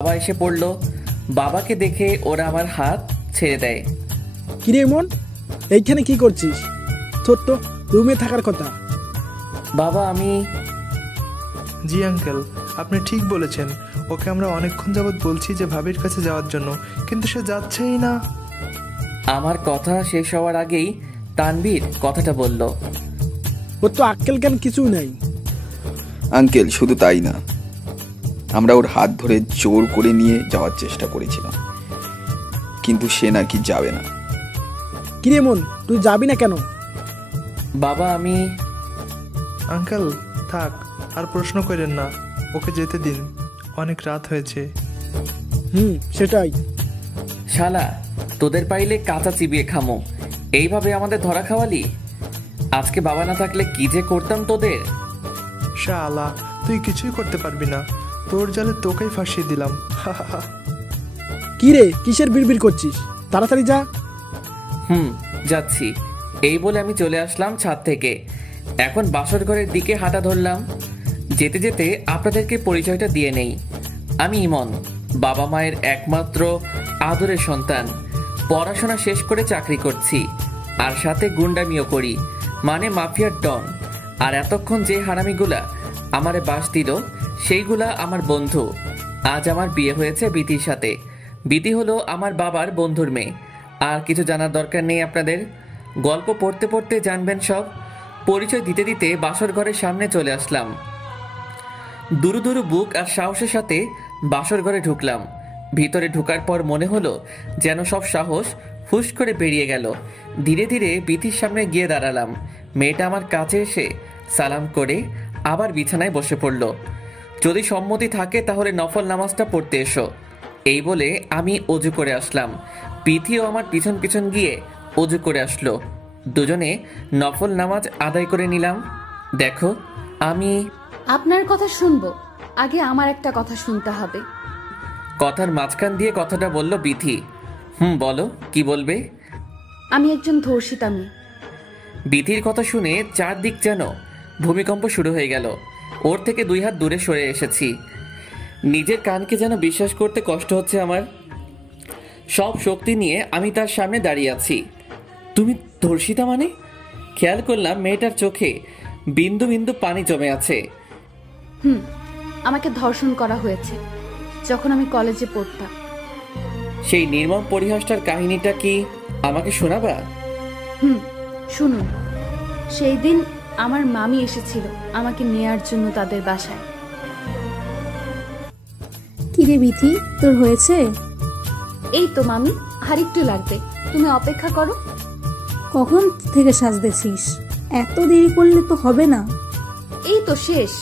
বাবা এসে পড়লো। বাবাকে দেখে ওরা আমার হাত ছেড়ে দেয়। কিরে মন, এইখানে কি করছিস? তোর তো রুমে থাকার কথা। বাবা আমি জি আঙ্কেল, আপনি ঠিক বলেছেন। ওকে আমরা অনেকক্ষণ যাবৎ বলছি যে ভাবির কাছে যাওয়ার জন্য, কিন্তু সে যাচ্ছেই না। আমার কথা শেষ হওয়ার আগেই তানভীর কথাটা বলল। ওর তো আক্কেল জ্ঞান কিছু নাই। আঙ্কেল শুধু তাই না, আমরা ওর হাত ধরে জোর করে নিয়ে যাওয়ার চেষ্টা করেছিলাম, কিন্তু সে নাকি যাবে না। কিরে মন, তুই যাবি না কেন? বাবা আমি আঙ্কেল থাক, আর প্রশ্ন করেন না, ওকে যেতে দিন, অনেক রাত হয়েছে। সেটাই। শালা, তোদের পাইলে কাঁচা চিবিয়ে খামো, এইভাবে আমাদের ধরা খাওয়ালি। আজকে বাবা না থাকলে কি যে করতাম তোদের। শালা, তুই কিছুই করতে পারবি না, তোর জালে তোকেই ফাঁসিয়ে দিলাম। কি রে, কিসের বিড়বিড় করছিস? তাড়াতাড়ি যা। যাচ্ছি। এই বলে আমি চলে আসলাম ছাদ থেকে। এখন বাসর ঘরের দিকে হাঁটা ধরলাম। যেতে যেতে আপনাদেরকে পরিচয়টা দিয়ে নেই। আমি ইমন, বাবা মায়ের একমাত্র আদরের সন্তান। পড়াশোনা শেষ করে চাকরি করছি, আর সাথে গুন্ডামিও করি, মানে মাফিয়ার ডন। আর এতক্ষণ যে হারামিগুলা আমারে বাস দিল, সেইগুলা আমার বন্ধু। আজ আমার বিয়ে হয়েছে বিতির সাথে। বিতি হলো আমার বাবার বন্ধুর মেয়ে। আর কিছু জানার দরকার নেই আপনাদের, গল্প পড়তে পড়তে জানবেন সব। পরিচয় দিতে দিতে বাসর ঘরের সামনে চলে আসলাম। দুরু দুরু বুক আর সাহসের সাথে বাসর ঘরে ঢুকলাম। ভিতরে ঢুকার পর মনে হলো যেন সব সাহস হুশ করে বেরিয়ে গেল। ধীরে ধীরে বিতির সামনে গিয়ে দাঁড়ালাম। মেয়েটা আমার কাছে এসে সালাম করে আবার বিছানায় বসে পড়ল। যদি সম্মতি থাকে তাহলে নফল নামাজটা পড়তে এসো, এই বলে আমি অজু করে আসলাম। বিথিও আমার পিছন পিছন গিয়ে অজু করে আসলো। দুজনে নফল নামাজ আদায় করে নিলাম। দেখো আমি আপনার কথা শুনবো, আগে আমার একটা কথা শুনতে হবে। কথার মাঝখান দিয়ে কথাটা বলল বিথি। বলো, কি বলবে? আমি একজন ধর্ষিতা মেয়ে। বিথির কথা শুনে চারদিক যেন ভূমিকম্প শুরু হয়ে গেল। ওর থেকে 2 হাত দূরে সরে এসেছি। নিজের কানকে যেন বিশ্বাস করতে কষ্ট হচ্ছে আমার। সব শক্তি নিয়ে আমি তার সামনে দাঁড়িয়ে আছি। তুমি ধর্ষিতা মানে? খেয়াল করলাম মেয়েটার চোখে বিন্দু বিন্দু পানি জমে আছে। আমাকে ধর্ষণ করা হয়েছে যখন আমি কলেজে পড়তাম। সেই নির্মম পরিহাসটার কাহিনীটা কি আমাকে শোনাবা? শুনুন। সেই দিন আমার মামি এসেছিল আমাকে নেয়ার জন্য তাদের বাসায়। কিরে বিথি, তোর হয়েছে? এই তো মামি, আর একটু লাগবে, তুমি অপেক্ষা করো। কখন থেকে সাজতেছিস? এত দেরি করলে তো হবে না। এই তো শেষ,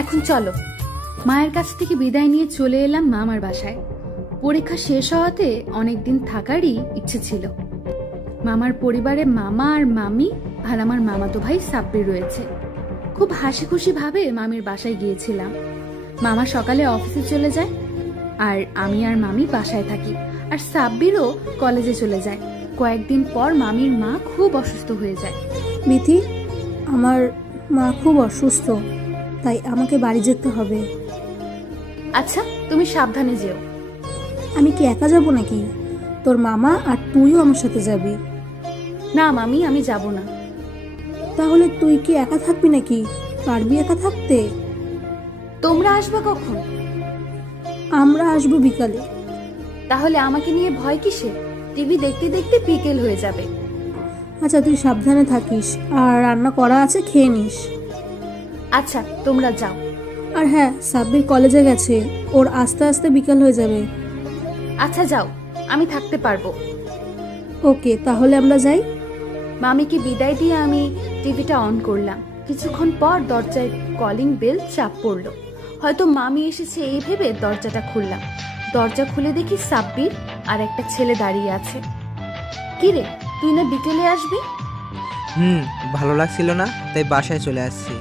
এখন চলো। মায়ের কাছ থেকে বিদায় নিয়ে চলে এলাম মামার বাসায়। পরীক্ষা শেষ হওয়াতে অনেকদিন থাকারই ইচ্ছে ছিল। মামার পরিবারে মামা আর মামি আর আমার মামাতো ভাই সাব্বির রয়েছে। খুব হাসি খুশি ভাবে মামির বাসায় গিয়েছিলাম। মামা সকালে অফিসে চলে যায়, আর আমি আর মামি বাসায় থাকি। আর সাব্বিরও কলেজে চলে যায়। কয়েকদিন পর মামির মা খুব অসুস্থ হয়ে যায়। বিথি, আমার মা খুব অসুস্থ, তাই আমাকে বাড়ি যেতে হবে। আচ্ছা, তুমি সাবধানে যেও। আমি কি একা যাব নাকি? তোর মামা আর তুইও আমার সাথে যাবি? না মামি, আমি যাব না। তাহলে তুই কি একা থাকবি নাকি? পারবি একা থাকতে? তোমরা আসবে কখন? আমরা আসবো বিকালে। তাহলে আমাকে নিয়ে ভয় কিসে? টিভি দেখতে দেখতে বিকেল হয়ে যাবে। আচ্ছা, তুই সাবধানে থাকিস, আর রান্না করা আছে, খেয়ে নিস। আচ্ছা, তোমরা যাও। আর হ্যাঁ, সাব্বির কলেজে গেছে, ওর আস্তে আস্তে বিকাল হয়ে যাবে। আচ্ছা যাও, আমি থাকতে পারবো। ওকে, তাহলে আমরা যাই। মামিকে বিদায় দিয়ে আমি টিভিটা অন করলাম। কিছুক্ষণ পর দরজায় কলিং বেল চাপ পড়ল। হয়তো মামি এসেছে এই ভেবে দরজাটা খুললাম। দরজা খুলে দেখি সাব্বির আর একটা ছেলে দাঁড়িয়ে আছে। কিরে, তুই না বিকেলে আসবি? ভালো লাগছিল না, তাই বাসায় চলে আসছি।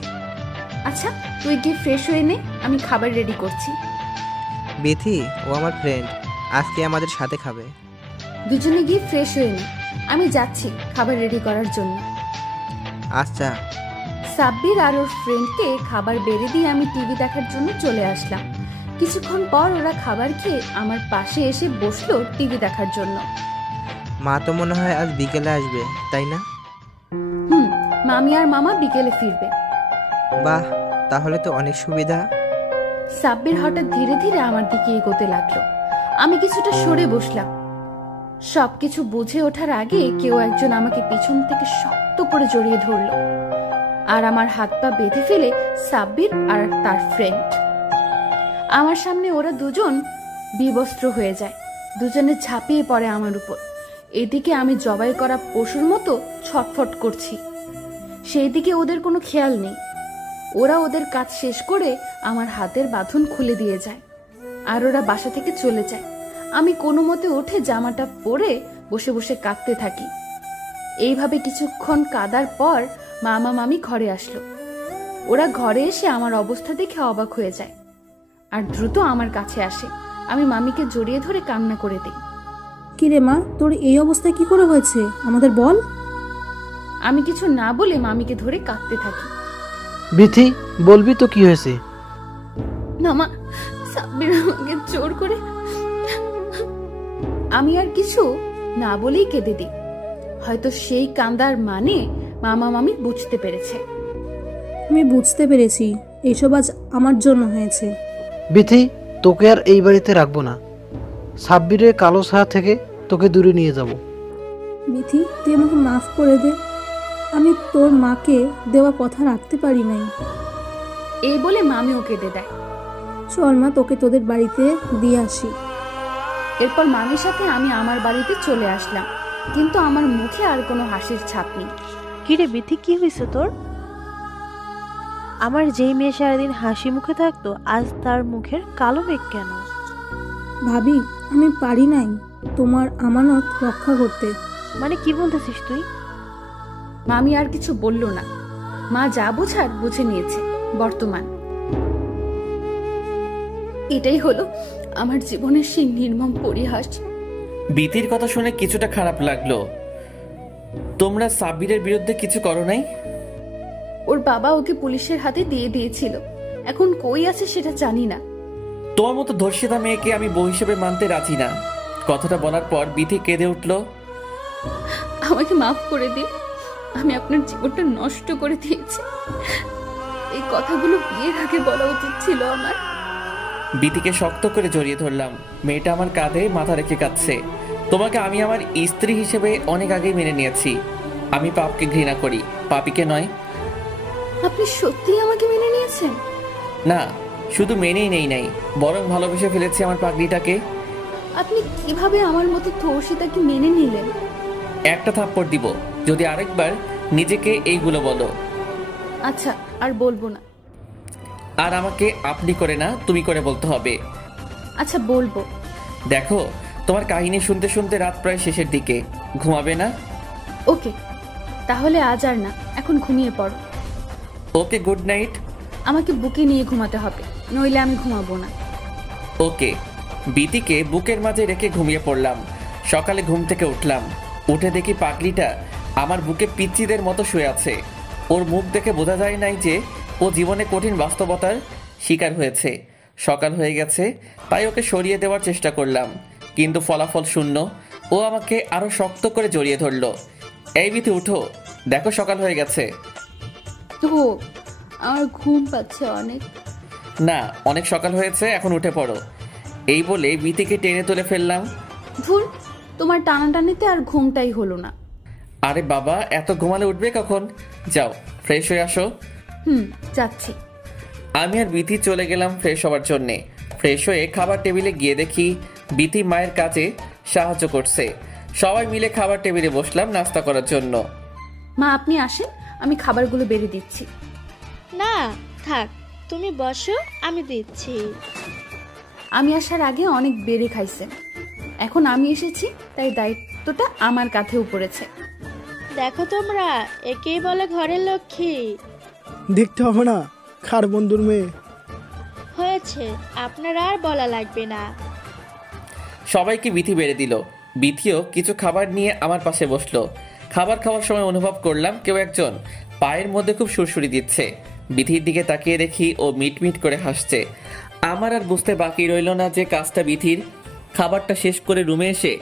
আচ্ছা, তুই গিয়ে ফ্রেশ হয়ে নে, আমি খাবার রেডি করছি। বিথি, ও আমার ফ্রেন্ড, আজকে আমাদের সাথে খাবে। দুজনে গিয়ে ফ্রেশ হয়ে নে, আমি যাচ্ছি খাবার রেডি করার জন্য। আচ্ছা। সাব্বির আর ওর ফ্রেন্ডকে খাবার বেড়ে দিয়ে আমি টিভি দেখার জন্য চলে আসলাম। কিছুক্ষণ পর ওরা খাবার খেয়ে আমার পাশে এসে বসলো টিভি দেখার জন্য। মা তো মনে হয় আজ বিকেলে আসবে, তাই না? মামি আর মামা বিকেলে ফিরবে। বাহ, তাহলে তো অনেক সুবিধা। সাব্বির হঠাৎ ধীরে ধীরে আমার দিকে এগোতে লাগলো। আমি কিছুটা সরে বসলাম। সবকিছু বুঝে ওঠার আগে কেউ একজন আমাকে পিছন থেকে শক্ত করে জড়িয়ে ধরলো আর আমার হাত পা বেঁধে ফেলে সাব্বির আর তার ফ্রেন্ড। আমার সামনে ওরা দুজন বিবস্ত্র হয়ে যায়, দুজনে ঝাঁপিয়ে পড়ে আমার উপর। এদিকে আমি জবাই করা পশুর মতো ছটফট করছি, সেই দিকে ওদের কোনো খেয়াল নেই। ওরা ওদের কাজ শেষ করে আমার হাতের বাঁধন খুলে দিয়ে যায় আর ওরা বাসা থেকে চলে যায়। আমি কোনো মতে উঠে জামাটা পরে বসে বসে কাঁদতে থাকি। এইভাবে কিছুক্ষণ কাঁদার পর মামা মামি ঘরে আসলো। ওরা ঘরে এসে আমার অবস্থা দেখে অবাক হয়ে যায় আর দ্রুত আমার কাছে আসে। আমি মামিকে জড়িয়ে ধরে কান্না করে দিই। কিরে মা, তোর এই অবস্থা কি করে হয়েছে আমাদের বল। আমি কিছু না বলে মামিকে ধরে কাঁদতে থাকি। বিথি, বলবি তো কি হয়েছে? মামা, সাব্বির আমাকে জোর করে। আমি আর কিছু না বলেই কেঁদে দিই। হয়তো সেই কান্দার মানে মামা মামি বুঝতে পেরেছে। আমি বুঝতে পেরেছি এইসব আজ আমার জন্য হয়েছে। বিথি, তোকে আর এই বাড়িতে রাখবো না। সাব্বিরের কালো ছায়া থেকে তোকে দূরে নিয়ে যাব। বিথি, তুই আমাকে মাফ করে দে। আমি তোর মাকে দেওয়া কথা রাখতে পারি নাই। এই বলে মামিও কেঁদে দেয়। চল মা, তোকে তোদের বাড়িতে দিয়ে আসি। এরপর মামির সাথে আমি আমার বাড়িতে চলে আসলাম, কিন্তু আমার মুখে আর কোনো হাসির ছাপ নেই। কিরে বিথি, কি হয়েছে তোর? আমার যেই মেয়ে সারাদিন হাসি মুখে থাকতো, আজ তার মুখের কালো মেঘ কেন? ভাবি, আমি পারি নাই তোমার আমানত রক্ষা করতে। মানে কি বলতেছিস তুই? মামি আর কিছু বলল না। মা যা বোঝার বুঝে নিয়েছে। বর্তমান এটাই হলো আমার জীবনের সেই নির্মম পরিহাস। বিতির কথা শুনে কিছুটা খারাপ লাগলো। তোমরা সাব্বিরের বিরুদ্ধে কিছু করো নাই? ওর বাবা ওকে পুলিশের হাতে দিয়ে দিয়েছিল, এখন কই আছে সেটা জানি না। তোমার মতো ধর্ষিতা মেয়েকে আমি বউ হিসেবে মানতে রাজি না। কথাটা বলার পর বিথি কেঁদে উঠল। আমাকে মাফ করে দিন, আমি আপনার জীবনটা নষ্ট করে দিয়েছি। এই কথাগুলো বিয়ের আগে বলা উচিত ছিল আমার। বিতিকে শক্ত করে জড়িয়ে ধরলাম। মেয়েটা আমার কাঁধে মাথা রেখে কাঁদছে। তোমাকে আমি আমার স্ত্রী হিসেবে অনেক আগেই মেনে নিয়েছি। আমি পাপকে ঘৃণা করি, পাপীকে নয়। আপনি সত্যিই আমাকে মেনে নিয়েছেন? না, শুধু মেনেই নেই নাই, বরং ভালোবেসে ফেলেছি আমার পাগড়িটাকে। আপনি কিভাবে আমার মতো ধর্ষিতাকে মেনে নিলেন? একটা থাপ্পড় দিব যদি আরেকবার নিজেকে এইগুলো বলো। আচ্ছা, আর বলবো না। আর আমাকে আপনি করে না, তুমি করে বলতে হবে। আচ্ছা, বলবো। দেখো, তোমার কাহিনী শুনতে শুনতে রাত প্রায় শেষের দিকে। ঘুমাবে না? ওকে, তাহলে আজ আর না, এখন ঘুমিয়ে পড়ো। ওকে, গুড নাইট। আমাকে বুকে নিয়ে ঘুমাতে হবে, নইলে আমি ঘুমাবো না। ওকে। বিতিকে বুকের মাঝে রেখে ঘুমিয়ে পড়লাম। সকালে ঘুম থেকে উঠলাম, উঠে দেখি পাগলিটা আমার বুকে পিচ্চিদের মতো শুয়ে আছে। ওর মুখ দেখে বোঝা যায় নাই যে ও জীবনে কঠিন বাস্তবতার শিকার হয়েছে। সকাল হয়ে গেছে, তাই ওকে সরিয়ে দেওয়ার চেষ্টা করলাম, কিন্তু ফলাফল শূন্য। ও আমাকে আরো শক্ত করে জড়িয়ে ধরলো। এই বিতি, উঠো, দেখো সকাল হয়ে গেছে। তো আমার ঘুম পাচ্ছে অনেক। না, অনেক সকাল হয়েছে, এখন উঠে পড়ো। এই বলে বিতিকে টেনে তুলে ফেললাম। ধুর, তোমার টানাটানিতে আর ঘুমটাই হলো না। আরে বাবা, এত ঘুমালে উঠবে কখন? যাও, ফ্রেশ হয়ে আসো। যাচ্ছি। আমি আর বিথি চলে গেলাম ফ্রেশ হওয়ার জন্যে। ফ্রেশ হয়ে খাবার টেবিলে গিয়ে দেখি বিথি মায়ের কাজে সাহায্য করছে। সবাই মিলে খাবার টেবিলে বসলাম নাস্তা করার জন্য। মা, আপনি আসেন, আমি খাবারগুলো বেড়ে দিচ্ছি। না থাক, তুমি বসো, আমি দিচ্ছি। আমি আসার আগে অনেক বেড়ে খাইছেন, এখন আমি এসেছি তাই দায়িত্বটা আমার কাঁধেও পড়েছে। দেখো তোমরা, একেই বলে ঘরের লক্ষ্মী। দেখতে হবে না, খার বন্ধুর মেয়ে হয়েছে, আপনার আর বলা লাগবে না। সবাইকে বিথি বেড়ে দিল। বিথিও কিছু খাবার নিয়ে আমার পাশে বসলো। খাবার খাওয়ার সময় অনুভব করলাম কেউ একজন পায়ের মধ্যে খুব সুরসুরি দিচ্ছে। বিথির দিকে তাকিয়ে দেখি ও মিট মিট করে হাসছে। আমার আর বুঝতে বাকি রইল না যে কাজটা বিথির। খাবারটা শেষ করে রুমে এসে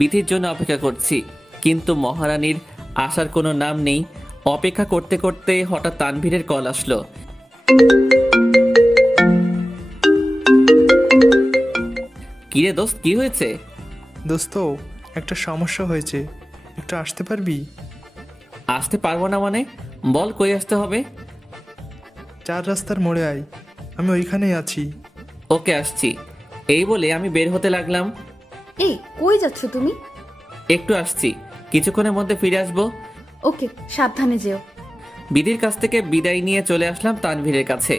বিথির জন্য অপেক্ষা করছি, কিন্তু মহারানীর আসার কোনো নাম নেই। অপেক্ষা করতে করতে হঠাৎ তানভীরের কল আসলো। কিরে দোস্ত, কি হয়েছে? দোস্ত, একটা সমস্যা হয়েছে, একটু আসতে পারবি? আসতে পারবো না মানে? বল, কই আসতে হবে? 4 রাস্তার মোড়ে আয়, আমি ওইখানেই আছি। ওকে, আসছি। এই বলে আমি বের হতে লাগলাম। এই, কই যাচ্ছ তুমি? একটু আসছি, কিছুক্ষণের মধ্যে ফিরে আসবো। ওকে, সাবধানে যেও। বিধির কাছ থেকে বিদায় নিয়ে চলে আসলাম তানভীরের কাছে।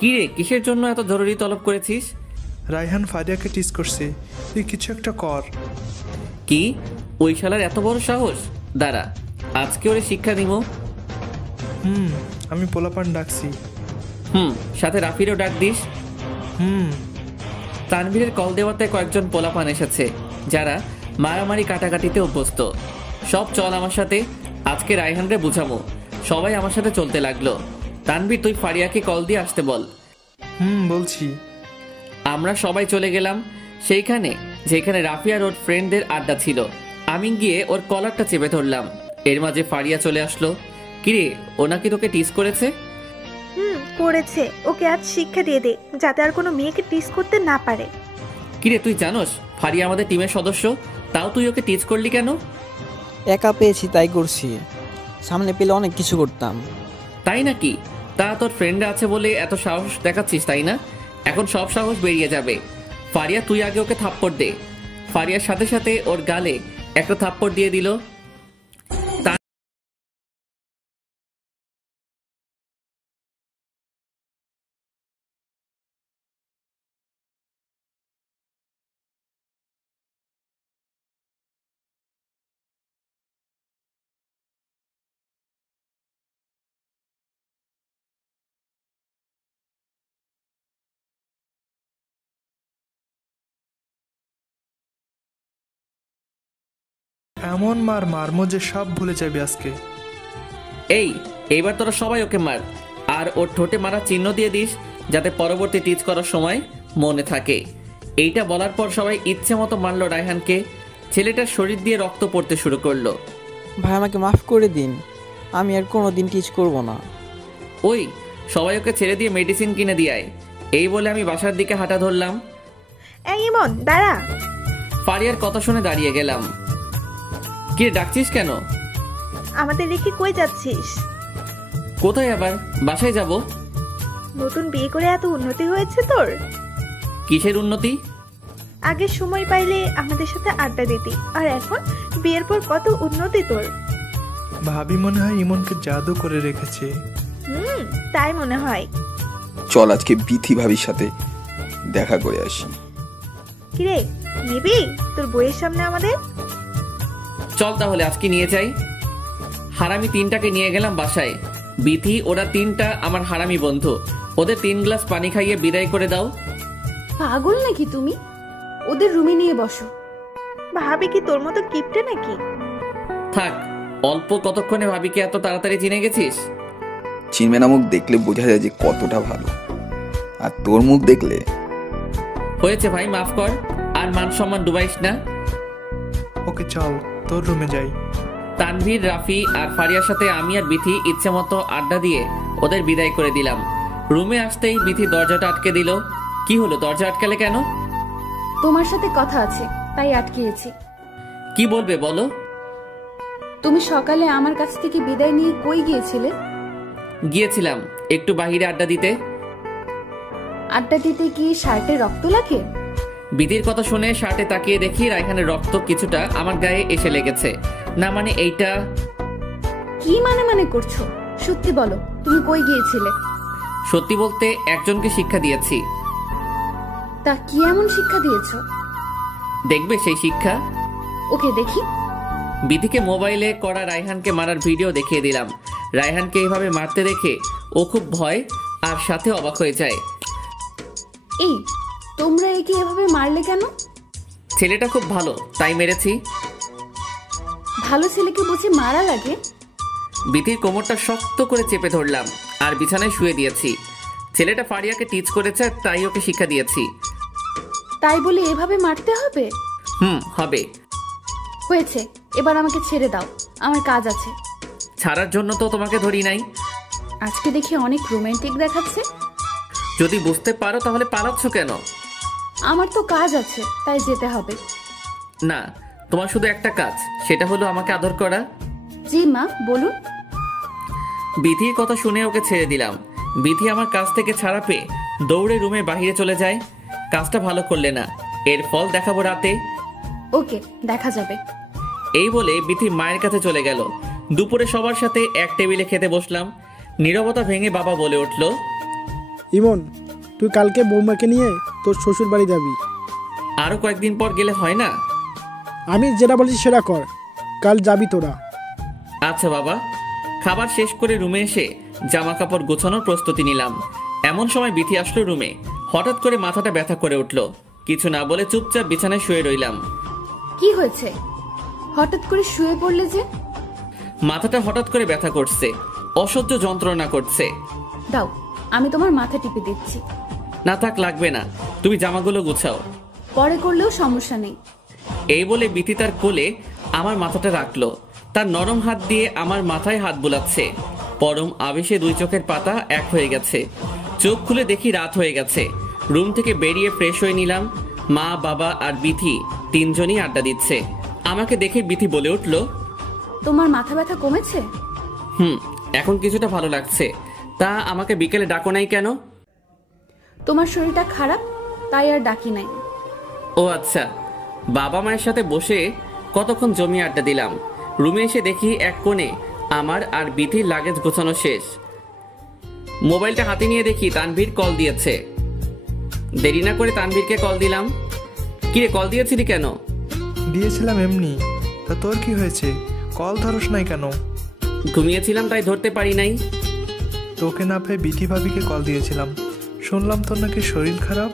কিরে, কিসের জন্য এত জরুরি তলব করেছিস? রায়হান ফারিয়াকে টিস করছে, তুই কিছু একটা কর। কি? ওই শালার এত বড় সাহস! দাঁড়া, আজকে ওরে শিক্ষা দিব। আমি পোলাপান ডাকছি। সাথে রাফিরও ডাক দিস। তানভীরের কল দেওয়াতে কয়েকজন পোলাপান এসেছে, যারা মারামারি কাটাকাটিতে অভ্যস্ত। সব চল আমার সাথে, আজকে রায়হানরে বুঝাবো। সবাই আমার সাথে চলতে লাগলো। তানভীর, তুই ফারিয়াকে কল দিয়ে আসতে বল। বলছি। আমরা সবাই চলে গেলাম সেইখানে যেখানে রাফিয়ার ওর ফ্রেন্ডদের আড্ডা ছিল। আমি গিয়ে ওর কলারটা চেপে ধরলাম। এর মাঝে ফারিয়া চলে আসলো। কিরে, ও নাকি তোকে টিস করেছে? করেছে। ওকে আজ শিক্ষা দিয়ে দে, যাতে আর কোনো মেয়েকে টিস করতে না পারে। কিরে, তুই জানোস ফারিয়া আমাদের টিমের সদস্য, তাও তুই ওকে টিস করলি কেন? একা পেয়েছি তাই করছি, সামনে পেলে অনেক কিছু করতাম। তাই নাকি? তা তোর ফ্রেন্ডরা আছে বলে এত সাহস দেখাচ্ছিস, তাই না? এখন সব সাহস বেরিয়ে যাবে। ফারিয়া, তুই আগে ওকে থাপ্পড় দে। ফারিয়ার সাথে সাথে ওর গালে একটা থাপ্পড় দিয়ে দিল। এমন মারমো যে সব ভুলে যাবি আজকে। এইবার তোরা সবাই ওকে মার, আর ওর ঠোঁটে মারার চিহ্ন দিয়ে দিস, যাতে পরবর্তী টিচ করার সময় মনে থাকে। এইটা বলার পর সবাই ইচ্ছে মতো মারলো রায়হানকে। ছেলেটার শরীর দিয়ে রক্ত পড়তে শুরু করলো। ভাই, আমাকে মাফ করে দিন, আমি আর কোনোদিন টিচ করব না। ওই, সবাই ওকে ছেড়ে দিয়ে মেডিসিন কিনে দিয়ে আয়। এই বলে আমি বাসার দিকে হাঁটা ধরলাম। এই ইমন, দাঁড়া। ফারিয়ার কথা শুনে দাঁড়িয়ে গেলাম। কি ডাকছিস কেন? আমাদের রেখে কই যাচ্ছিস? কোথায় আবার? বাসায় যাব। নতুন বিয়ে করে এত উন্নতি হয়েছে তোর? কিসের উন্নতি? আগে সময় পাইলে আমাদের সাথে আড্ডা দিতি, আর এখন বিয়ের পর কত উন্নতি তোর। ভাবি মনে হয় ইমনকে জাদু করে রেখেছে। তাই মনে হয়। চল আজকে বিথি ভাবির সাথে দেখা করে আসি। কিরে, নিবি তোর বইয়ের সামনে আমাদের? চল তাহলে আজকে নিয়ে যাই। হারামি 3টাকে নিয়ে গেলাম বাসায়। বিথি, ওরা 3টা আমার হারামি বন্ধু। ওদের 3 গ্লাস পানি খাইয়ে বিদায় করে দাও। পাগল নাকি তুমি? ওদের রুমে নিয়ে বসো। ভাবি কি তোর মতো কিপটে নাকি? থাক, অল্প কতক্ষণে ভাবিকে এত তাড়াতাড়ি চিনে গেছিস? চিনবে না, মুখ দেখলে বোঝা যায় যে কতটা ভালো, আর তোর মুখ দেখলে। হয়েছে ভাই, মাফ কর, আর মান সম্মান ডুবাইস না। ওকে চল, তোর রুমে যাই। তানভীর, রাফি আর ফারিয়ার সাথে আমি আর বিথি ইচ্ছে মতো আড্ডা দিয়ে ওদের বিদায় করে দিলাম। রুমে আসতেই বিথি দরজাটা আটকে দিল। কি হলো, দরজা আটকালে কেন? তোমার সাথে কথা আছে, তাই আটকিয়েছি। কি বলবে বলো? তুমি সকালে আমার কাছ থেকে বিদায় নিয়ে কই গিয়েছিলে? গিয়েছিলাম একটু বাহিরে আড্ডা দিতে। আড্ডা দিতে গিয়ে শার্টে রক্ত লাগে? বিধির কথা শুনে শার্টে তাকিয়ে দেখি রায়হানের রক্ত কিছুটা আমার গায়ে এসে লেগেছে। না মানে এইটা। কি মানে করছো? সত্যি বলো, তুমি কই গিয়েছিলে? সত্যি বলতে একজনকে শিক্ষা দিয়েছি। তা কি এমন শিক্ষা দিয়েছো? দেখবে সেই শিক্ষা? ওকে, দেখি। বিধিকে মোবাইলে করা রায়হানকে মারার ভিডিও দেখিয়ে দিলাম। রায়হানকে এইভাবে মারতে দেখে ও খুব ভয় আর সাথে অবাক হয়ে যায়। এই, তোমরা একে এভাবে মারলে কেন? ছেলেটা খুব ভালো, তাই মেরেছি। ভালো ছেলেকে বুঝি মারা লাগে? বিধির কোমরটা শক্ত করে চেপে ধরলাম আর বিছানায় শুয়ে দিয়েছি। ছেলেটা ফারিয়াকে টিচ করেছে, তাই ওকে শিক্ষা দিয়েছি। তাই বলে এভাবে মারতে হবে? হবে। হয়েছে, এবার আমাকে ছেড়ে দাও, আমার কাজ আছে। ছাড়ার জন্য তো তোমাকে ধরি নাই। আজকে দেখি অনেক রোমান্টিক দেখাচ্ছে। যদি বুঝতে পারো তাহলে পালাচ্ছ কেন? আমার তো কাজ আছে, তাই যেতে হবে। না, তোমার শুধু একটা কাজ, সেটা হলো আমাকে আদর করা। জি মা, বলুন। বিধির কথা শুনে ওকে ছেড়ে দিলাম। বিধি আমার কাছ থেকে ছাড়া পেয়ে দৌড়ে রুমে বাহিরে চলে যায়। কাজটা ভালো করলে না, এর ফল দেখাবো রাতে। ওকে, দেখা যাবে। এই বলে বিধি মায়ের কাছে চলে গেল। দুপুরে সবার সাথে এক টেবিলে খেতে বসলাম। নীরবতা ভেঙে বাবা বলে উঠল, ইমন, তুই কালকে বৌমাকে নিয়ে তোর শ্বশুর বাড়ি যাবি। আরো কয়েকদিন পর গেলে হয় না? আমি যেটা বলছি সেটা কর, কাল যাবি তোরা। আচ্ছা বাবা। খাবার শেষ করে রুমে এসে জামা কাপড় গোছানোর প্রস্তুতি নিলাম। এমন সময় বিথি আসলো রুমে। হঠাৎ করে মাথাটা ব্যথা করে উঠল। কিছু না বলে চুপচাপ বিছানায় শুয়ে রইলাম। কি হয়েছে? হঠাৎ করে শুয়ে পড়লে যে? মাথাটা হঠাৎ করে ব্যথা করছে, অসহ্য যন্ত্রণা করছে। দাও, আমি তোমার মাথা টিপে দিচ্ছি। না থাক, লাগবে না, তুমি জামাগুলো গুছাও। পরে করলেও সমস্যা নেই। এই বলে বিথি তার কোলে আমার মাথাটা রাখলো। তার নরম হাত দিয়ে আমার মাথায় হাত বুলাচ্ছে। পরম আবেশে দুই চোখের পাতা এক হয়ে গেছে। চোখ খুলে দেখি রাত হয়ে গেছে। রুম থেকে বেরিয়ে ফ্রেশ হয়ে নিলাম। মা, বাবা আর বিথি তিনজনই আড্ডা দিচ্ছে। আমাকে দেখে বিথি বলে উঠল, তোমার মাথা ব্যথা কমেছে? এখন কিছুটা ভালো লাগছে। তা আমাকে বিকেলে ডাকো নাই কেন? তোমার শরীরটা খারাপ, তাই আর ডাকি নাই। ও আচ্ছা। বাবা মায়ের সাথে বসে কতক্ষণ জমিয়ে আড্ডা দিলাম। রুমে এসে দেখি এক কোণে আমার আর বিথির লাগেজ গোছানো শেষ। মোবাইলটা হাতে নিয়ে দেখি তানভীর কল দিয়েছে। দেরি না করে তানভীরকে কল দিলাম। কিরে, কল দিয়েছিলি কেন? দিয়েছিলাম এমনি। তা তোর কি হয়েছে? কল ধরস নাই কেন? ঘুমিয়েছিলাম, তাই ধরতে পারি নাই। তোকে না পেয়ে বিথি ভাবিকে কল দিয়েছিলাম। শুনলাম তোর নাকি শরীর খারাপ।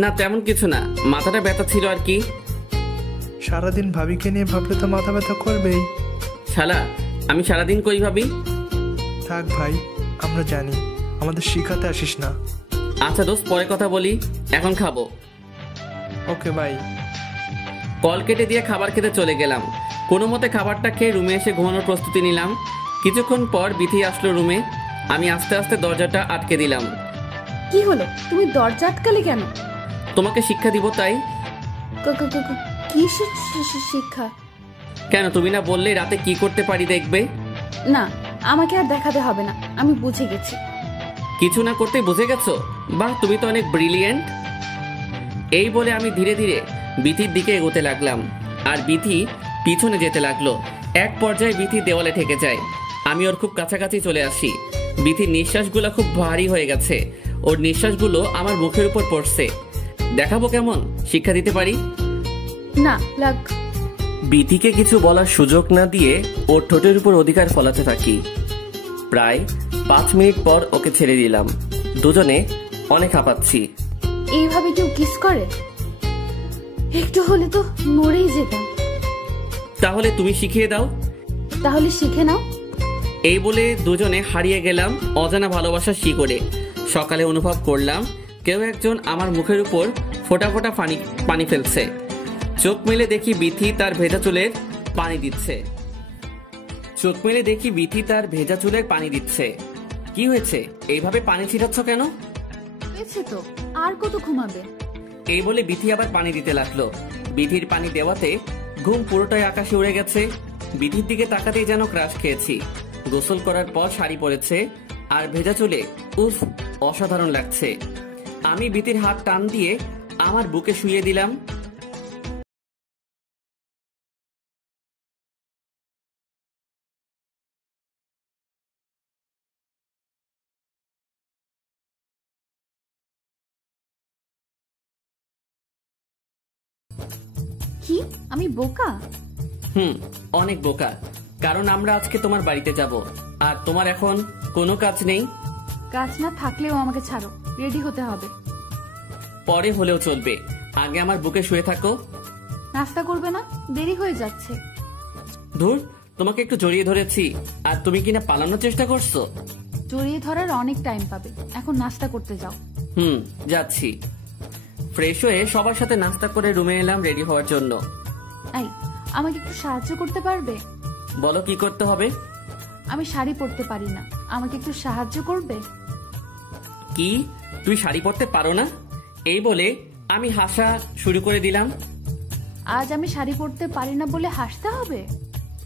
না, তেমন কিছু না, মাথাটা ব্যথা ছিল আর কি। সারাদিন ভাবিকে নিয়ে ভাবলে তো মাথা ব্যথা করবেই। শালা, আমি সারাদিন কই ভাবি? থাক ভাই, আমরা জানি, আমাদের শিখাতে আসিস না। আচ্ছা দোস্ত, পরে কথা বলি, এখন খাবো। Okay bye. কল কেটে দিয়ে খাবার খেতে চলে গেলাম। কোনো মতে খাবারটা খেয়ে রুমে এসে ঘুমানোর প্রস্তুতি নিলাম। কিছুক্ষণ পর বিথি আসলো রুমে। আমি আস্তে আস্তে দরজাটা আটকে দিলাম। কি হলো? তুমি দরজা আটকালে কেন? তোমাকে শিক্ষা দিব তাই। কি শিক্ষা? কেন, তুমি না বললে রাতে কি করতে পারি দেখবে? না, আমাকে আর দেখাতে হবে না, আমি বুঝে গেছি। কিছু না করতে বুঝে গেছো? বাহ, তুমি তো অনেক ব্রিলিয়েন্ট। এই বলে আমি ধীরে ধীরে বিথির দিকে এগোতে লাগলাম, আর বিথি পিছনে যেতে লাগলো। এক পর্যায়ে বিথি দেওয়ালে ঠেকে যায়। আমি ওর খুব কাছাকাছি চলে আসি। বিথির নিঃশ্বাসগুলো খুব ভারী হয়ে গেছে। ওর নিঃশ্বাসগুলো আমার মুখের উপর পড়ছে। দেখাবো কেমন শিক্ষা দিতে পারি। না, লাগ। বিথিকে কিছু বলার সুযোগ না দিয়ে ওর ঠোঁটের উপর অধিকার ফলাতে থাকি। প্রায় 5 মিনিট পর ওকে ছেড়ে দিলাম। দুজনে অনেক হাঁপাচ্ছি। এইভাবে কেউ কিস করে? একটু হলে তো মরেই যেতাম। তাহলে তুমি শিখিয়ে দাও। তাহলে শিখে নাও। এই বলে দুজনে হারিয়ে গেলাম অজানা ভালোবাসার শিকড়ে। সকালে অনুভব করলাম কেউ একজন আমার মুখের উপর ফোঁটা ফোঁটা পানি ফেলছে। চোখ মেলে দেখি বিথি তার ভেজা চুলের পানি দিচ্ছে। কি হয়েছে? এইভাবে পানি ছিটাচ্ছ কেন? হয়েছে তো, আর কত ঘুমাবে? এই বলে বিথি আবার পানি দিতে লাগলো। বিথির পানি দেওয়াতে ঘুম পুরোটাই আকাশে উড়ে গেছে। বিথির দিকে তাকাতেই যেন ক্রাশ খেয়েছি। গোসল করার পর শাড়ি পরেছে আর ভেজা চুলে, উফ, অসাধারণ লাগছে। আমি বিথির হাত টান দিয়ে আমার বুকে শুইয়ে দিলাম। কি আমি বোকা? অনেক বোকা। কারণ আমরা আজকে তোমার বাড়িতে যাব, আর তোমার এখন কোনো কাজ নেই। কাজ না থাকলেও আমাকে ছাড়ো, রেডি হতে হবে। পরে হলেও চলবে, আগে আমার বুকে শুয়ে থাকো। নাস্তা করবে না? দেরি হয়ে যাচ্ছে। ধুর, তোমাকে একটু জড়িয়ে ধরেছি আর তুমি কিনা পালানোর চেষ্টা করছো। জড়িয়ে ধরার অনেক টাইম পাবে। এখন নাস্তা করতে যাও। যাচ্ছি। ফ্রেশ হয়ে সবার সাথে নাস্তা করে রুমে এলাম রেডি হওয়ার জন্য। এই, আমাকে একটু সাহায্য করতে পারবে? বলো কি করতে হবে? আমি শাড়ি পরতে পারি না, আমাকে একটু সাহায্য করবে? কি, তুই শাড়ি পরতে পারো না? এই বলে আমি হাসা শুরু করে দিলাম। আজ আমি শাড়ি পরতে পারি না বলে হাসতে হবে?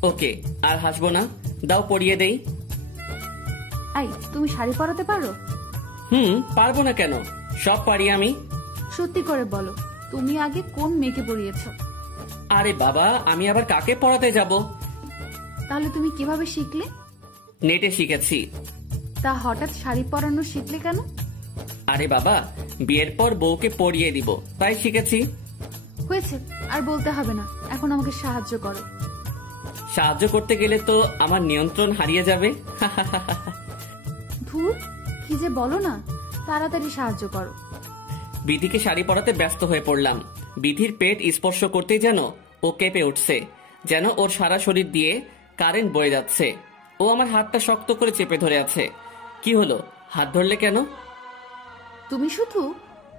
ওকে, আর হাসবো না, দাও পরিয়ে দেই। এই, তুমি শাড়ি পরাতে পারো? পারবো না কেন, সব পারি আমি। সত্যি করে বলো, তুমি আগে কোন মেয়েকে পরিয়েছো? আরে বাবা, আমি আবার কাকে পড়াতে যাব? তাহলে তুমি কিভাবে শিখলে? নেটে শিখেছি। তা হঠাৎ শাড়ি পরানো শিখলে কেন? আরে বাবা, বিয়ের পর বউকে পরিয়ে দিব, তাই শিখেছি। হয়েছে, আর বলতে হবে না, এখন আমাকে সাহায্য করো। সাহায্য করতে গেলে তো আমার নিয়ন্ত্রণ হারিয়ে যাবে। ধুর, কি যে বলো না, তাড়াতাড়ি সাহায্য করো। বিধিকে শাড়ি পরাতে ব্যস্ত হয়ে পড়লাম। বিধির পেট স্পর্শ করতেই যেন ও কেঁপে উঠছে, যেন ওর সারা শরীর দিয়ে কারেন্ট বয়ে যাচ্ছে। ও আমার হাতটা শক্ত করে চেপে ধরে আছে। কি হলো, হাত ধরলে কেন? তুমি শুধু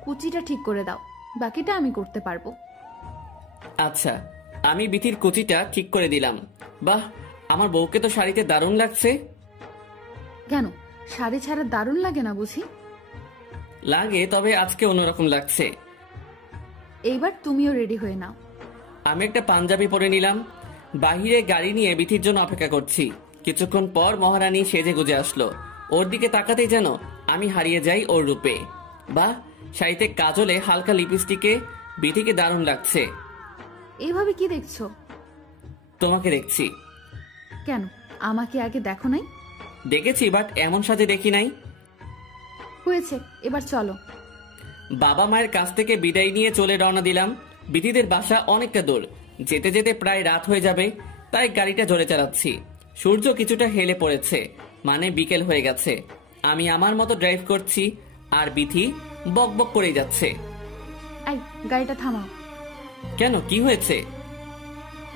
কুচিটা ঠিক করে দাও, বাকিটা আমি করতে পারবো। আচ্ছা, আমি বিধির কুচিটা ঠিক করে দিলাম। বাহ, আমার বউকে তো শাড়িতে দারুণ লাগছে। কেন, শাড়ি ছাড়া দারুণ লাগে না বুঝি? লাগে, তবে আজকে অন্যরকম লাগছে। এইবার তুমিও রেডি হয়ে নাও। আমি একটা পাঞ্জাবি পরে নিলাম। বাহিরে গাড়ি নিয়ে বিধির জন্য অপেক্ষা করছি। কিছুক্ষণ পর মহারানী সেজে গুজে আসলো। ওর দিকে তাকাতেই যেন আমি হারিয়ে যাই ওর রূপে। বাহ, শাড়িতে কাজলে হালকা লিপস্টিকে বিধিকে দারুণ লাগছে। এইভাবে কি দেখছো? তোমাকে দেখছি। কেন, আমাকে আগে দেখো নাই? দেখেছি, বাট এমন সাজে দেখি নাই। হয়েছে, এবার চলো। বাবা মায়ের কাছ থেকে বিদায় নিয়ে চলে রওনা দিলাম। বিধিদের বাসা অনেকটা দূর, যেতে যেতে প্রায় রাত হয়ে যাবে, তাই গাড়িটা জোরে চালাচ্ছি। সূর্য কিছুটা হেলে পড়েছে, মানে বিকেল হয়ে গেছে। আমি আমার মতো ড্রাইভ করছি, আর বিধি বক বক করে যাচ্ছে। এই, গাড়িটা থামাও। কেন, কি হয়েছে?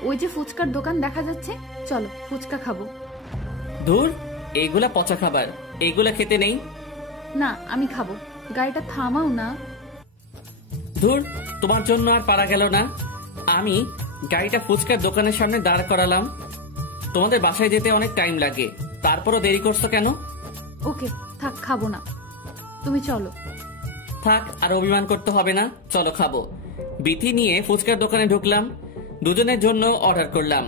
ওই যে ফুচকার দোকান দেখা যাচ্ছে, চলো ফুচকা খাবো। ধুর, এইগুলা পচা খাবার, এইগুলা খেতে নেই। না, আমি খাবো, গাড়িটা থামাও না। ধুর, তোমার জন্য আর পারা গেল না। আমি গাড়িটা ফুচকার দোকানের সামনে দাঁড় করালাম। তোমাদের বাসায় যেতে অনেক টাইম লাগে, তারপরও দেরি করছো কেন? ওকে, থাক, খাবো না, তুমি চলো। থাক, আর অভিমান করতে হবে না, চলো খাবো। বিথি নিয়ে ফুচকার দোকানে ঢুকলাম। দুজনের জন্য অর্ডার করলাম।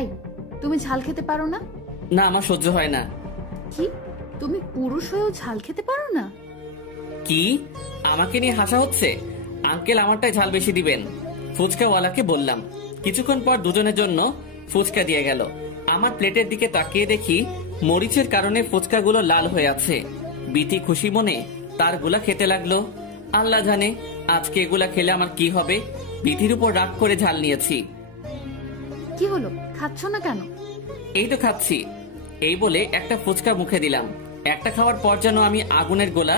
এই, তুমি ঝাল খেতে পারো না? না, আমার সহ্য হয় না। কি, তুমি পুরুষ হয়েও ঝাল খেতে পারো না? কি, আমাকে নিয়ে হাসা হচ্ছে? আঙ্কেল আমারটাই ঝাল বেশি দিবেন, ফুচকাওয়ালাকে বললাম। কিছুক্ষণ পর দুজনের জন্য ফুচকা দিয়ে গেল। আমার প্লেটের দিকে তাকিয়ে দেখি মরিচের কারণে ফুচকাগুলো লাল হয়ে আছে। বিথি খুশি মনে তার গুলা খেতে লাগলো। আল্লাহ জানে আজকে এগুলা খেলে আমার কি হবে। বিধির উপর রাগ করে ঝাল নিয়েছি। কি হলো, খাচ্ছ না কেন? এই তো খাচ্ছি। এই বলে একটা ফুচকা মুখে দিলাম। একটা খাওয়ার পর যেন আমি আগুনের গোলা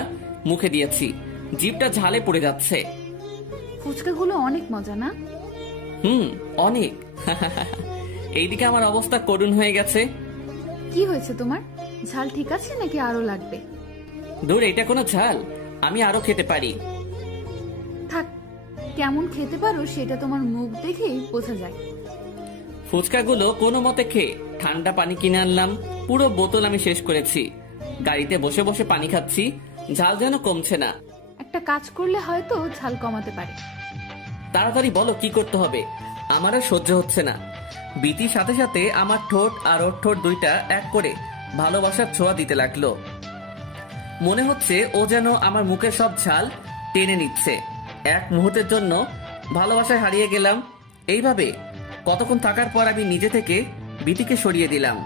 মুখে দিয়েছি, জিভটা ঝালে পড়ে যাচ্ছে। ফুচকাগুলো অনেক মজা না? অনেক। এইদিকে আমার অবস্থা করুণ হয়ে গেছে। কি হয়েছে তোমার? ঝাল ঠিক আছে নাকি আরো লাগবে? দূর, এটা কোনো ঝাল, আমি আরো খেতে পারি। থাক, কেমন খেতে পারো সেটা তোমার মুখ দেখেই বোঝা যায়। ফুচকাগুলো কোনো মতে খেয়ে ঠান্ডা পানি কিনে আনলাম। পুরো বোতল আমি শেষ করেছি। গাড়িতে বসে বসে পানি খাচ্ছি, ঝাল যেন কমছে না। একটা কাজ করলে হয়তো ঝাল কমাতে পারে। তাড়াতাড়ি বলো কি করতে হবে, আমার আর সহ্য হচ্ছে না। বিতির সাথে সাথে আমার ঠোঁট আর ওর ঠোঁট দুইটা এক করে ভালোবাসার ছোঁয়া দিতে লাগলো। মনে হচ্ছে ও যেন আমার মুখের সব ঝাল টেনে নিচ্ছে। এক মুহূর্তের জন্য ভালোবাসায় হারিয়ে গেলাম। এইভাবে কতক্ষণ থাকার পর আমি নিজে থেকে বিতিকে সরিয়ে দিলাম।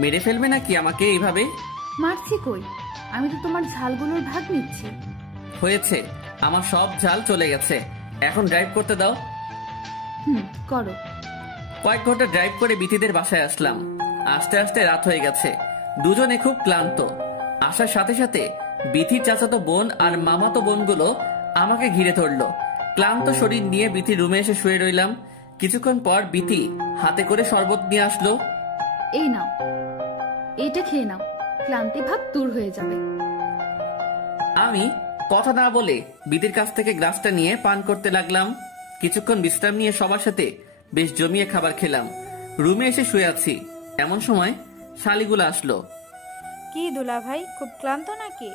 মেরে ফেলবে নাকি আমাকে এইভাবে? মারছি কই, আমি তো তোমার ঝালগুলোর ভাগ নিচ্ছি। হয়েছে, আমার সব ঝাল চলে গেছে, এখন ড্রাইভ করতে দাও। করো। কয়েক ঘন্টা ড্রাইভ করে বিতিদের বাসায় আসলাম। আস্তে আস্তে রাত হয়ে গেছে, দুজনে খুব ক্লান্ত। আসার সাথে সাথে বিথির চাচাতো বোন আর মামাতো বোনগুলো আমাকে ঘিরে ধরলো। ক্লান্ত শরীর নিয়ে বিথির রুমে এসে শুয়ে রইলাম। কিছুক্ষণ পর বিথি হাতে করে শরবত নিয়ে আসলো। এই নাও। এইটা খেয়ে নাও, ক্লান্তি ভাব দূর হয়ে যাবে। আমি কথা না বলে বিধির কাছ থেকে গ্লাসটা নিয়ে পান করতে লাগলাম। কিছুক্ষণ বিশ্রাম নিয়ে সবার সাথে বেশ জমিয়ে খাবার খেলাম। রুমে এসে শুয়ে আছি, এমন সময় শালিগুলো আসলো। কি দুলা ভাই, খুব ক্লান্ত নাকি?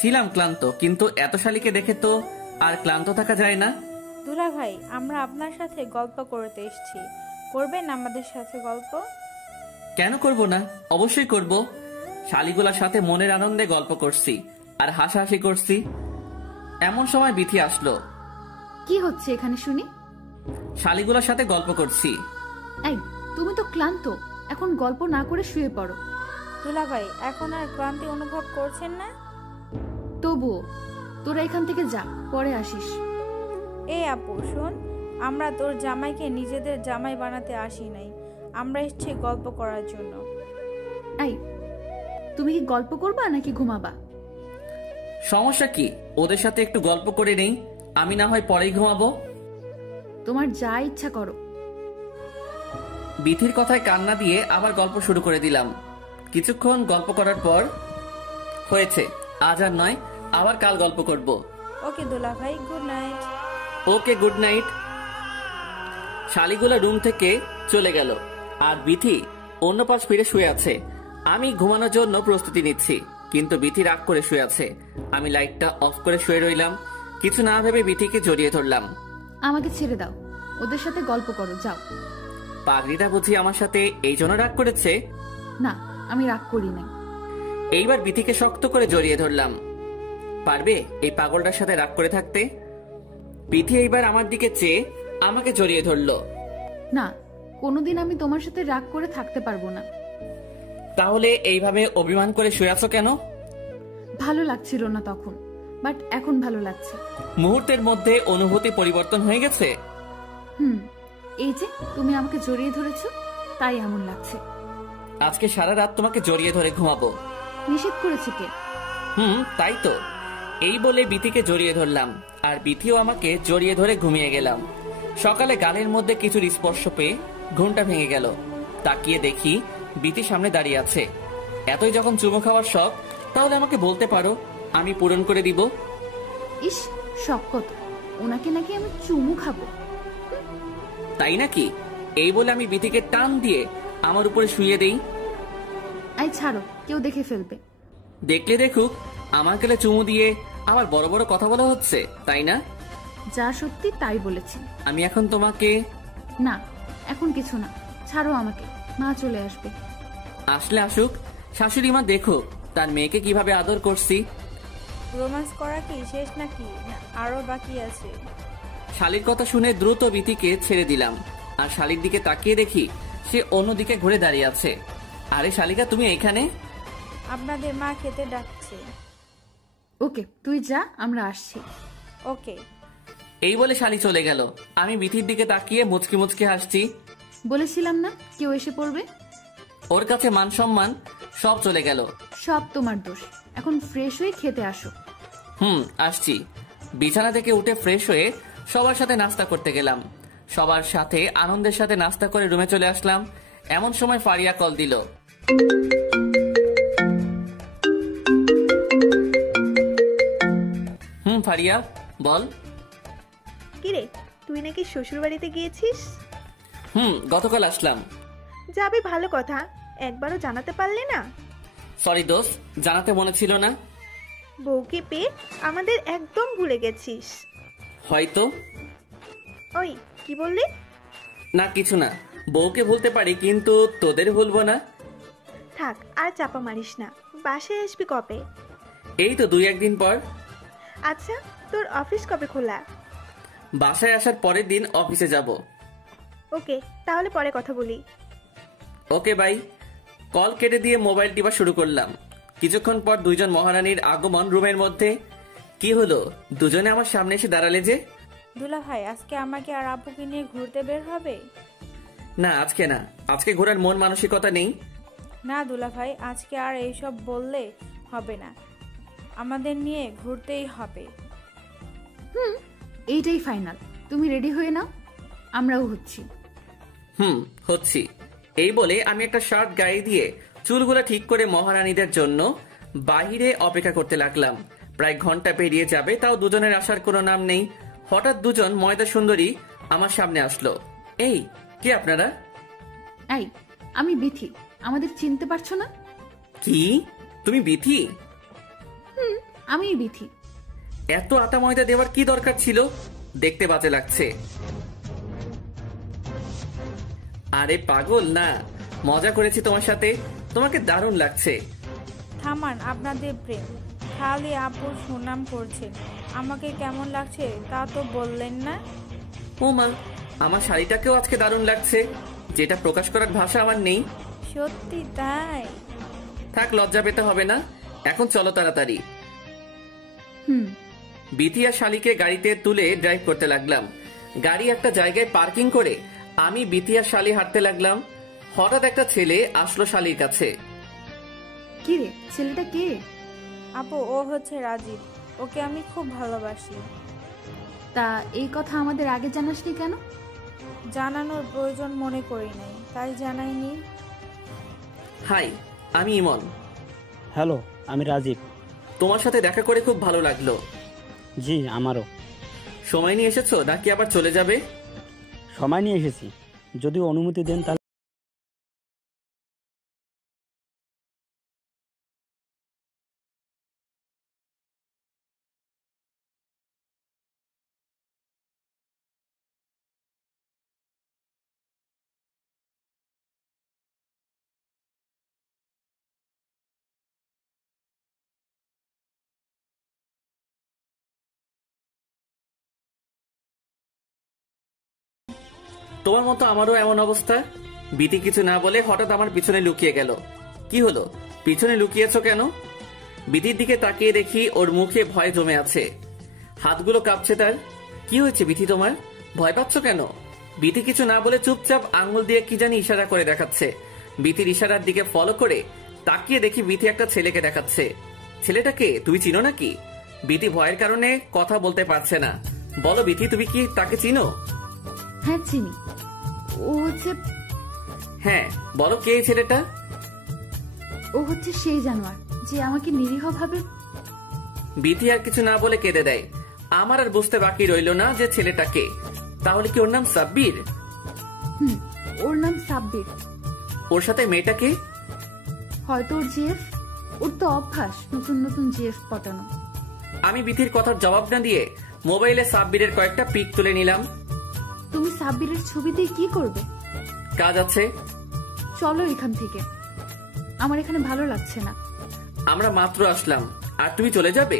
ছিলাম ক্লান্ত, কিন্তু এত শালিকে দেখে তো আর ক্লান্ত থাকা যায় না। দুলা ভাই, আমরা আপনার সাথে গল্প করতে এসেছি, করবেন আমাদের সাথে গল্প? কেন করব না, অবশ্যই করব। শালিগুলার সাথে মনের আনন্দে গল্প করছি আর হাসাহাসি করছি। এমন সময় বিথি আসলো। কি হচ্ছে এখানে শুনি? শালিগুলার সাথে গল্প করছি। এই, তুমি তো ক্লান্ত, এখন গল্প না করে শুয়ে পড়ো। দুলা ভাই, এখন আর ক্লান্তি অনুভব করছেন না? তবুও তোরা এখান থেকে যা, পরে আসিস। এ আপু শোন, আমরা তোর জামাইকে নিজেদের জামাই বানাতে আসি নাই, আমরা এসেছি গল্প করার জন্য। এই, তুমি কি গল্প করবা নাকি ঘুমাবা? সমস্যা কি, ওদের সাথে একটু গল্প করে নেই, আমি না হয় পরেই ঘুমাবো। তোমার যা ইচ্ছা করো। বিথির কথায় কান্না দিয়ে আবার গল্প শুরু করে দিলাম। কিছুক্ষণ গল্প করার পর, হয়েছে, আজ আর নয়, আবার কাল গল্প করব। ওকে দুলা ভাই, গুড নাইট। ওকে, গুড নাইট। শালিগুলা রুম থেকে চলে গেল আর বিথি অন্য পাশ ফিরে শুয়ে আছে। আমি ঘুমানোর জন্য প্রস্তুতি নিচ্ছি, কিন্তু বিথি রাগ করে শুয়ে আছে। আমি লাইটটা অফ করে শুয়ে রইলাম। কিছু না ভেবে বিথিকে জড়িয়ে ধরলাম। আমাকে ছেড়ে দাও, ওদের সাথে গল্প করো, যাও। পাগড়িটা বুঝি আমার সাথে এই জন্য রাগ করেছে? না, আমি রাগ করি নাই। এইবার বিথিকে শক্ত করে জড়িয়ে ধরলাম। পারবে এই পাগলটার সাথে রাগ করে থাকতে? বিথি এইবার আমার দিকে চেয়ে আমাকে জড়িয়ে ধরলো। না, কোনোদিন আমি তোমার সাথে রাগ করে থাকতে পারবো না। তাহলে এইভাবে অভিমান করে শুয়ে আছো কেন? ভালো লাগছিল না তখন, বাট এখন ভালো লাগছে। মুহূর্তের মধ্যে অনুভূতি পরিবর্তন হয়ে গেছে। এই যে তুমি আমাকে জড়িয়ে ধরেছো, তাই এমন লাগছে। আজকে সারা রাত তোমাকে জড়িয়ে ধরে ঘুমাবো। নিষেধ করেছে কে? তাই তো। এই বলে বিথিকে জড়িয়ে ধরলাম আর বিথিও আমাকে জড়িয়ে ধরে ঘুমিয়ে গেলাম। সকালে গালের মধ্যে কিছু স্পর্শ পেয়ে ঘুমটা ভেঙে গেল। তাকিয়ে দেখি বিথি সামনে দাঁড়িয়ে আছে। এতই যখন চুমু খাওয়ার শখ, তাহলে আমাকে বলতে পারো, আমি পূরণ করে দিব। ইস, শখ কত, ওনাকে নাকি আমি চুমু খাবো। তাই নাকি? এই বলে আমি বিথিকে টান দিয়ে আমার উপরে শুইয়ে দেই। আই ছাড়ো, কেউ দেখে ফেলবে। দেখলে দেখুক, আমার গেলে চুমু দিয়ে আমার বড় বড় কথা বলা হচ্ছে, তাই না? যা সত্যি তাই বলেছি। আমি এখন তোমাকে... না, এখন কিছু না, ছাড়ো আমাকে, মা চলে আসবে। আসলে আসুক, শাশুড়ি মা দেখো তার মেয়েকে কিভাবে আদর করছি। রোম্যান্স করা কি শেষ নাকি আরো বাকি আছে? শালির কথা শুনে দ্রুত বিথিকে ছেড়ে দিলাম আর শালির দিকে তাকিয়ে দেখি সে অন্যদিকে ঘুরে দাঁড়িয়ে আছে। আরে শালিকা, তুমি এখানে? আপনাদের মা খেতে ডাকছে। ওকে, তুই যা, আমরা আসছি। ওকে। এই বলে শালি চলে গেল। আমি বিথির দিকে তাকিয়ে মুচকি মুচকি হাসছি। বলেছিলাম না কেউ এসে পড়বে। ওর কাছে মান সম্মান সব চলে গেল। সব তোমার দোষ। এখন ফ্রেশ হয়ে খেতে আসো। আসছি। বিছানা থেকে উঠে ফ্রেশ হয়ে সবার সাথে নাস্তা করতে গেলাম। সবার সাথে আনন্দের সাথে নাস্তা করে রুমে চলে আসলাম। এমন সময় ফারিয়া কল দিল। ফারিয়া, বল। কিরে, তুই নাকি শ্বশুর বাড়িতে গিয়েছিস? গতকাল আসলাম। যাবে, ভালো কথা, একবারও জানাতে পারলে না? সরি দোস্ত, জানাতে মনে ছিল না। বউকে পেয়ে আমাদের একদম ভুলে গেছিস হয়তো। ওই কি বললি? না কিছু না, বউকে ভুলতে পারি কিন্তু তোদের ভুলবো না। থাক, আর চাপা মারিস না। বাসায় আসবি কবে? এই তো 2-1 দিন পর। আচ্ছা, তোর অফিস কবে খোলা? বাসায় আসার পরের দিন অফিসে যাব। ওকে, তাহলে পরে কথা বলি। Okay bye. কল কেটে দিয়ে মোবাইল টিপা শুরু করলাম। কিছুক্ষণ পর দুইজন মহারানীর আগমন রুমের মধ্যে। কি হলো, দুজনে আমার সামনে এসে দাঁড়ালে যে? দুলা ভাই, আজকে আমাকে আর আব্বুকে নিয়ে ঘুরতে বের হবে? না, আজকে না, আজকে ঘোরার মন মানসিকতা নেই। না দুলা ভাই, আজকে আর এইসব বললে হবে না, আমাদের নিয়ে ঘুরতেই হবে। এইটাই ফাইনাল। তুমি রেডি হয়ে নাও, আমরাও হচ্ছি। হচ্ছি। এই বলে আমি একটা শার্ট গায়ে দিয়ে চুলগুলো ঠিক করে মহারানীদের জন্য বাহিরে অপেক্ষা করতে লাগলাম। প্রায় ঘন্টা পেরিয়ে যাবে, তাও দুজনের আসার কোনো নাম নেই। হঠাৎ দুজন ময়দা সুন্দরী আমার সামনে আসলো। এই, কে আপনারা? এই, আমি বিথি। আমাদের চিনতে পারছো না? কি, তুমি বিথি? আমি বিথি। এত আটা ময়দা দেওয়ার কি দরকার ছিল? দেখতে বাজে লাগছে। আরে পাগল না, মজা করেছি তোমার সাথে। তোমাকে দারুণ লাগছে। থামান আপনাদের প্রেম। খালি আপুর সুনাম করছেন, আমাকে কেমন লাগছে তা তো বললেন না। ও মা, আমার শাড়িটাকেও আজকে দারুণ লাগছে, যেটা প্রকাশ করার ভাষা আমার নেই। সত্যি তাই? থাক, লজ্জা পেতে হবে না। এখন চলো তাড়াতাড়ি। বিথি আর শালিকে গাড়িতে তুলে ড্রাইভ করতে লাগলাম। গাড়ি একটা জায়গায় পার্কিং করে আমি, বিথি আর শালি হাঁটতে লাগলাম। হঠাৎ একটা ছেলে আসলো শালির কাছে। কি রে, ছেলেটা কে? আপু, ও হচ্ছে রাজীব। ওকে আমি খুব ভালোবাসি। তা এই কথা আমাদের আগে জানাসনি কেন? জানানোর প্রয়োজন মনে করি নাই, তাই জানাইনি। হাই, আমি ইমন। হ্যালো, আমি রাজীব। তোমার সাথে দেখা করে খুব ভালো লাগলো। জি, আমারও। সময় নিয়ে এসেছো নাকি আবার চলে যাবে? সময় নিয়ে এসেছি, যদি অনুমতি দেন তাহলে। তোমার মতো আমারও এমন অবস্থা। বিথি কিছু না বলে হঠাৎ আমার পিছনে লুকিয়ে গেল। কি হলো, পিছনে লুকিয়েছো কেন? বিথির দিকে তাকিয়ে দেখি ওর মুখে ভয় জমে আছে, হাতগুলো কাঁপছে তার। কি হয়েছে বিথি, তোমার ভয় পাচ্ছ কেন? বিথি কিছু না বলে চুপচাপ আঙ্গুল দিয়ে কি জানি ইশারা করে দেখাচ্ছে। বিথির ইশারার দিকে ফলো করে তাকিয়ে দেখি বিথি একটা ছেলেকে দেখাচ্ছে। ছেলেটাকে তুমি চিনো নাকি? বিথি ভয়ের কারণে কথা বলতে পারছে না। বলো বিথি, তুমি কি তাকে চিনো? হ্যাঁ চিনি, ও হচ্ছে। হ্যাঁ বলো, কে এই ছেলেটা? ও হচ্ছে সেই জানোয়ার যে আমাকে নিরীহ ভাবে। বিথি আর কিছু না বলে কেঁদে দেয়। আমার আর বুঝতে বাকি রইল না যে ছেলেটা কে। তাহলে কি ওর নাম সাব্বির? ওর নাম সাব্বির। ওর সাথে মেয়েটাকে? হয়তো ওর জিএফ। ওর তো অভ্যাস নতুন নতুন জিএফ পটানো। আমি বিথির কথার জবাব না দিয়ে মোবাইলে সাব্বিরের কয়েকটা পিক তুলে নিলাম। তুমি সাব্বিরের ছবি দিয়ে কি করবে? কাজ আছে। চলো এখান থেকে, আমার এখানে ভালো লাগছে না। আমরা মাত্র আসলাম আর তুমি চলে যাবে?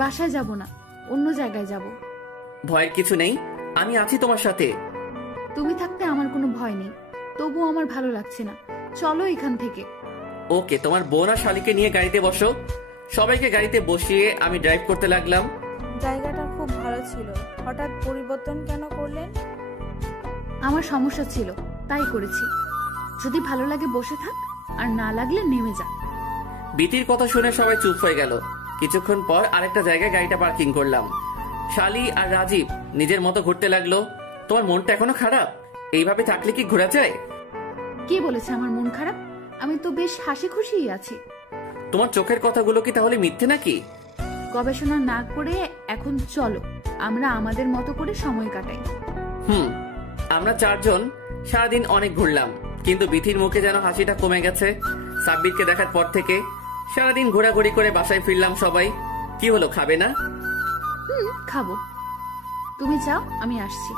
বাসায় যাব না, অন্য জায়গায় যাব। ভয়ের কিছু নেই, আমি আছি তোমার সাথে। তুমি থাকতে আমার কোনো ভয় নেই, তবুও আমার ভালো লাগছে না। চলো এখান থেকে। ওকে, তোমার বোন আর শালিকে নিয়ে গাড়িতে বসো। সবাইকে গাড়িতে বসিয়ে আমি ড্রাইভ করতে লাগলাম। জায়গাটা খুব ভালো ছিল, হঠাৎ পরিবর্তন কেন করলেন? আমার সমস্যা ছিল তাই করেছি। যদি ভালো লাগে বসে থাক, আর না লাগলে নেমে যা। বিথির কথা শুনে সবাই চুপ হয়ে গেল। কিছুক্ষণ পর আরেকটা জায়গায় গাড়িটা পার্কিং করলাম। শালি আর রাজীব নিজের মতো ঘুরতে লাগলো। তোমার মনটা এখনো খারাপ? এইভাবে থাকলে কি ঘোরা যায়? কে বলেছে আমার মন খারাপ? আমি তো বেশ হাসি খুশিই আছি। তোমার চোখের কথাগুলো কি তাহলে মিথ্যে নাকি? গবেষণা না করে এখন চলো আমরা আমাদের মতো করে সময় কাটাই। আমরা চারজন সারাদিন অনেক ঘুরলাম, কিন্তু বিথির মুখে যেন হাসিটা কমে গেছে সাব্বিরকে দেখার পর থেকে। সারাদিন ঘোরাঘুরি করে বাসায় ফিরলাম সবাই। কি হলো, খাবে না? খাবো, তুমি যাও, আমি আসছি।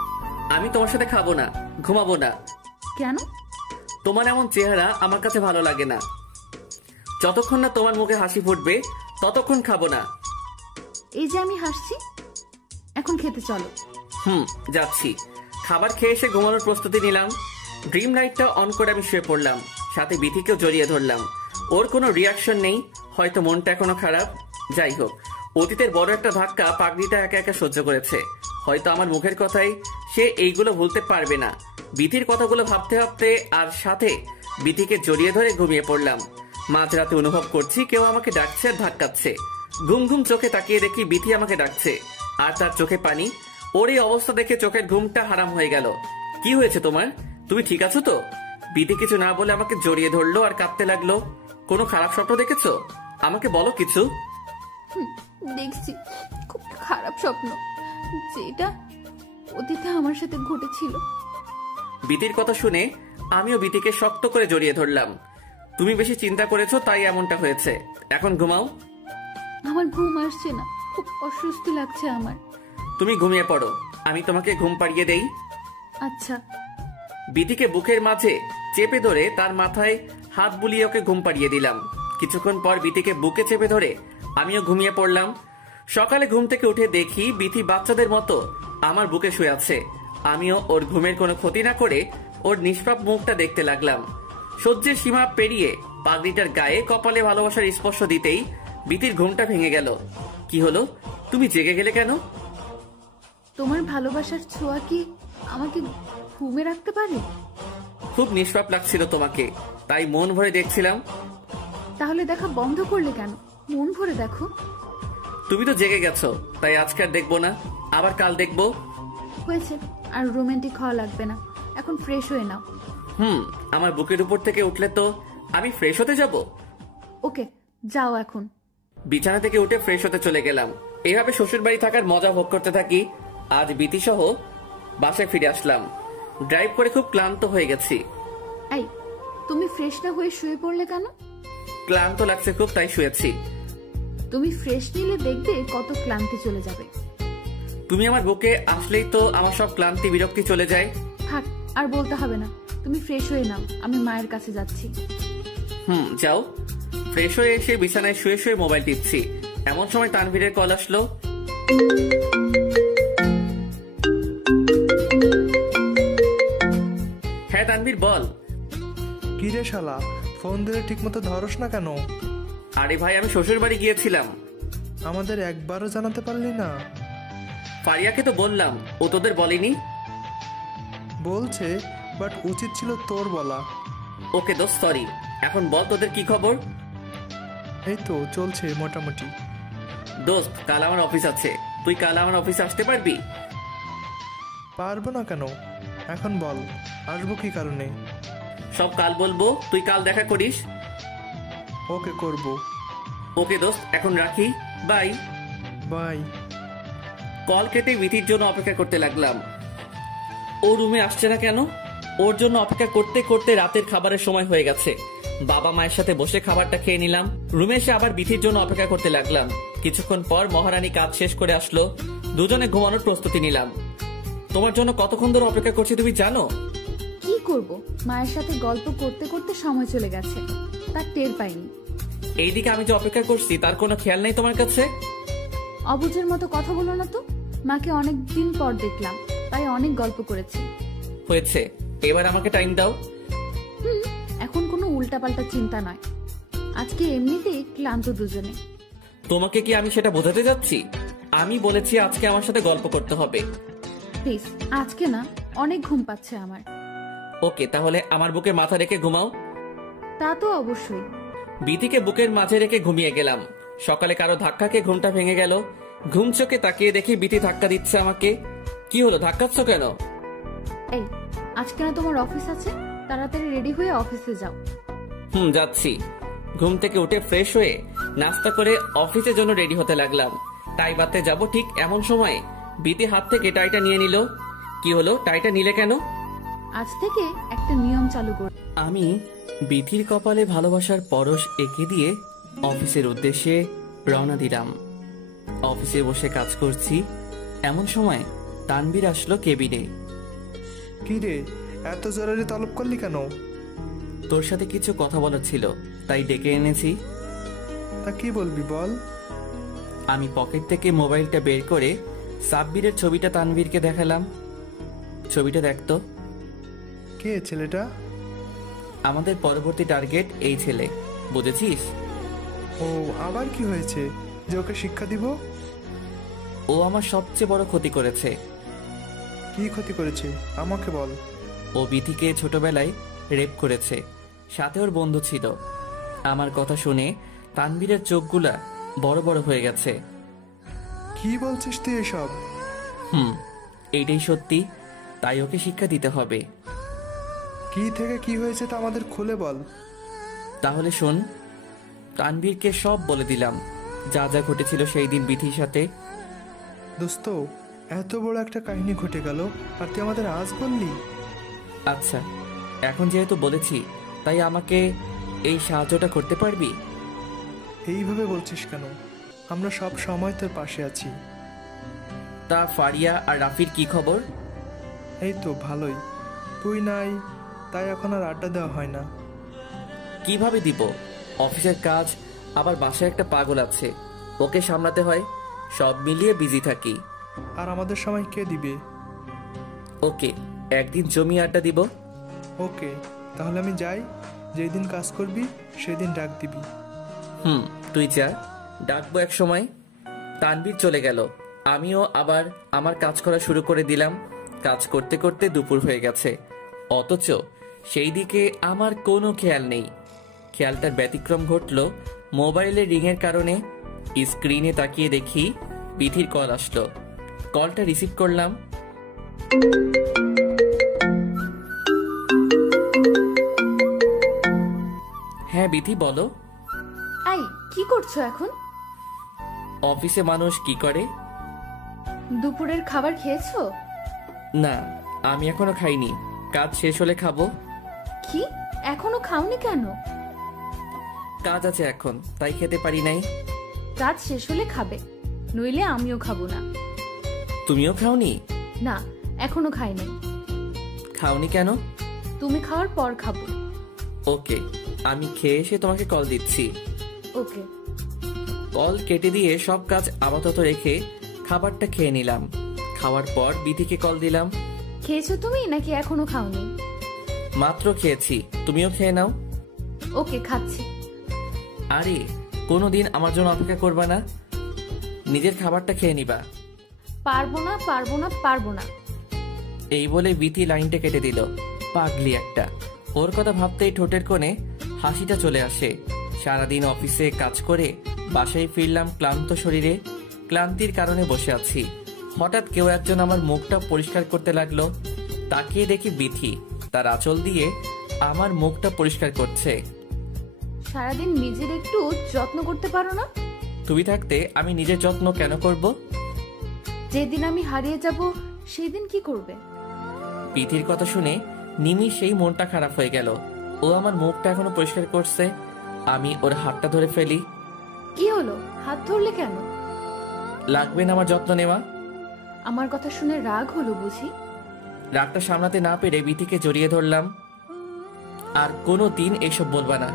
আমি তোমার সাথে খাবো না, ঘুমাবো না। কেন? তোমার এমন চেহারা আমার কাছে ভালো লাগে না। যতক্ষণ না তোমার মুখে হাসি ফুটবে ততক্ষণ খাবো না। এই যে আমি হাসছি, এখন খেতে চলো। যাচ্ছি। খাবার খেয়ে এসে ঘুমানোর প্রস্তুতি নিলাম। ড্রিম লাইটটা অন করে আমি শুয়ে পড়লাম, সাথে বিথিকেও জড়িয়ে ধরলাম। ওর কোনো রিয়াকশন নেই, হয়তো মনটা এখনো খারাপ। যাই হোক, অতীতের বড় একটা ধাক্কা পাগড়িটা একা একা সহ্য করেছে। হয়তো আমার মুখের কথাই সে এইগুলো ভুলতে পারবে না। বিথির কথাগুলো ভাবতে ভাবতে আর সাথে বিথিকে জড়িয়ে ধরে ঘুমিয়ে পড়লাম। মাঝরাতে অনুভব করছি কেউ আমাকে ডাকছে আর ধাক্কাচ্ছে। ঘুম ঘুম চোখে তাকিয়ে দেখি বিথি আমাকে ডাকছে, আর তার চোখে পানি। ওর এই অবস্থা দেখে চোখের ঘুমটা হারাম হয়ে গেল। কি হয়েছে তোমার? তুমি ঠিক আছো তো? বিধি কিছু না বলে আমাকে জড়িয়ে ধরলো আর কাঁদতে লাগলো। কোনো খারাপ স্বপ্ন দেখেছো? আমাকে বলো কিছু। দেখছি খুব খারাপ স্বপ্ন, যেটা অতীতে আমার সাথে ঘটেছিল। বিধির কথা শুনে আমিও বিধিকে শক্ত করে জড়িয়ে ধরলাম। তুমি বেশি চিন্তা করেছো তাই এমনটা হয়েছে, এখন ঘুমাও। আমার ঘুম আসছে না, খুব অস্বস্তি লাগছে আমার। তুমি ঘুমিয়ে পড়ো, আমি তোমাকে ঘুম পাড়িয়ে দেই। আচ্ছা। বিধিকে বুকের মাঝে চেপে ধরে তার মাথায় হাত বুলিয়ে ওকে ঘুম পাড়িয়ে দিলাম। কিছুক্ষণ পর বিধিকে বুকে চেপে ধরে আমিও ঘুমিয়ে পড়লাম। সকালে ঘুম থেকে উঠে দেখি বিধি বাচ্চাদের মতো আমার বুকে শুয়ে আছে। আমিও ওর ঘুমের কোনো ক্ষতি না করে ওর নিষ্পাপ মুখটা দেখতে লাগলাম। সহ্যের সীমা পেরিয়ে পাগড়িটার গায়ে কপালে ভালোবাসার স্পর্শ দিতেই বিধির ঘুমটা ভেঙে গেল। কি হলো, তুমি জেগে গেলে কেন? তোমার ভালোবাসার ছোঁয়া কি আমাকে ঘুমে রাখতে পারে? খুব নিষ্পাপ লাগছিল তোমাকে, তাই মন ভরে দেখছিলাম। তাহলে দেখা বন্ধ করলে কেন? মন ভরে দেখো। তুমি তো জেগে গেছো, তাই আজকে আর দেখবো না, আবার কাল দেখবো। হয়েছে, আর রোমান্টিক হওয়া লাগবে না, এখন ফ্রেশ হয়ে নাও। আমার বুকের উপর থেকে উঠলে তো আমি ফ্রেশ হতে যাব। ওকে, যাও এখন। বিছানা থেকে উঠে ফ্রেশ হতে চলে গেলাম। এইভাবে শ্বশুর বাড়ি থাকার মজা ভোগ করতে থাকি। আজ বিতি সহ বাসায় ফিরে আসলাম। ড্রাইভ করে খুব ক্লান্ত হয়ে গেছি। এই, তুমি ফ্রেশ না হয়ে শুয়ে পড়লে কেন? ক্লান্ত লাগছে খুব, তাই শুয়েছি। তুমি ফ্রেশ নিলে দেখবে কত ক্লান্তি চলে যাবে। তুমি আমার বুকে আসলেই তো আমার সব ক্লান্তি বিরক্তি চলে যায়। থাক, আর বলতে হবে না, তুমি ফ্রেশ হয়ে নাও, আমি মায়ের কাছে যাচ্ছি। যাও। ফ্রেশ হয়ে এসে বিছানায় শুয়ে শুয়ে মোবাইল টিপছি, এমন সময় তানভীরের কল আসলো। হ্যাঁ তানভীর, বল। কি রে শালা, ফোন দিলে ঠিক মতো ধরস না কেন? আরে ভাই, আমি শ্বশুর বাড়ি গিয়েছিলাম। আমাদের একবারও জানাতে পারলি না? ফারিয়াকে তো বললাম, ও তোদের বলেনি? বলছে, বাট উচিত ছিল তোর বলা। ওকে দোস্ত, সরি। এখন বল তোদের কি খবর? এই তো চলছে মোটামুটি। দোস্ত, কাল আমার অফিস আছে, তুই কাল আমার অফিসে আসতে পারবি? পারবো না কেন, এখন বল আসবো কি কারণে। সব কাল বলবো, তুই কাল দেখা করিস। ওকে, করবো। ওকে দোস্ত, এখন রাখি, বাই। বাই। কল কেটে বিধির জন্য অপেক্ষা করতে লাগলাম। ও রুমে আসছে না কেন? ওর জন্য অপেক্ষা করতে করতে রাতের খাবারের সময় হয়ে গেছে। বাবা মায়ের সাথে বসে খাবারটা খেয়ে নিলাম। রুমে এসে আবার বিধির জন্য অপেক্ষা করতে লাগলাম। কিছুক্ষণ পর মহারানী কাজ শেষ করে আসলো। দুজনে ঘুমানোর প্রস্তুতি নিলাম। তোমার জন্য কতক্ষণ ধরে অপেক্ষা করছি তুমি জানো? কি করব, মায়ের সাথে গল্প করতে করতে সময় চলে গেছে, তার টের পাইনি। এইদিকে আমি যে অপেক্ষা করছি তার কোনো খেয়াল নেই তোমার কাছে? অবুঝের মতো কথা বলো না তো। মাকে অনেক দিন পর দেখলাম, তাই অনেক গল্প করেছি। হয়েছে, এবার আমাকে টাইম দাও। এখন কোনো উল্টাপাল্টা চিন্তা নয়, আজকে এমনিতেই ক্লান্ত দুজনে। তোমাকে কি আমি সেটা বোঝাতে যাচ্ছি? আমি বলেছি আজকে আমার সাথে গল্প করতে হবে। প্লিজ, আজকে না, অনেক ঘুম পাচ্ছে আমার। ওকে, তাহলে আমার বুকে মাথা রেখে ঘুমাও। তা তো অবশ্যই। বিধিকে বুকের মাঝে রেখে ঘুমিয়ে গেলাম। সকালে কারো ধাক্কাকে ঘুমটা ভেঙে গেল। ঘুম চোখে তাকিয়ে দেখি বিধি ধাক্কা দিচ্ছে আমাকে। কি হলো, ধাক্কাচ্ছ কেন? এই, আজকে না তোমার অফিস আছে, তাড়াতাড়ি রেডি হয়ে অফিসে যাও। যাচ্ছি। ঘুম থেকে উঠে ফ্রেশ হয়ে নাস্তা করে অফিসের জন্য রেডি হতে লাগলাম। টাই বাঁধতে যাব, ঠিক এমন সময় বিধি হাত থেকে টাইটা নিয়ে নিল। কি হলো, টাইটা নিলে কেন? আজ থেকে একটা নিয়ম চালু কর। আমি বিধির কপালে ভালোবাসার পরশ এঁকে দিয়ে অফিসের উদ্দেশ্যে রওনা দিলাম। অফিসে বসে কাজ করছি, এমন সময় তানভীর আসলো কেবিনে। কি রে, এত জরুরি তলব করলি কেন? তোর সাথে কিছু কথা বলার ছিল, তাই ডেকে এনেছি। তা কি বলবি বল। আমি পকেট থেকে মোবাইলটা বের করে সাব্বিরের ছবিটা তানভীরকে দেখালাম। ছবিটা দেখতো। কে ছেলেটা? আমাদের পরবর্তী টার্গেট এই ছেলে, বুঝেছিস? ও, আবার কি হয়েছে যে ওকে শিক্ষা দিব? ও আমার সবচেয়ে বড় ক্ষতি করেছে। কি ক্ষতি করেছে আমাকে বল। ও বিধিকে ছোটবেলায় রেপ করেছে, সাথে ওর বন্ধু ছিল। আমার কথা শুনে তানভীরের চোখগুলা বড় বড় হয়ে গেছে। কি বলছিস তুই এসব? এইটাই সত্যি, তাই ওকে শিক্ষা দিতে হবে। কি থেকে কি হয়েছে তা আমাদের খুলে বল। তাহলে শোন, তানভীরকে সব বলে দিলাম, যা যা ঘটেছিল সেই দিন বিথির সাথে। দোস্ত, এত বড় একটা কাহিনী ঘটে গেল আর তুই আমাদের আজ বললি? আচ্ছা, এখন যেহেতু বলেছি তাই আমাকে এই সাহায্যটা করতে পারবি? এইভাবে বলছিস কেন? আমরা সব সময় তোর পাশে আছি। তা ফারিয়া আর রাফির কি খবর? এই তো ভালোই, তুই নাই তাই এখন আর আড্ডা দেওয়া হয় না। কিভাবে দিব? অফিসের কাজ, আবার বাসায় একটা পাগল আছে, ওকে সামলাতে হয়, সব মিলিয়ে বিজি থাকি। আর আমাদের সময় কে দিবে? ওকে, একদিন জমি আড্ডা দিব। ওকে, তাহলে আমি যাই, যেই দিন কাজ করবি সেই দিন ডাক দিবি। তুই যা, ডাকবো এক সময়। তানভীর চলে গেল, আমিও আবার আমার কাজ করা শুরু করে দিলাম। কাজ করতে করতে দুপুর হয়ে গেছে, অথচ সেই দিকে আমার কোনো খেয়াল নেই। খেয়ালটার ব্যতিক্রম ঘটল মোবাইলের রিংয়ের কারণে। স্ক্রিনে তাকিয়ে দেখি বিথির কল আসলো। কলটা রিসিভ করলাম। হ্যাঁ বিথি, বলো। আই, কি করছো এখন? অফিসে মানুষ কি করে? দুপুরের খাবার খেয়েছো? না, আমি এখনো খাইনি, কাজ শেষ হলে খাবো। কি, এখনো খাওনি কেন? কাজ আছে এখন, তাই খেতে পারি নাই। কাজ শেষ হলে খাবে, নইলে আমিও খাবো না। তুমিও খাওনি? না, এখনো খাইনি। খাওনি কেন? তুমি খাওয়ার পর খাবো। ওকে, আমি খেয়ে এসে তোমাকে কল দিচ্ছি। ওকে। কল কেটে দিয়ে সব কাজ আপাতত রেখে খাবারটা খেয়ে নিলাম। খাওয়ার পর বিথিকে কল দিলাম। খেয়েছো তুমি নাকি এখনো খাওনি? মাত্র খেয়েছি, তুমিও খেয়ে নাও। ওকে, খাচ্ছি। আরে, কোনোদিন আমার জন্য অপেক্ষা করবা না? নিজের খাবারটা খেয়ে নিবা। পারবো না, পারবো না, পারবো না। এই বলে বিথি লাইনটা কেটে দিল। পাগলি একটা, ওর কথা ভাবতেই ঠোঁটের কোণে হাসিটা চলে আসে। সারাদিন অফিসে কাজ করে বাসায় ফিরলাম ক্লান্ত শরীরে। ক্লান্তির কারণে বসে আছি। হঠাৎ কেউ একজন আমার মুখটা পরিষ্কার করতে লাগলো। তাকিয়ে দেখি বিথি তার আঁচল দিয়ে আমার মুখটা পরিষ্কার করছে। সারাদিন নিজের একটু যত্ন করতে পারো না? তুমি থাকতে আমি নিজের যত্ন কেন করব? যেদিন আমি হারিয়ে যাব সেদিন কি করবে? বিথির কথা শুনে নিমি সেই মনটা খারাপ হয়ে গেল। ও আমার মুখটা এখনো পরিষ্কার করছে। আমি ওর হাতটা ধরে ফেলি। কি হলো, হাত ধরলে কেন? লাগবে না আমার যত্ন নেওয়া? আমার কথা শুনে রাগ হলো বুঝি? রাগটা সামলাতে না পেরে বিথিকে জড়িয়ে ধরলাম। আর কোনো দিন এসব বলবা না,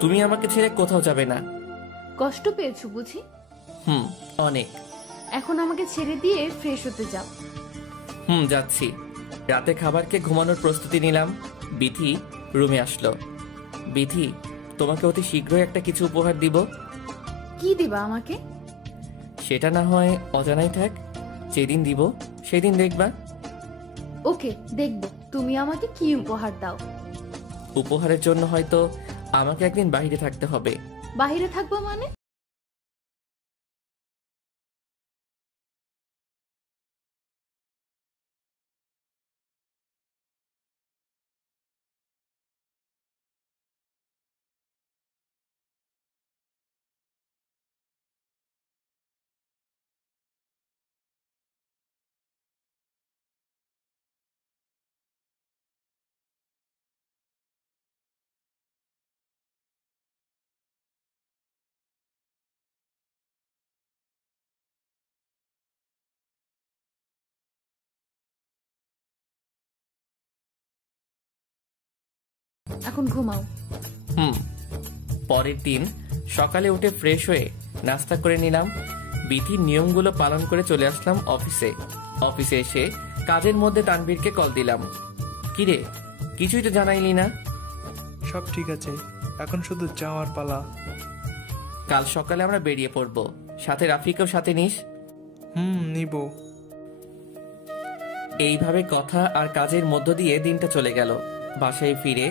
তুমি আমাকে ছেড়ে কোথাও যাবে না। কষ্ট পেয়েছো বুঝি? অনেক। এখন আমাকে ছেড়ে দিয়ে ফ্রেশ হতে যাও। যাচ্ছি। রাতে খাবারকে ঘুমানোর প্রস্তুতি নিলাম। বিথি রুমে আসলো। বিথি, তোমাকে অতি শীঘ্রই একটা কিছু উপহার দিব। কি দিবা আমাকে? সেটা না হয় অজানাই থাক, যেদিন দিব সেদিন দেখবা। ওকে, দেখব তুমি আমাকে কি উপহার দাও। উপহারের জন্য হয়তো আমাকে একদিন বাইরে থাকতে হবে। বাইরে থাকবো মানে? এখন ঘুমাও। পরের দিন সকালে উঠে ফ্রেশ হয়ে নাস্তা করে নিলাম। বিধির নিয়মগুলো পালন করে চলে আসলাম অফিসে। অফিসে এসে কাজের মধ্যে তানভীরকে কল দিলাম। কিরে, কিছুই তো জানাইলি না? সব ঠিক আছে, এখন শুধু যাওয়ার পালা। কাল সকালে আমরা বেরিয়ে পড়ব, সাথে রাফিকেও সাথে নিস। নিব। এইভাবে কথা আর কাজের মধ্য দিয়ে দিনটা চলে গেল। বাসায় ফিরে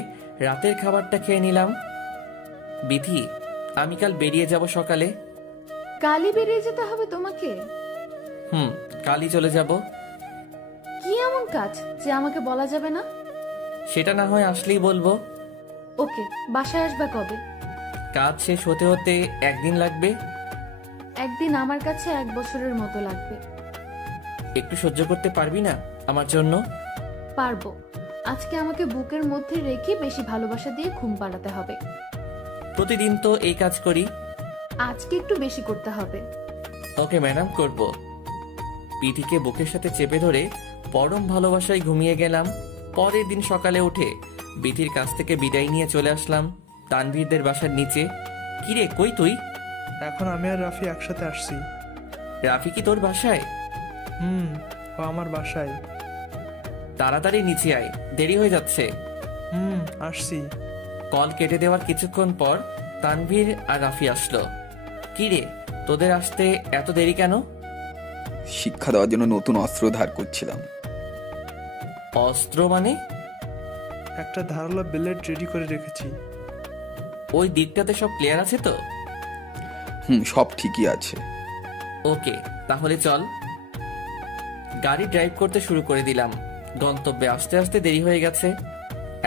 রাতের খাবারটা খেয়ে নিলাম। বিধি, আমি কাল বেরিয়ে যাব সকালে। কালই বেরিয়ে যেতে হবে তোমাকে? কালই চলে যাব। কি এমন কাজ যে আমাকে বলা যাবে না? সেটা না হয় আসলেই বলবো। ওকে, বাসায় আসবা কবে? কাজ শেষ হতে হতে একদিন লাগবে। একদিন আমার কাছে 1 বছরের মতো লাগবে। একটু সহ্য করতে পারবি না আমার জন্য? পারবো। আজকে আমাকে বুকের মধ্যে রেখে বেশি ভালোবাসা দিয়ে ঘুম পাড়াতে হবে। প্রতিদিন তো এই কাজ করি। আজকে একটু বেশি করতে হবে। ওকে ম্যাডাম, করব। পিঠিকে বুকের সাথে চেপে ধরে পরম ভালোবাসায় ঘুমিয়ে গেলাম। পরের দিন সকালে উঠে বিথির কাছ থেকে বিদায় নিয়ে চলে আসলাম তানভীরদের বাসার নিচে। কিরে, কই তুই? এখন আমি আর রাফি একসাথে আসছি। রাফি কি তোর বাসায়? ও আমার বাসায়। তাড়াতাড়ি নিচে আয়, দেরি হয়ে যাচ্ছে। আসছি। কল কেটে দেওয়ার কিছুক্ষণ পর তানভীর আর রাফি আসলো। কিরে, তোদের আসতে এত দেরি কেন? শিক্ষা দেওয়ার জন্য নতুন অস্ত্র ধার করছিলাম। অস্ত্র মানে? একটা ধারালো ব্লেড রেডি করে রেখেছি। ওই দিকটাতে সব ক্লিয়ার আছে তো? সব ঠিকই আছে। ওকে, তাহলে চল। গাড়ি ড্রাইভ করতে শুরু করে দিলাম। গন্তব্যে আসতে আসতে দেরি হয়ে গেছে।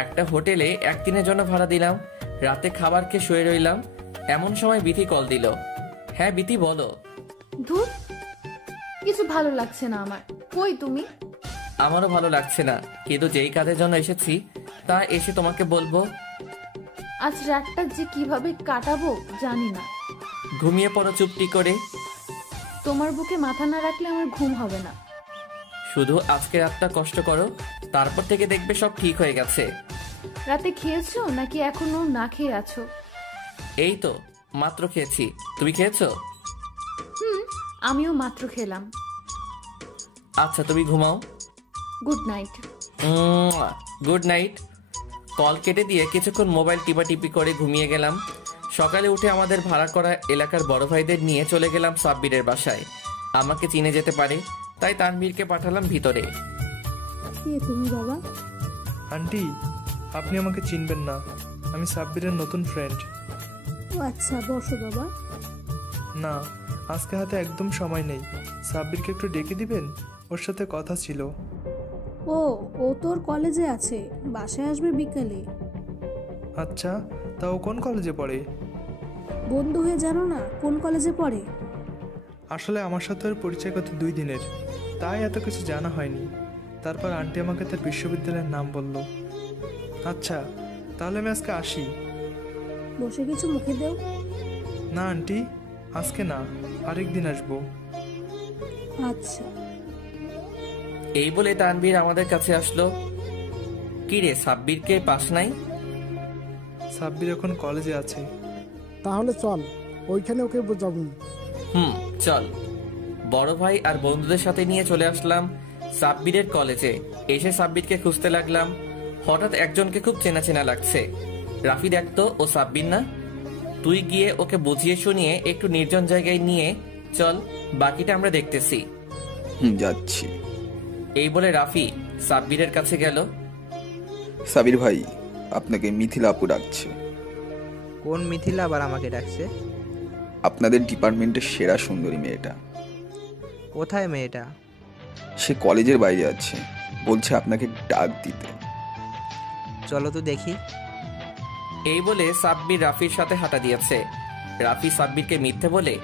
একটা হোটেলে একদিনের জন্য ভাড়া দিলাম। রাতে খাবার খেয়ে শুয়ে রইলাম। এমন সময় বিথি কল দিল। হ্যাঁ বিথি, বলো। ধুর, কিছু ভালো লাগছে না আমার। কই তুমি? আমারও ভালো লাগছে না, কিন্তু যেই কাজের জন্য এসেছি তা এসে তোমাকে বলবো। আজ রাতটা যে কিভাবে কাটাবো জানি না। ঘুমিয়ে পড়ো চুপটি করে। তোমার বুকে মাথা না রাখলে আমার ঘুম হবে না। শুধু আজকে রাতটা কষ্ট করো, তারপর থেকে দেখবে সব ঠিক হয়ে গেছে। রাতে খেয়েছো নাকি এখনো না খেয়ে আছো? এই তো মাত্র খেয়েছি, তুমি খেয়েছো? আমিও মাত্র খেলাম। আচ্ছা, তুমি ঘুমাও। Good night. Good night. Call কেটে দিয়ে কিছুক্ষণ মোবাইল টিপাটিপি করে ঘুমিয়ে গেলাম। সকালে উঠে আমাদের ভাড়া করা এলাকার বড় ভাইদের নিয়ে চলে গেলাম সাব্বিরের বাসায়। আমাকে চিনে যেতে পারে তাই তানভীরকে পাঠালাম ভিতরে। কে তুমি বাবা? আন্টি, আপনি আমাকে চিনবেন না, আমি সাব্বিরের নতুন ফ্রেন্ড। ও আচ্ছা, বসো বাবা। না, আজকে হাতে একদম সময় নেই। সাব্বিরকে একটু ডেকে দিবেন, ওর সাথে কথা ছিল। ও তোর কলেজে আছে, বাসায় আসবে বিকালে। আচ্ছা, তা ও কোন কলেজে পড়ে? বন্ধু হয়ে জানো না কোন কলেজে পড়ে? আসলে আমার সাথে ওর পরিচয় কত 2 দিনের, তাই এত কিছু জানা হয়নি। তারপর আন্টি আমাকে তার বিশ্ববিদ্যালয়ের নাম বলল। আচ্ছা, তাহলে আমি আজকে আসি। বসে কিছু মুখে দেও। না আন্টি, আজকে না, আরেকদিন আসবো। আচ্ছা। এই বলে তানভীর আমাদের কাছে আসলো। কিরে, সাব্বিরকে পাস নাই? সাব্বির এখন কলেজে আছে। তাহলে চল, ওইখানে ওকে বোঝাবো। চল। বড় ভাই আর বন্ধুদের সাথে নিয়ে চলে আসলাম সাব্বিরের কলেজে। এসে সাব্বিরকে খুঁজতে লাগলাম। হঠাৎ একজনকে খুব চেনা চেনা লাগছে। রাফি, দেখতো ও সাব্বির না? তুই গিয়ে ওকে বুঝিয়ে শুনিয়ে একটু নির্জন জায়গায় নিয়ে চল, বাকিটা আমরা দেখতেছি। যাচ্ছি। এই বলে রাফি সাব্বিরের কাছে গেল। সাবির ভাই, আপনাকে মিথিলা আপু ডাকছে। কোন মিথিলা আবার আমাকে ডাকছে? আপনাদের ডিপার্টমেন্টের সেরা সুন্দরী মেয়েটা। কোথায় মেয়েটা? সে কলেজের বাইরে আছে, বলছে আপনাকে ডাক দিতে। চলো তো দেখি। এই বলে সাব্বির রাফির সাথে হাঁটা দিয়েছে। রাফি সাব্বিরকে মিথ্যে বলে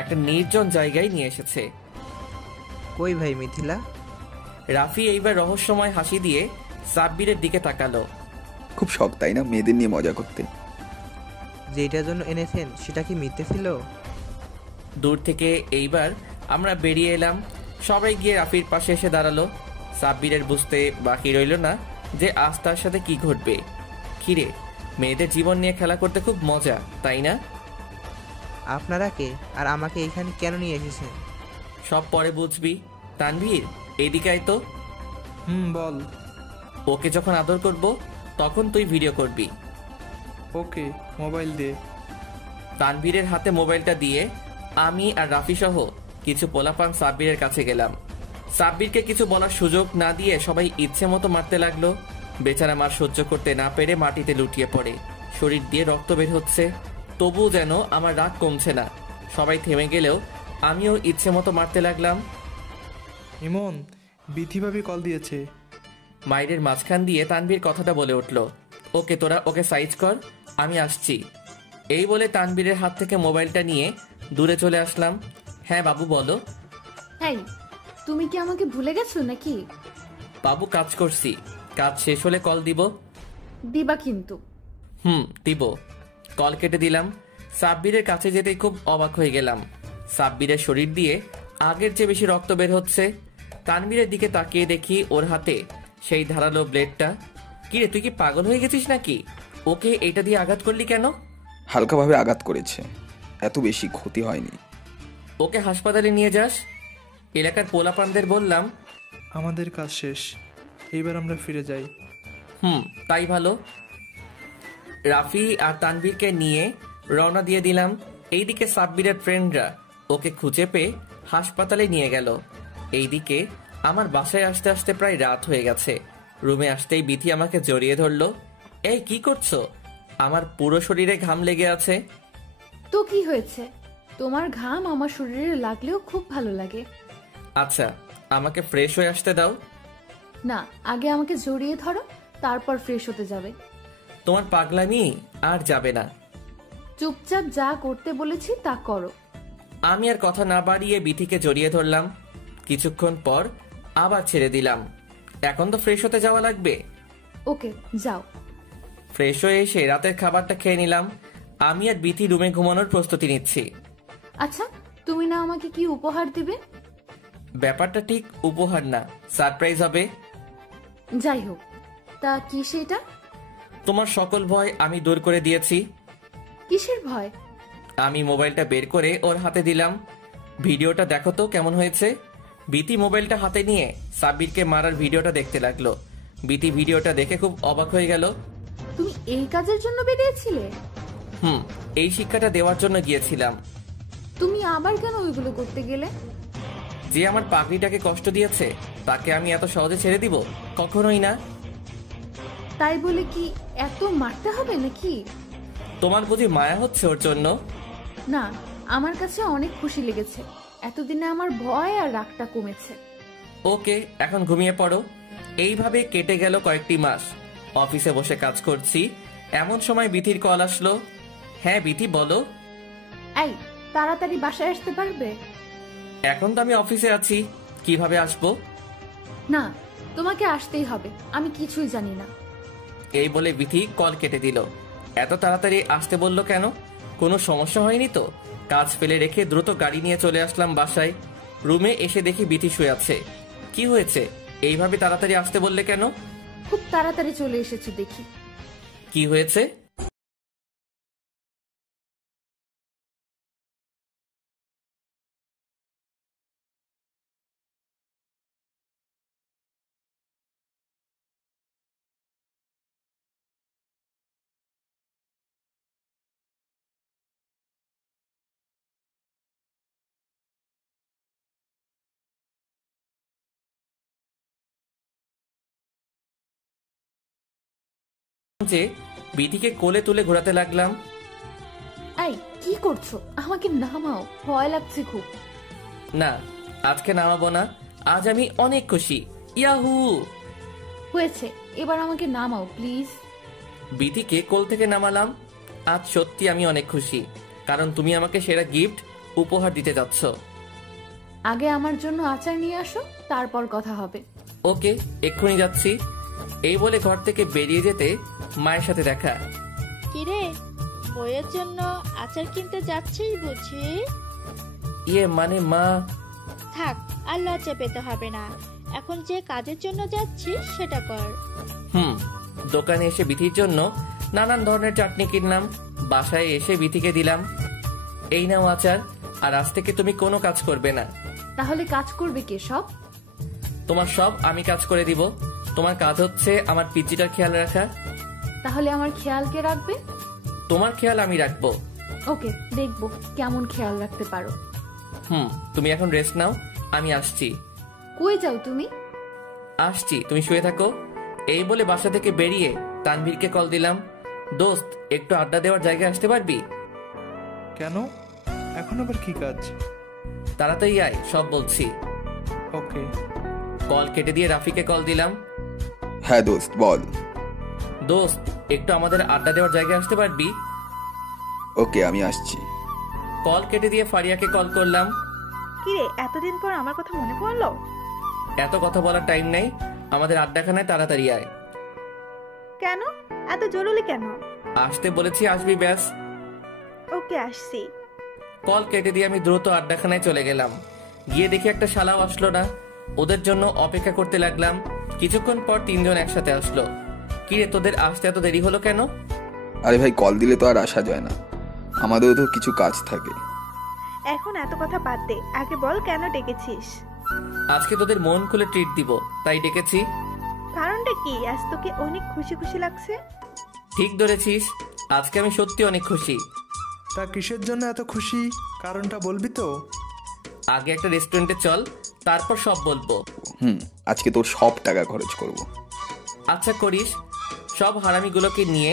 একটা নির্জন জায়গায় নিয়ে এসেছে। কই ভাই মিথিলা? রাফি এইবার রহস্যময় হাসি দিয়ে সাব্বিরের দিকে তাকালো। খুব শখ তাই না মেয়েদের নিয়ে মজা করতে? যেটার জন্য এনেছেন সেটা কি মিথ্যে ছিল? দূর থেকে এইবার আমরা বেরিয়ে এলাম। সবাই গিয়ে রাফির পাশে এসে দাঁড়ালো। সাব্বিরের বুঝতে বাকি রইল না যে আজ তার সাথে কি ঘটবে। কিরে, মেয়েদের জীবন নিয়ে খেলা করতে খুব মজা, তাই না? আপনারা কে আর আমাকে এখানে কেন নিয়ে এসেছেন? সব পরে বুঝবি। তানভীর, এদিকে আয় তো। বল। ওকে যখন আদর করব তখন তুই ভিডিও করবি। ওকে, মোবাইল দে। তানভীরের হাতে মোবাইলটা দিয়ে আমি আর রাফি সহ কিছু পোলাপান সাব্বিরের কাছে গেলাম। সাব্বিরকে কিছু বলার সুযোগ না দিয়ে সবাই ইচ্ছে মতো মারতে লাগলো। বেচারা মার সহ্য করতে না পেরে মাটিতে লুটিয়ে পড়ে। শরীর দিয়ে রক্ত বের হচ্ছে, তবুও যেন আমার রাগ কমছে না। সবাই থেমে গেলেও আমিও ইচ্ছে মতো মারতে লাগলাম। ইমন, বিথি ভাবি কল দিয়েছে। মাইরের মাঝখান দিয়ে তানভীর কথাটা বলে উঠল, ওকে তোরা ওকে সাইজ কর, আমি আসছি। এই বলে তানভীরের হাত থেকে মোবাইলটা নিয়ে দূরে চলে আসলাম। হ্যাঁ বাবু বলো। এই তুমি কি আমাকে ভুলে গেছো নাকি? বাবু কাজ করছি, কাজ শেষ হলে কল দিব। দিবা কিন্তু। দিব। কল কেটে দিলাম। সাব্বিরের কাছে যেতে খুব অবাক হয়ে গেলাম। সাব্বিরের শরীর দিয়ে আগের চেয়ে বেশি রক্ত বের হচ্ছে। তানভীরের দিকে তাকিয়ে দেখি ওর হাতে সেই ধারালো ব্লেডটা। কিরে তুই কি পাগল হয়ে গেছিস নাকি? ওকে এটা দিয়ে আঘাত করলি কেন? হালকাভাবে আঘাত করেছে, এত বেশি ক্ষতি হয়নি। ওকে হাসপাতালে নিয়ে যাস। এলাকার পোলাপানদের বললাম, আমাদের কাজ শেষ, এইবার আমরা ফিরে যাই। তাই ভালো। রাফি আর তানভীরকে নিয়ে রওনা দিয়ে দিলাম। এইদিকে সাব্বিরের ফ্রেন্ডরা ওকে খুঁজে পেয়ে হাসপাতালে নিয়ে গেল। এইদিকে আমার বাসায় আসতে আসতে প্রায় রাত হয়ে গেছে। রুমে আসতেই বিথি আমাকে জড়িয়ে ধরলো। এই কি করছো? আমার পুরো শরীরে ঘাম লেগে আছে। তো কি হয়েছে? তোমার ঘাম আমার শরীরে লাগলেও খুব ভালো লাগে। আচ্ছা আমাকে ফ্রেশ হয়ে আসতে দাও। না, আগে আমাকে জড়িয়ে ধরো, তারপর ফ্রেশ হতে যাবে। তোমার পাগলামি আর যাবে না। চুপচাপ যা করতে বলেছি তা করো। আমি আর কথা না বাড়িয়ে বিথিকে জড়িয়ে ধরলাম। কিছুক্ষণ পর আবার ছেড়ে দিলাম। এখন তো ফ্রেশ হতে যাওয়া লাগবে। ওকে যাও। ফ্রেশ হয়ে এসে রাতের খাবারটা খেয়ে নিলাম। আমি আর বিথি রুমে ঘুমানোর প্রস্তুতি নিচ্ছি। আচ্ছা তুমি না আমাকে কি উপহার দিবে? ব্যাপারটা ঠিক উপহার না, সারপ্রাইজ হবে। যাই হোক, তা কি সেটা? তোমার সকল ভয় আমি দূর করে দিয়েছি। কিসের ভয়? আমি মোবাইলটা বের করে ওর হাতে দিলাম। ভিডিওটা দেখো তো কেমন হয়েছে। বিথি মোবাইলটা হাতে নিয়ে সাব্বিরকে মারার ভিডিওটা দেখতে লাগলো। বিথি ভিডিওটা দেখে খুব অবাক হয়ে গেল। তুমি এই কাজের জন্য বেরিয়েছিলে? এই শিক্ষাটা দেওয়ার জন্য গিয়েছিলাম। তুমি আবার কেন ওইগুলো করতে গেলে? যে আমার পাগড়িটাকে কষ্ট দিয়েছে তাকে আমি এত সহজে ছেড়ে দিব? কখনোই না। তাই বলে কি এত মারতে হবে নাকি? তোমার বুঝি মায়া হচ্ছে ওর জন্য? না, আমার কাছে অনেক খুশি লেগেছে। এতদিনে আমার ভয় আর রাগটা কমেছে। ওকে এখন ঘুমিয়ে পড়ো। এইভাবে কেটে গেল কয়েকটি মাস। অফিসে বসে কাজ করছি, এমন সময় বিথির কল আসলো। হ্যাঁ বিথি বলো। এই তাড়াতাড়ি বাসায় আসতে পারবে? এখন তো আমি অফিসে আছি, কিভাবে আসবো? না, তোমাকে আসতেই হবে, আমি কিছুই জানি না। এই বলে বিথি কল কেটে দিল। এত তাড়াতাড়ি আসতে বললো কেন? কোনো সমস্যা হয়নি তো? কাজ ফেলে রেখে দ্রুত গাড়ি নিয়ে চলে আসলাম বাসায়। রুমে এসে দেখি বিথি শুয়ে আছে। কি হয়েছে? এইভাবে তাড়াতাড়ি আসতে বললে কেন? খুব তাড়াতাড়ি চলে এসেছি দেখি। কি হয়েছে? যে বিথিকে কোলে তুলে ঘোরাতে লাগলাম। এই কি করছো? আমাকে নামাও, ভয় লাগছে খুব। না আজকে নামাবো না, আজ আমি অনেক খুশি। ইয়াহু! হয়েছে, এবার আমাকে নামাও প্লিজ। বিথিকে কোল থেকে নামালাম। আজ সত্যি আমি অনেক খুশি, কারণ তুমি আমাকে সেরা গিফট উপহার দিতে যাচ্ছ। আগে আমার জন্য আচার নিয়ে আসো, তারপর কথা হবে। ওকে এক্ষুনি যাচ্ছি। এই বলে ঘর থেকে বেরিয়ে যেতে মায়ের সাথে দেখা। কিরে, বইয়ের জন্য আচার কিনতে যাচ্ছিস বুঝি? মানে মা। থাক, আর লজ্জা পেতে হবে না। এখন যে কাজের জন্য যাচ্ছিস সেটা কর। দোকানে এসে বিথির জন্য নানান ধরনের চাটনি কিনলাম। বাসায় এসে বিথিকে দিলাম। এই নাও আচার, আর আজ থেকে তুমি কোনো কাজ করবে না। তাহলে কাজ করবে কে? সব তোমার সব আমি কাজ করে দিব। তোমার কাজ হচ্ছে আমার পিচ্চিটার খেয়াল রাখা। তাহলে আমার খেয়াল কে রাখবে? তোমার খেয়াল আমি রাখবো। ওকে, দেখবো কেমন খেয়াল রাখতে পারো। তুমি এখন রেস্ট নাও, আমি আসছি। কই যাও তুমি? আসছি, তুমি শুয়ে থাকো। এই বলে বাসা থেকে বেরিয়ে তানভীরকে কল দিলাম। দোস্ত, একটু আড্ডা দেওয়ার জায়গায় আসতে পারবি? কেন? এখন আবার কি কাজ? তাড়াতাড়ি আয়, সব বলছি। ওকে। কল কেটে দিয়ে রাফিকে কল দিলাম। হ্যাঁ দোস্ত বল। দোস্ত, একটু আমাদের আড্ডা দেওয়ার জায়গায় আসতে পারবি? ওকে, আমি আসছি। কল কেটে দিয়ে ফারিয়াকে কল করলাম। কিরে, এতদিন পর আমার কথা মনে পড়লো? এত কথা বলার টাইম নেই, আমাদের আড্ডাখানায় তাড়াতাড়ি আয়। কেন এত জরুরি কেন? আসতে বলেছি, আসবি ব্যাস। ওকে, আসছি। কল কেটে দিয়ে আমি দ্রুত আড্ডাখানায় চলে গেলাম। গিয়ে দেখি একটা শালাও আসলো না। ওদের জন্য অপেক্ষা করতে লাগলাম। কিছুক্ষণ পর 3 জন একসাথে আসলো। কিরে, তোদের আসতে এত দেরি হলো কেন? আরে ভাই, কল দিলে তো আর আসা যায় না, আমাদেরও তো কিছু কাজ থাকে। এখন এত কথা বাদ দে, আগে বল কেন ডেকেছিস? আজকে তোদের মন খুলে ট্রিট দিব, তাই ডেকেছি। কারণটা কি? আজ তোকে অনেক খুশি খুশি লাগছে। ঠিক ধরেছিস, আজকে আমি সত্যি অনেক খুশি। তা কিসের জন্য এত খুশি, কারণটা বলবি তো? আগে একটা রেস্টুরেন্টে চল, তারপর সব বলবো। আজকে তোর সব টাকা খরচ করব। আচ্ছা করিস। সব হারামিগুলোকে নিয়ে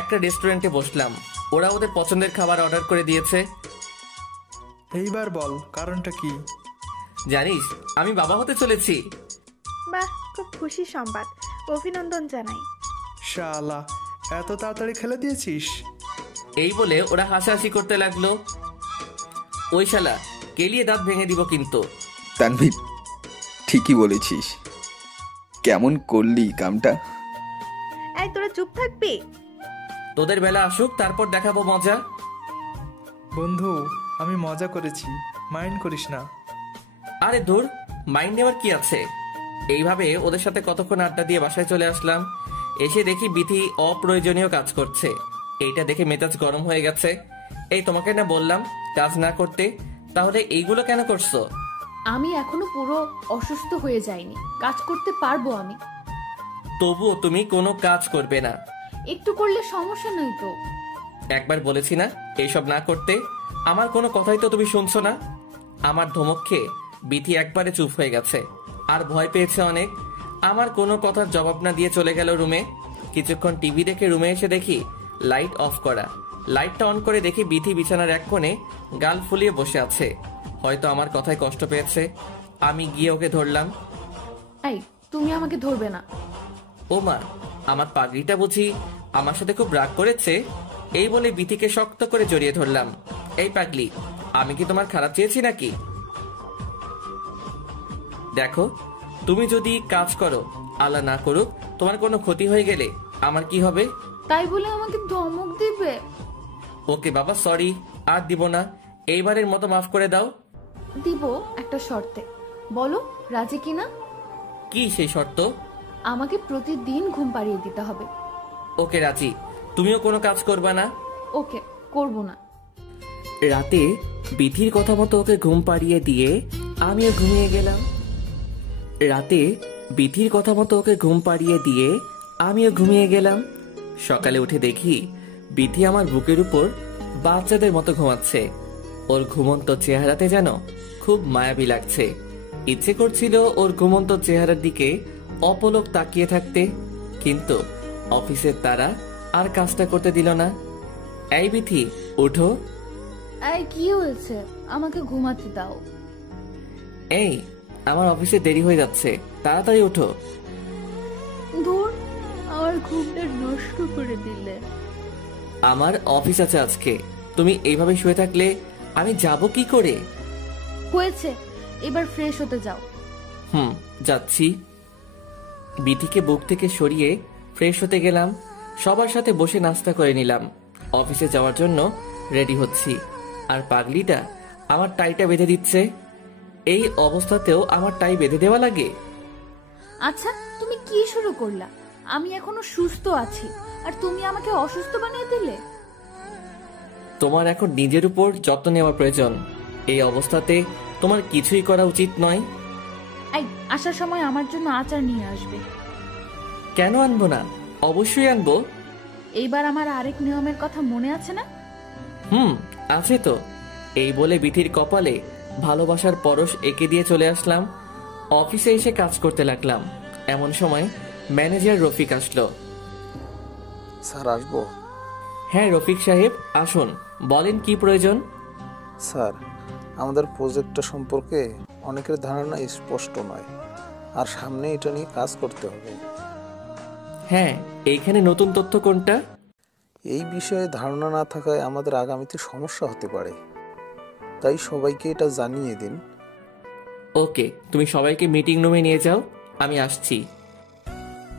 একটা রেস্টুরেন্টে বসলাম। ওরা ওদের পছন্দের খাবার অর্ডার করে দিয়েছে। এইবার বল কারণটা কি? জানিস, আমি বাবা হতে চলেছি। বাহ, খুব খুশি সংবাদ, অভিনন্দন জানাই। শালা, এত তাড়াতাড়ি খেলে দিয়েছিস? এই বলে ওরা হাসাহাসি করতে লাগলো। ওই শালা, কেলিয়ে দাঁত ভেঙে দিব কিন্তু। তানভীর, ঠিকই বলেছিস। কেমন করলি কামটা? এই তোরা চুপ থাকবি? তোদের বেলা আসুক, তারপর দেখাবো মজা। বন্ধু, আমি মজা করেছি, মাইন্ড করিস না। আরে দূর, মাইন্ড নেওয়ার কি আছে। এইভাবে ওদের সাথে কতক্ষণ আড্ডা দিয়ে বাসায় চলে আসলাম। এসে দেখি বিথি অপ্রয়োজনীয় কাজ করছে। এইটা দেখে মেজাজ গরম হয়ে গেছে। এই তোমাকে না বললাম কাজ না করতে, তাহলে এইগুলো কেন করছো? আমি এখনো পুরো অসুস্থ হয়ে যাইনি, কাজ করতে পারবো আমি। তবুও তুমি কোনো কাজ করবে না? একটু করলে সমস্যা নেই তো। একবার বলেছি না এইসব না করতে। আমার কোনো কথাই তো তুমি শুনছো না। আমার ধমক খেয়ে বিথি একবারে চুপ হয়ে গেছে, আর ভয় পেয়েছে অনেক। আমার কোনো কথার জবাব না দিয়ে চলে গেল রুমে। কিছুক্ষণ টিভি দেখে রুমে এসে দেখি লাইট অফ করা। লাইটটা অন করে দেখি বিথি বিছানার এক কোণে গাল ফুলিয়ে বসে আছে। হয়তো আমার কথায় কষ্ট পেয়েছে। আমি গিয়ে ওকে ধরলাম। এই, তুমি আমাকে ধরবে না। ও মা, আমার পাগড়িটা বুঝি আমার সাথে খুব রাগ করেছে? এই বলে বিথিকে শক্ত করে জড়িয়ে ধরলাম। এই পাগলি, আমি কি তোমার খারাপ চেয়েছি নাকি? দেখো, তুমি যদি কাজ করো, আল্লাহ না করুক তোমার কোনো ক্ষতি হয়ে গেলে আমার কি হবে? তাই বলে আমাকে ধমক দিবে? ওকে বাবা, সরি, আর দিব না। এইবারের মতো মাফ করে দাও। দিব, একটা শর্তে। বলো রাজি কিনা? কি সেই শর্ত? আমাকে প্রতিদিন ঘুম পাড়িয়ে দিতে হবে। ওকে রাজি। তুমিও কোনো কাজ করবা না? ওকে, করব না। রাতে বিথির কথা মতো ওকে ঘুম পাড়িয়ে দিয়ে আমিও ঘুমিয়ে গেলাম। সকালে উঠে দেখি বিথি আমার বুকের উপর বাচ্চাদের মতো ঘুমাচ্ছে। ওর ঘুমন্ত চেহারাতে যেন খুব মায়াবী লাগছে। ইচ্ছে করছিল ওর ঘুমন্ত চেহারার দিকে অপলক তাকিয়ে থাকতে, কিন্তু অফিসের তারা আর কাজটা করতে দিল না। এই বিথি, উঠো। এই, কি হয়েছে? আমাকে ঘুমাতে দাও। এই, আমার অফিসে দেরি হয়ে যাচ্ছে, তাড়াতাড়ি উঠো। ধুর, আমার ঘুমটা নষ্ট করে দিলে। আমার অফিস আছে আজকে, তুমি এইভাবে শুয়ে থাকলে আমি যাব কি করে? হয়েছে, এবার ফ্রেশ হতে যাও। যাচ্ছি। বিথিকে বুক থেকে সরিয়ে ফ্রেশ হতে গেলাম। সবার সাথে বসে নাস্তা করে নিলাম। অফিসে যাওয়ার জন্য রেডি হচ্ছি, আর পাগলিটা আমার টাইটা বেঁধে দিচ্ছে। এই অবস্থাতেও আমার টাই বেঁধে দেওয়া লাগে? আচ্ছা, তুমি কি শুরু করলা? আমি এখনো সুস্থ আছি, আর তুমি আমাকে অসুস্থ বানিয়ে দিলে। তোমার এখন নিজের উপর যত্ন নেওয়া প্রয়োজন। এই অবস্থাতে তোমার কিছুই করা উচিত নয়। এই, আসার সময় আমার জন্য আচার নিয়ে আসবে। কেন আনবো না? অবশ্যই আনবো। এইবার আমার আরেক নিয়মের কথা মনে আছে না? আছে তো। এই বলে বিথির কপালে ভালোবাসার পরশ এঁকে দিয়ে চলে আসলাম। অফিসে এসে কাজ করতে লাগলাম। এমন সময় ম্যানেজার রফিক আসলো। স্যার, আসবো? হ্যাঁ রফিক সাহেব, আসুন, বলেন কি প্রয়োজন? স্যার, আমাদের প্রজেক্টটা সম্পর্কে অনেকের ধারণা স্পষ্ট নয়, আর সামনে এটা নিয়ে কাজ করতে হবে। হ্যাঁ, এইখানে নতুন তথ্য কোনটা? এই বিষয়ে ধারণা না থাকায় আমাদের আগামীতে সমস্যা হতে পারে, তাই সবাইকে এটা জানিয়ে দিন। ওকে, তুমি সবাইকে মিটিং রুমে নিয়ে যাও, আমি আসছি।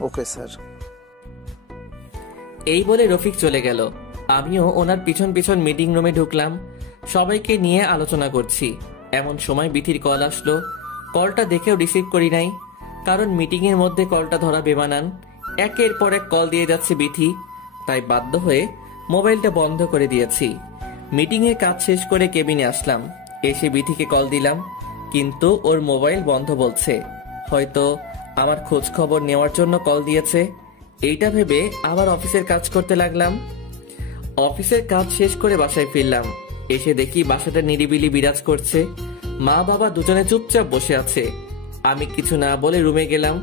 Okay sir. এই বলে রফিক চলে গেল। আমিও ওনার পিছন পিছন মিটিং রুমে ঢুকলাম। সবাইকে নিয়ে আলোচনা করছি। এমন সময় বিথির কল আসলো। কলটা দেখেও রিসিভ করি নাই, কারণ মিটিংয়ের মধ্যে কলটা ধরা বেমানান। একের পর এক কল দিয়ে যাচ্ছে বিথি, তাই বাধ্য হয়ে মোবাইলটা বন্ধ করে দিয়েছি। মিটিংয়ের কাজ শেষ করে কেবিনে আসলাম। এসে বিথিকে কল দিলাম, কিন্তু ওর মোবাইল বন্ধ বলছে। হয়তো আমার খোঁজ খবর নেওয়ার জন্য কল দিয়েছে। এইটা ভেবে আবার অফিসের কাজ করতে লাগলাম। অফিসের কাজ শেষ করে বাসায় ফিরলাম। এসে দেখি বাসাটা নিরিবিলি বিরাজ করছে। মা বাবা দুজনে চুপচাপ বসে আছে। আমি কিছু না বলে রুমে গেলাম।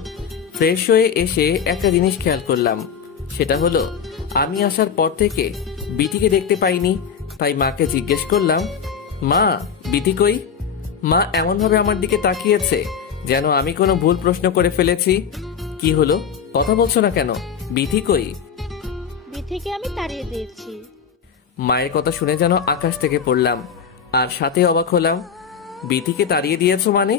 ফ্রেশ হয়ে এসে একটা জিনিস খেয়াল করলাম, সেটা হলো আমি আসার পর থেকে বিথিকে দেখতে পাইনি। তাই মাকে জিজ্ঞেস করলাম, মা বিথি কই? মা এমন ভাবে আমার দিকে তাকিয়েছে যেন আমি কোনো ভুল প্রশ্ন করে ফেলেছি। কি হলো, কথা বলছো না কেন? বিথি কই? বিথিকে আমি তাড়িয়ে দিয়েছি। মায়ের কথা শুনে যেন আকাশ থেকে পড়লাম, আর সাথে অবাক হলাম। বিথিকে তাড়িয়ে দিয়েছো মানে?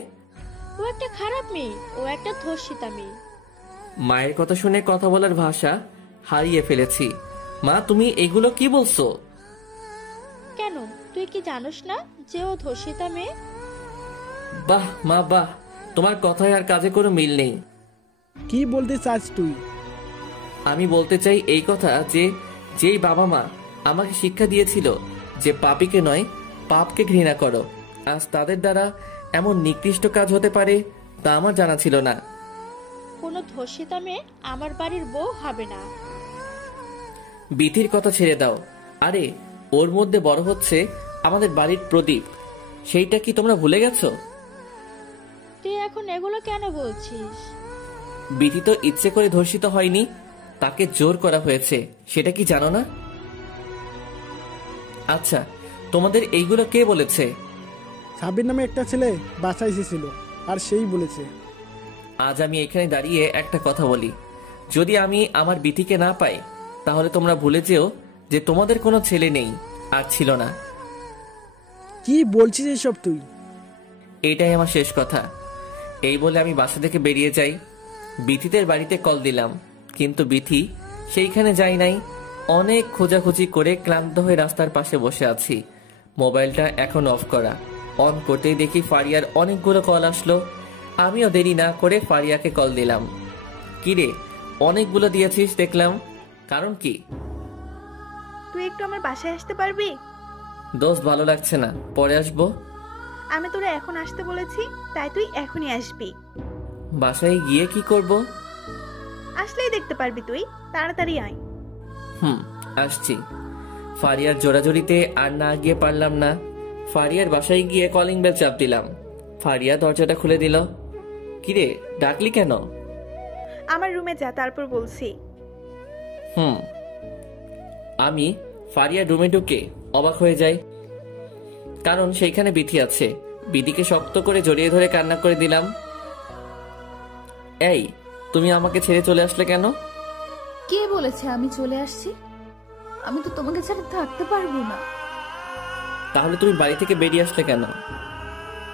ও একটা খারাপ মেয়ে, ও একটা ধর্ষিতা মেয়ে। মায়ের কথা শুনে কথা বলার ভাষা হারিয়ে ফেলেছি। মা তুমি এগুলো কি বলছো? কেন, তুই কি জানোস না যে ও ধর্ষিতা মেয়ে? বাহ মা বাহ, তোমার কথায় আর কাজে কোনো মিল নেই। কি বলতে চাস তুই? আমি বলতে চাই এই কথা যে যেই বাবা মা আমাকে শিক্ষা দিয়েছিল যে পাপীকে নয় পাপকে ঘৃণা করো, আজ তাদের দ্বারা এমন নিকৃষ্ট কাজ হতে পারে তা আমার জানা ছিল না। কোনো ধর্ষিতা মেয়ে আমার বাড়ির বউ হবে না। বিথির কথা ছেড়ে দাও। আরে ওর মধ্যে বড় হচ্ছে আমাদের বাড়ির প্রদীপ, সেইটা কি তোমরা ভুলে গেছো? তুই এখন এগুলো কেন বলছিস? বিথি তো ইচ্ছে করে ধর্ষিত হয়নি, তাকে জোর করা হয়েছে, সেটা কি জানো না? আচ্ছা, তোমাদের এইগুলো কে বলেছে? সাবির নামে একটা ছেলে বাসায় এসেছিল, আর সেই বলেছে। আজ আমি এখানে দাঁড়িয়ে একটা কথা বলি, যদি আমি আমার বিথিকে না পাই তাহলে তোমরা ভুলে যেও যে তোমাদের কোনো ছেলে নেই আর ছিল না। কি বলছিস এসব তুই? এটাই আমার শেষ কথা। এই বলে আমি বাসা থেকে বেরিয়ে যাই। বিথিদের বাড়িতে কল দিলাম, কিন্তু বিথি সেইখানে যাই নাই। অনেক খোঁজাখুঁজি করে ক্লান্ত হয়ে রাস্তার পাশে বসে আছি। মোবাইলটা এখন অফ করা। অন করতেই দেখি ফারিয়ার অনেকগুলো কল আসলো। আমিও দেরি না করে ফারিয়াকে কল দিলাম। কিরে, অনেকগুলো দিয়েছিস দেখলাম, কারণ কি? তুই একটু আমার বাসায় আসতে পারবি? দোস্ত ভালো লাগছে না, পরে আসবো। আমি তোরা এখন আসতে বলেছি, তাই তুই এখনই আসবি। বাসায় গিয়ে কি করব? আসলেই দেখতে পারবি তুই, তাড়াতাড়ি আয়। আসছি। ফারিয়ার জোরাজোরিতে আর না গিয়ে পারলাম না। ফারিয়ার বাসায় গিয়ে কলিং বেল চাপ দিলাম। ফারিয়া দরজাটা খুলে দিল। কিরে, ডাকলি কেন? আমার রুমে যা, তারপর বলছি। আমি ফারিয়ার রুমে ঢুকে অবাক হয়ে যাই, কারণ সেইখানে বিথি আছে। বিথিকে শক্ত করে জড়িয়ে ধরে কান্না করে দিলাম। এই, তুমি আমাকে ছেড়ে চলে আসলে কেন? কে বলেছে আমি চলে আসছি? আমি তো তোমাকে ছাড়া থাকতে পারবো না। তাহলে তুমি বাড়ি থেকে বেরিয়ে আসলে কেন?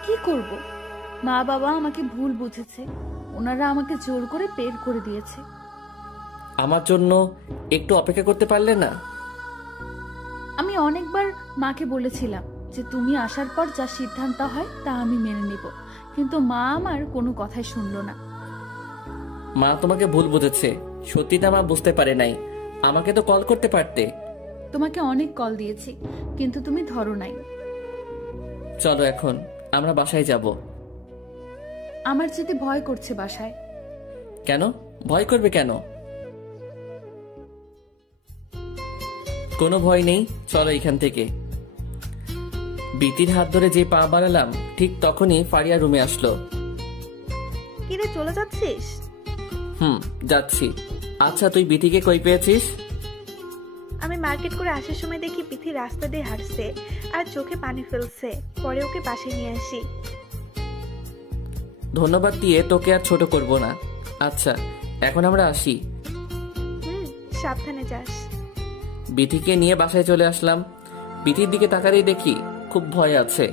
কি করব, মা বাবা আমাকে ভুল বুঝেছে, ওনারা আমাকে জোর করে বের করে দিয়েছে। আমার জন্য একটু অপেক্ষা করতে পারলে না? আমি অনেকবার মাকে বলেছিলাম যে তুমি আসার পর যা সিদ্ধান্ত হয় তা আমি মেনে নিব, কিন্তু মা আমার কোনো কথাই শুনলো না। মা তোমাকে ভুল বুঝেছে, সত্যিটা মা বুঝতে পারে নাই। আমাকে তো কল করতে পারতে। তোমাকে অনেক কল দিয়েছি, কিন্তু তুমি ধরো নাই। চলো এখন আমরা বাসায় যাব। আমার যেতে ভয় করছে বাসায়। কেন ভয় করবে? কেন? কোনো ভয় নেই, চলো এখান থেকে। বিতির হাত ধরে যে পা বাড়ালাম ঠিক তখনই ফারিয়া রুমে আসলো। কিরে, চলে যাচ্ছিস? যাচ্ছি। আচ্ছা, তুই বিথিকে কই পেয়েছিস? আমি মার্কেট করে আসার সময় দেখি বিথি রাস্তা দিয়ে হাঁটছে আর চোখে পানি ফেলছে, পরে ওকে পাশে নিয়ে আসি। ধন্যবাদ দিয়ে তোকে আর ছোট করব না। আচ্ছা, এখন আমরা আসি। সাবধানে যাস। বিথিকে নিয়ে বাসায় চলে আসলাম। বিথির দিকে তাকাতেই দেখি খুব ভয় আছে।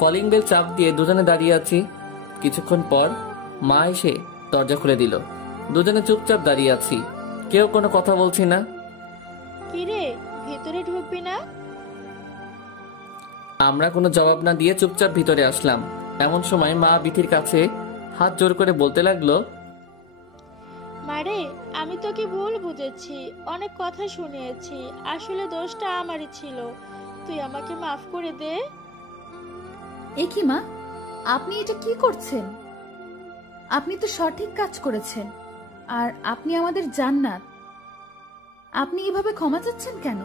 কলিং বেল চাপ দিয়ে দুজনে দাঁড়িয়ে আছি। কিছুক্ষণ পর মা এসে দরজা খুলে দিল। দুজনে চুপচাপ দাঁড়িয়ে আছি, কেউ কোনো কথা বলছি না। কিরে, ভিতরে ঢুকবি না? আমরা কোনো জবাব না দিয়ে চুপচাপ ভিতরে আসলাম। এমন সময় মা বিথির কাছে হাত জোর করে বলতে লাগলো, মারে, আমি তোকে ভুল বুঝেছি, অনেক কথা শুনিয়েছি, আসলে দোষটা আমারই ছিল, তুই আমাকে মাফ করে দে। এ কি মা, আপনি এটা কি করছেন? আপনি তো সঠিক কাজ করেছেন, আর আপনি আমাদের জান্নাত। আপনি এভাবে ক্ষমা চাচ্ছেন কেন?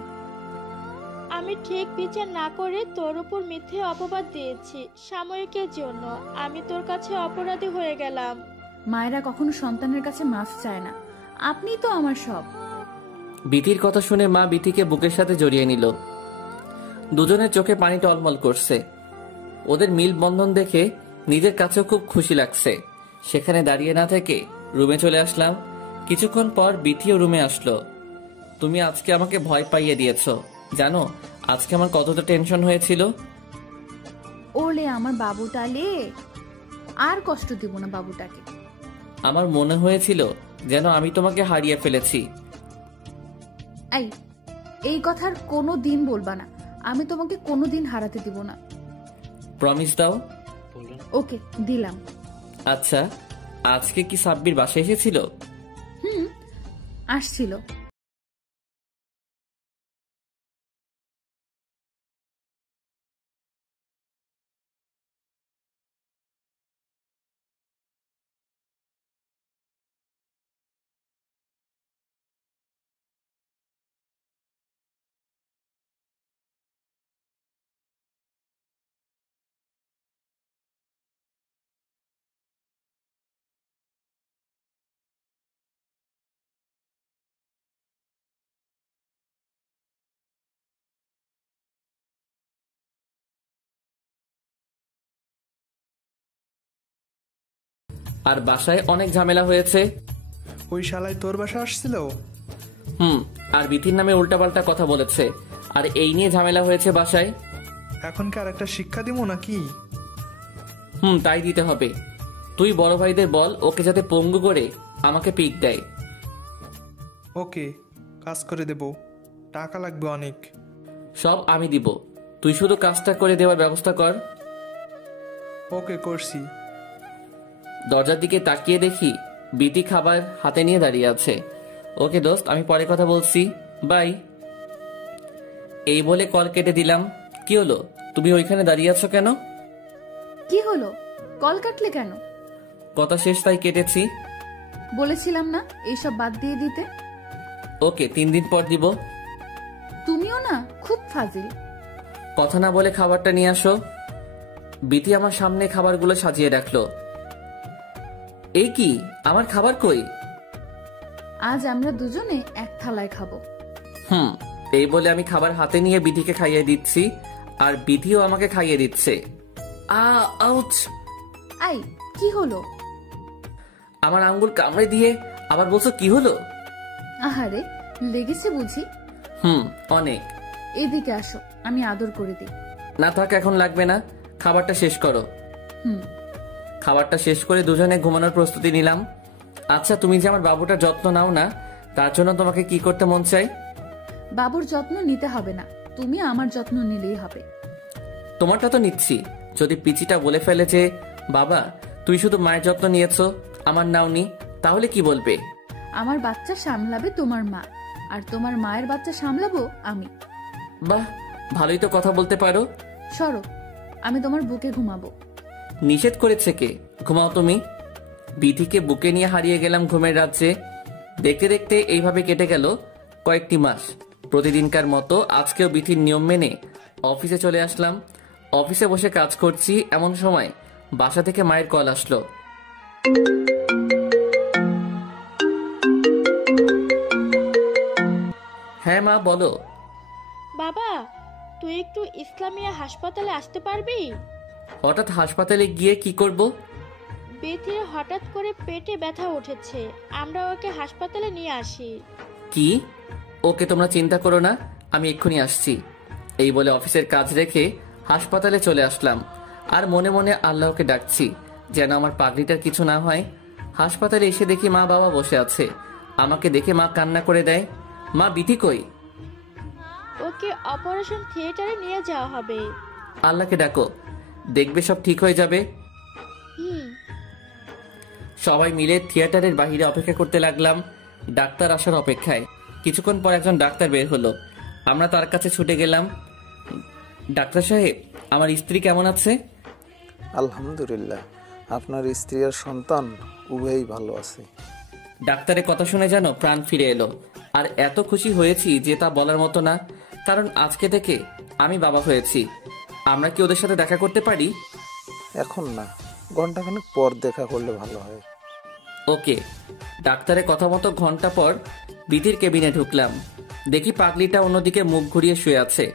আমি ঠিক বিচার না করে তোর উপর মিথ্যে অপবাদ দিয়েছি সাময়িকের জন্য। আমি তোর কাছে অপরাধী হয়ে গেলাম। মায়েরা কখনো সন্তানের কাছে মাফ চায় না, আপনিই তো আমার সব। বিথির কথা শুনে মা বিথিকে বুকের সাথে জড়িয়ে নিল। দুজনের চোখে পানি টলমল করছে। ওদের মিল বন্ধন দেখে নিজের কাছেও খুব খুশি লাগছে। সেখানে দাঁড়িয়ে না থেকে রুমে চলে আসলাম। কিছুক্ষণ পর বিথিও রুমে আসলো। তুমি আজকে আমাকে ভয় পাইয়ে দিয়েছো, জানো আজকে আমার কতটা টেনশন হয়েছিল। ওলে আমার বাবুটালে, আর কষ্ট দিব না বাবুটাকে। আমার মনে হয়েছিল যেন আমি তোমাকে হারিয়ে ফেলেছি। এই কথার কোনো দিন বলবা না, আমি তোমাকে কোনো দিন হারাতে দিব না। প্রমিস দাও। ওকে, দিলাম। আচ্ছা, আজকে কি সাব্বির বাসায় এসেছিল? আসছিল। আর বাসায় অনেক ঝামেলা হয়েছে। ওই শালাই তোর বাসা আসছিল? আর বিথির নামে উল্টাপাল্টা কথা বলেছে, আর এই নিয়ে ঝামেলা হয়েছে বাসায়। এখন কি আর একটা শিক্ষা দিব নাকি? তাই দিতে হবে। তুই বড় ভাইদের বল ওকে যাতে পঙ্গু করে আমাকে পিক দেয়। ওকে, কাজ করে দেব, টাকা লাগবে অনেক। সব আমি দিব, তুই শুধু কাজটা করে দেওয়ার ব্যবস্থা কর। ওকে, করছি। দরজার দিকে তাকিয়ে দেখি বিথি খাবার হাতে নিয়ে দাঁড়িয়ে আছে। ওকে দোস্ত, আমি পরে কথা বলছি, বাই। এই বলে কল কেটে দিলাম। কি হলো, তুমি ওইখানে দাঁড়িয়ে আছো কেন? কি হলো, কল কাটলে কেন? কথা শেষ তাই কেটেছি। বলেছিলাম না এইসব বাদ দিয়ে দিতে। ওকে, 3 দিন পর দিব। তুমিও না খুব ফাজিল। কথা না বলে খাবারটা নিয়ে আসো। বিথি আমার সামনে খাবারগুলো সাজিয়ে রাখলো। এই কি, আমার খাবার কই? আজ আমরা দুজনে এক থালায় খাবো। এই বলে আমি খাবার হাতে নিয়ে বিথিকে খাইয়ে দিচ্ছি, আর বিথিও আমাকে খাইয়ে দিচ্ছে। আউচ! কি হলো? আমার আঙ্গুল কামড়ে দিয়ে আবার বলছো কি হলো? আহারে, লেগেছে বুঝি? অনেক। এদিকে আসো, আমি আদর করে দিই। না থাক, এখন লাগবে না, খাবারটা শেষ করো। খাবারটা শেষ করে দুজনে ঘুমানোর প্রস্তুতি নিলাম। আচ্ছা, তুমি যে আমার বাবুটার যত্ন নাও না, তার জন্য তোমাকে কি করতে মন চাই? বাবুর যত্ন নিতে হবে না, তুমি আমার যত্ন নিলেই হবে। তোমারটা তো নিচ্ছি। যদি পিচিটা বলে ফেলে যে বাবা তুই শুধু মায়ের যত্ন নিয়েছো, আমার নাওনি, তাহলে কি বলবে? আমার বাচ্চা সামলাবে তোমার মা, আর তোমার মায়ের বাচ্চা সামলাবো আমি। বাহ, ভালোই তো কথা বলতে পারো। সরো, আমি তোমার বুকে ঘুমাবো। নিষেধ করেছে কে? ঘুমাও তুমি। বিথিকে বুকে নিয়ে হারিয়ে গেলাম ঘুমের রাজ্যে। দেখতে দেখতে এইভাবে কেটে গেল কয়েকটি মাস। প্রতিদিনকার মতো আজকেও বিথির নিয়ম মেনে অফিসে চলে আসলাম। অফিসে বসে কাজ করছি, এমন সময় বাসা থেকে মায়ের কল আসলো। হ্যাঁ মা, বলো। বাবা, তুই একটু ইসলামিয়া হাসপাতালে আসতে পারবি? হঠাৎ হাসপাতালে গিয়ে কি করব? বিথির হঠাৎ করে পেটে ব্যথা উঠেছে, আমরা ওকে হাসপাতালে নিয়ে আসি। কি? ওকে, তোমরা চিন্তা করো না, আমি এক্ষুনি আসছি। এই বলে অফিসের কাজ রেখে হাসপাতালে চলে আসলাম। আর মনে মনে আল্লাহকে ডাকছি যেন আমার পাগড়িটার কিছু না হয়। হাসপাতালে এসে দেখি মা বাবা বসে আছে। আমাকে দেখে মা কান্না করে দেয়। মা, বিথি কই? ওকে অপারেশন থিয়েটারে নিয়ে যাওয়া হবে। আল্লাহকে ডাকো, দেখবে সব ঠিক হয়ে যাবে। সবাই মিলে থিয়েটারের বাইরে অপেক্ষা করতে লাগলাম, ডাক্তার আসার অপেক্ষায়। কিছুক্ষণ পর একজন ডাক্তার বের হলো। আমরা তার কাছে ছুটে গেলাম। ডাক্তার সাহেব, আমার স্ত্রী কেমন আছে? আলহামদুলিল্লাহ, আপনার স্ত্রী আর সন্তান উভয়ই ভালো আছে। ডাক্তারের কথা শুনে যেন প্রাণ ফিরে এলো। আর এত খুশি হয়েছি যে তা বলার মতো না, কারণ আজকে থেকে আমি বাবা হয়েছি। আমরা কি ওদের সাথে দেখা করতে পারি? এখন না, ঘন্টাখানেক পর দেখা করলে ভালো হয়। ওকে। ডাক্তারের কথা মতো ঘন্টা পর বিধির কেবিনে ঢুকলাম। দেখি পাগলিটা অন্যদিকে মুখ ঘুরিয়ে শুয়ে আছে।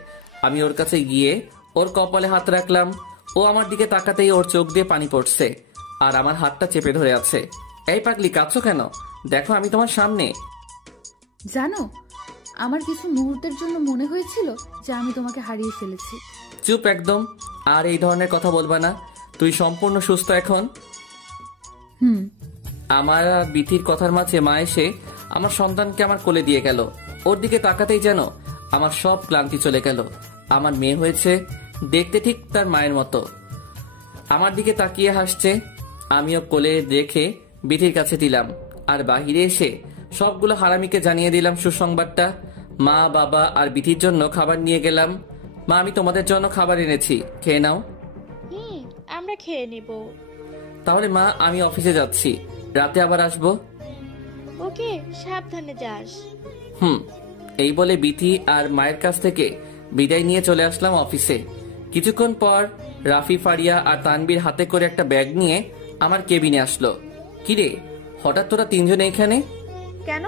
আমি ওর কাছে গিয়ে ওর কপালে হাত রাখলাম। ও আমার দিকে তাকাতেই ওর চোখ দিয়ে পানি পড়ছে আর আমার হাতটা চেপে ধরে আছে। এই পাগলি, কাঁদছো কেন? দেখো, আমি তোমার সামনে। জানো, আমার কিছু মুহূর্তের জন্য মনে হয়েছিল যে আমি তোমাকে হারিয়ে ফেলেছি। চুপ একদম। আর এই ধরনের কথা বলবা না। তুই সম্পূর্ণ সুস্থ এখন। আমার আর বিথির কথার মাঝে মা এসে আমার সন্তানকে আমার কোলে দিয়ে গেল। ওর দিকে তাকাতেই যেন আমার সব ক্লান্তি চলে গেল। আমার মেয়ে হয়েছে, দেখতে ঠিক তার মায়ের মতো। আমার দিকে তাকিয়ে হাসছে। আমিও কোলে রেখে বিথির কাছে দিলাম। আর বাহিরে এসে সবগুলো হারামিকে জানিয়ে দিলাম সুসংবাদটা। মা, বাবা আর বিথির জন্য খাবার নিয়ে গেলাম। মা, আমি তোমাদের জন্য খাবার এনেছি, খেয়ে নাও। আমরা খেয়ে নেব। তাহলে মা, আমি অফিসে যাচ্ছি, রাতে আবার আসবো। ওকে, সাবধানে যাস। এই বলে বিথি আর মায়ের কাছ থেকে বিদায় নিয়ে চলে আসলাম অফিসে। কিছুক্ষণ পর রাফি, ফারিয়া আর তানবীর হাতে করে একটা ব্যাগ নিয়ে আমার কেবিনে আসলো। কিরে, হঠাৎ তোরা তিনজনে এখানে? কেন,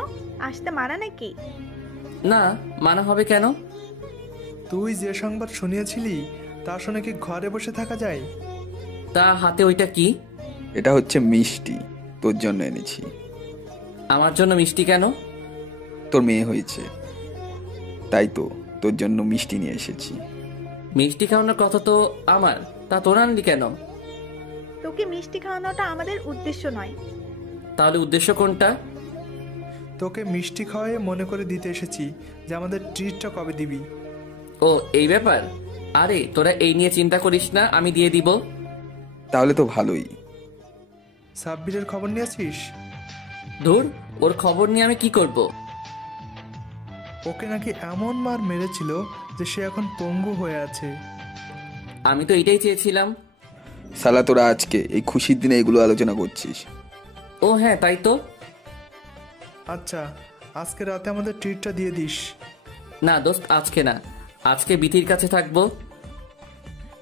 আসতে মানা নাকি? না, মানা হবে কেন? তুই যে সংবাদ শুনিয়েছিলি তা শুনে কি ঘরে বসে থাকা যায়? তা হাতে ওইটা কি? এটা হচ্ছে মিষ্টি, তোর জন্য এনেছি। আমার জন্য মিষ্টি কেন? তোর মেয়ে হয়েছে, তাই তো তোর জন্য মিষ্টি নিয়ে এসেছি। মিষ্টি খাওয়ানোর কথা তো আমার, তা তোর আনলি কেন? তোকে মিষ্টি খাওয়ানোটা আমাদের উদ্দেশ্য নয়। তাহলে উদ্দেশ্য কোনটা? তোকে মিষ্টি খাওয়াই মনে করে দিতে এসেছি যে আমাদের ট্রিটটা কবে দিবি। ও, এই ব্যাপার। আরে তোরা এই নিয়ে চিন্তা করিস না, আমি দিয়ে দিব। তাহলে তো ভালোই। সাব্বিরের খবর নিয়েছিস? ধুর, ওর খবর নিয়ে আমি কি করব? ওকে নাকি এমন মার মেরেছিল যে সে এখন পঙ্গু হয়ে আছে। আমি তো এটাই চেয়েছিলাম। শালা, তোরা আজকে এই খুশির দিনে এগুলো আলোচনা করছিস? ও হ্যাঁ, তাই তো। আচ্ছা, আজকে রাতে আমাদের ট্রিটটা দিয়ে দিস। না দোস্ত, আজকে না, আজকে বিথির কাছে থাকবো।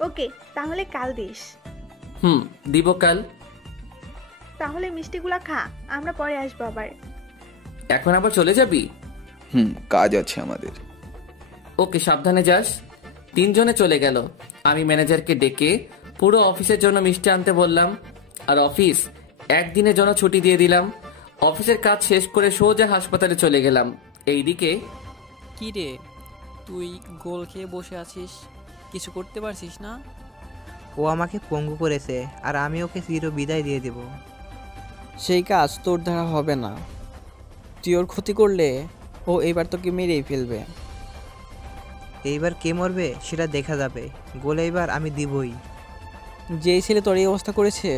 ওকে, তাহলে কাল দিস। দিব কাল। তাহলে মিষ্টিগুলা খা, আমরা পরে আসবো আবার। এখন আবার চলে যাবি? কাজ আছে আমাদের। ওকে, সাবধানে যাস। তিনজনে চলে গেল। আমি ম্যানেজারকে ডেকে পুরো অফিসের জন্য মিষ্টি আনতে বললাম। আর অফিস একদিনের জন্য ছুটি দিয়ে দিলাম। অফিসের কাজ শেষ করে সোজা হাসপাতালে চলে গেলাম। এইদিকে, কি রে, তুই গোল খেয়ে বসে আছিস, কিছু করতে পারছিস না? ও আমাকে পঙ্গু করেছে আর আমি ওকে চির বিদায় দিয়ে দেব। সেই কাজ তোর দ্বারা হবে না। তুই ওর ক্ষতি করলে ও এবার তোকে মেরেই ফেলবে। এইবার কে মরবে সেটা দেখা যাবে। গোল এইবার আমি দিবই। যেই ছেলে তোর এই অবস্থা করেছে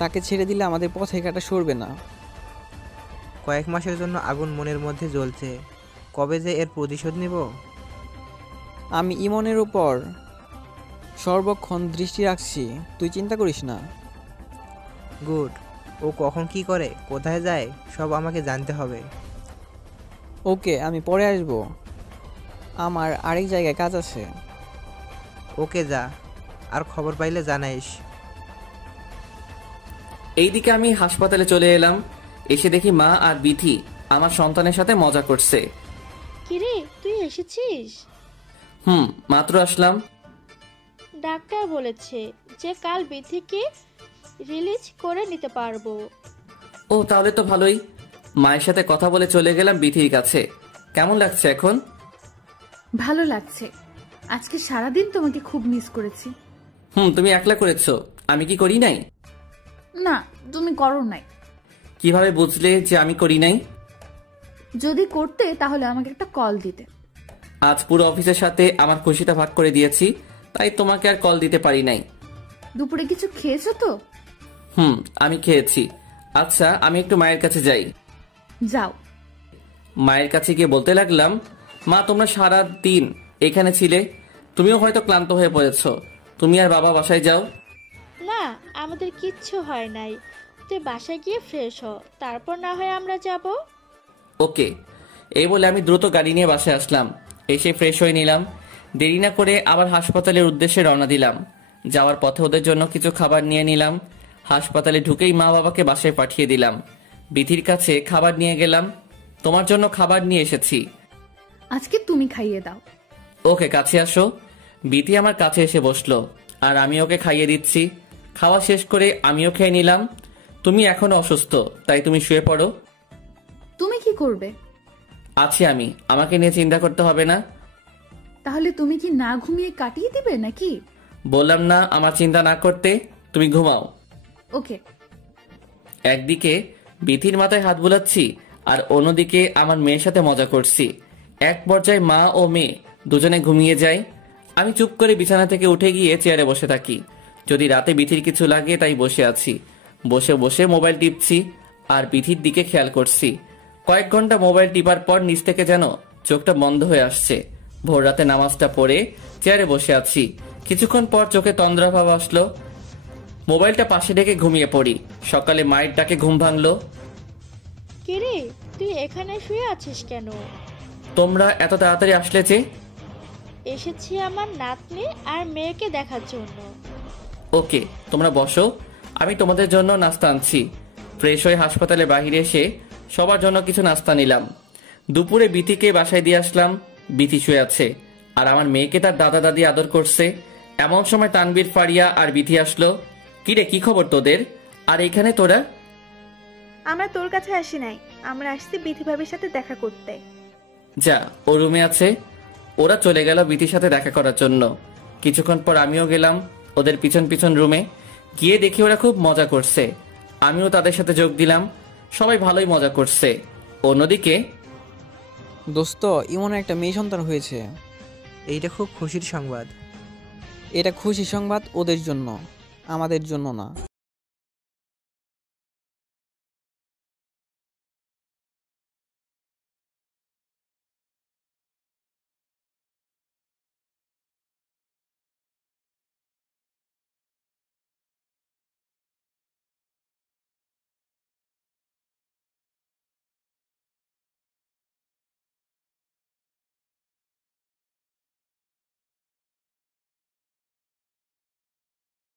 তাকে ছেড়ে দিলে আমাদের পথে কাটা সরবে না। কয়েক মাসের জন্য আগুন মনের মধ্যে জ্বলছে, কবে যে এর প্রতিশোধ নেব। আমি ইমনের উপর সর্বক্ষণ দৃষ্টি রাখছি, তুই চিন্তা করিস না। গুড। ও কখন কি করে, কোথায় যায়, সব আমাকে জানতে হবে। ওকে, আমি পরে আসব, আমার আরেক জায়গায় কাজ আছে। ওকে, যা, আর খবর পাইলে জানাইস। এইদিকে আমি হাসপাতালে চলে এলাম। এসে দেখি মা আর বিথি আমার সন্তানের সাথে মজা করছে। কিরে, তুই এসেছিস? মাত্র আসলাম। ডাক্তার বলেছে যে কাল বিথিকে রিলিজ করে নিতে পারবো। ও, তাহলে তো ভালোই। মায়ের সাথে কথা বলে চলে গেলাম বিথির কাছে। কেমন লাগছে এখন? ভালো লাগছে। আজকে সারাদিন তোমাকে খুব মিস করেছি। তুমি একলা করেছো, আমি কি করি নাই? না, তুমি করো নাই। কিভাবে বুঝলে যে আমি করি নাই? যদি করতে তাহলে আমাকে একটা কল দিতে। আজ পুরো অফিসের সাথে আমার খুশিটা ভাগ করে দিয়েছি, তাই তোমাকে আর কল দিতে পারি নাই। দুপুরে কিছু খেয়েছো তো? আমি খেয়েছি। আচ্ছা, আমি একটু মায়ের কাছে যাই। যাও। মায়ের কাছে গিয়ে বলতে লাগলাম, মা তোমরা সারা দিন এখানে ছিলে, তুমিও হয়তো ক্লান্ত হয়ে পড়েছো, তুমি আর বাবা বাসায় যাও। না, আমাদের কিচ্ছু হয় নাই, তুই বাসায় গিয়ে ফ্রেশ হ, তারপর না হয় আমরা যাব। ওকে। এই বলে আমি দ্রুত গাড়ি নিয়ে বাসায় আসলাম। এসে ফ্রেশ হয়ে নিলাম। দেরি না করে আবার হাসপাতালের উদ্দেশ্যে রওনা দিলাম। যাওয়ার পথে ওদের জন্য কিছু খাবার নিয়ে নিলাম। হাসপাতালে ঢুকেই মা বাবাকে বাসায় পাঠিয়ে দিলাম। বিথির কাছে খাবার নিয়ে গেলাম। তোমার জন্য খাবার নিয়ে এসেছি, আজকে তুমি খাইয়ে দাও। ওকে, কাছে আসো। বিথি আমার কাছে এসে বসলো আর আমি ওকে খাইয়ে দিচ্ছি। খাওয়া শেষ করে আমিও খেয়ে নিলাম। তুমি এখনো অসুস্থ, তাই তুমি শুয়ে পড়ো। তুমি কি করবে? আছি আমি, আমাকে নিয়ে চিন্তা করতে হবে না। তাহলে তুমি কি না ঘুমিয়ে কাটিয়ে দিবে নাকি? বললাম না আমার চিন্তা না করতে, তুমি ঘুমাও। ওকে। একদিকে বিথির মাথায় হাত বুলাচ্ছি আর অন্যদিকে আমার মেয়ের সাথে মজা করছি। এক পর্যায়ে মা ও মেয়ে দুজনে ঘুমিয়ে যায়। আমি চুপ করে বিছানা থেকে উঠে গিয়ে চেয়ারে বসে থাকি। যদি রাতে বিথির কিছু লাগে তাই বসে আছি। বসে বসে মোবাইল টিপছি আর বিথির দিকে খেয়াল করছি। কয়েক ঘন্টা মোবাইল টিপার পর নিচ থেকে যেন চোখটা বন্ধ হয়ে আসছে। ভোর রাতে নামাজটা পড়ে চেয়ারে বসে আছি। কিছুক্ষণ পর চোখে তন্দ্রাভাব আসলো। মোবাইলটা পাশে রেখে ঘুমিয়ে পড়ি। সকালে মায়ের ডাকে ঘুম ভাঙলো। কিরে, তুই এখানে শুয়ে আছিস কেন? তোমরা এত তাড়াতাড়ি আসলে যে? এসেছি আমার নাতনি আর মেয়েকে দেখার জন্য। ওকে, তোমরা বসো, আমি তোমাদের জন্য নাস্তা আনছি। ফ্রেশ হয়ে হাসপাতালে বাইরে এসে সবার জন্য কিছু নাস্তা নিলাম। দুপুরে বিথিকে বাসায় দিয়ে আসলাম। বিথি শুয়ে আছে আর আমার মেয়েকে তার দাদা দাদি আদর করছে। এমন সময় তানবীর, ফারিয়া আর বিথি আসলো। কিরে, কি খবর তোদের? আর এখানে তোরা? আমরা তোর কাছে আসি নাই, আমরা আসছি বিথি ভাবির সাথে দেখা করতে। যা, ও রুমে আছে। ওরা চলে গেল বিথির সাথে দেখা করার জন্য। কিছুক্ষণ পর আমিও গেলাম ওদের পিছন পিছন রুমে। গিয়ে দেখি ওরা খুব মজা করছে। আমিও তাদের সাথে যোগ দিলাম। সবাই ভালোই মজা করছে। অন্যদিকে, দোস্ত, ইমনের একটা মেয়ে সন্তান হয়েছে। এইটা খুব খুশির সংবাদ। এটা খুশি সংবাদ ওদের জন্য, আমাদের জন্য না।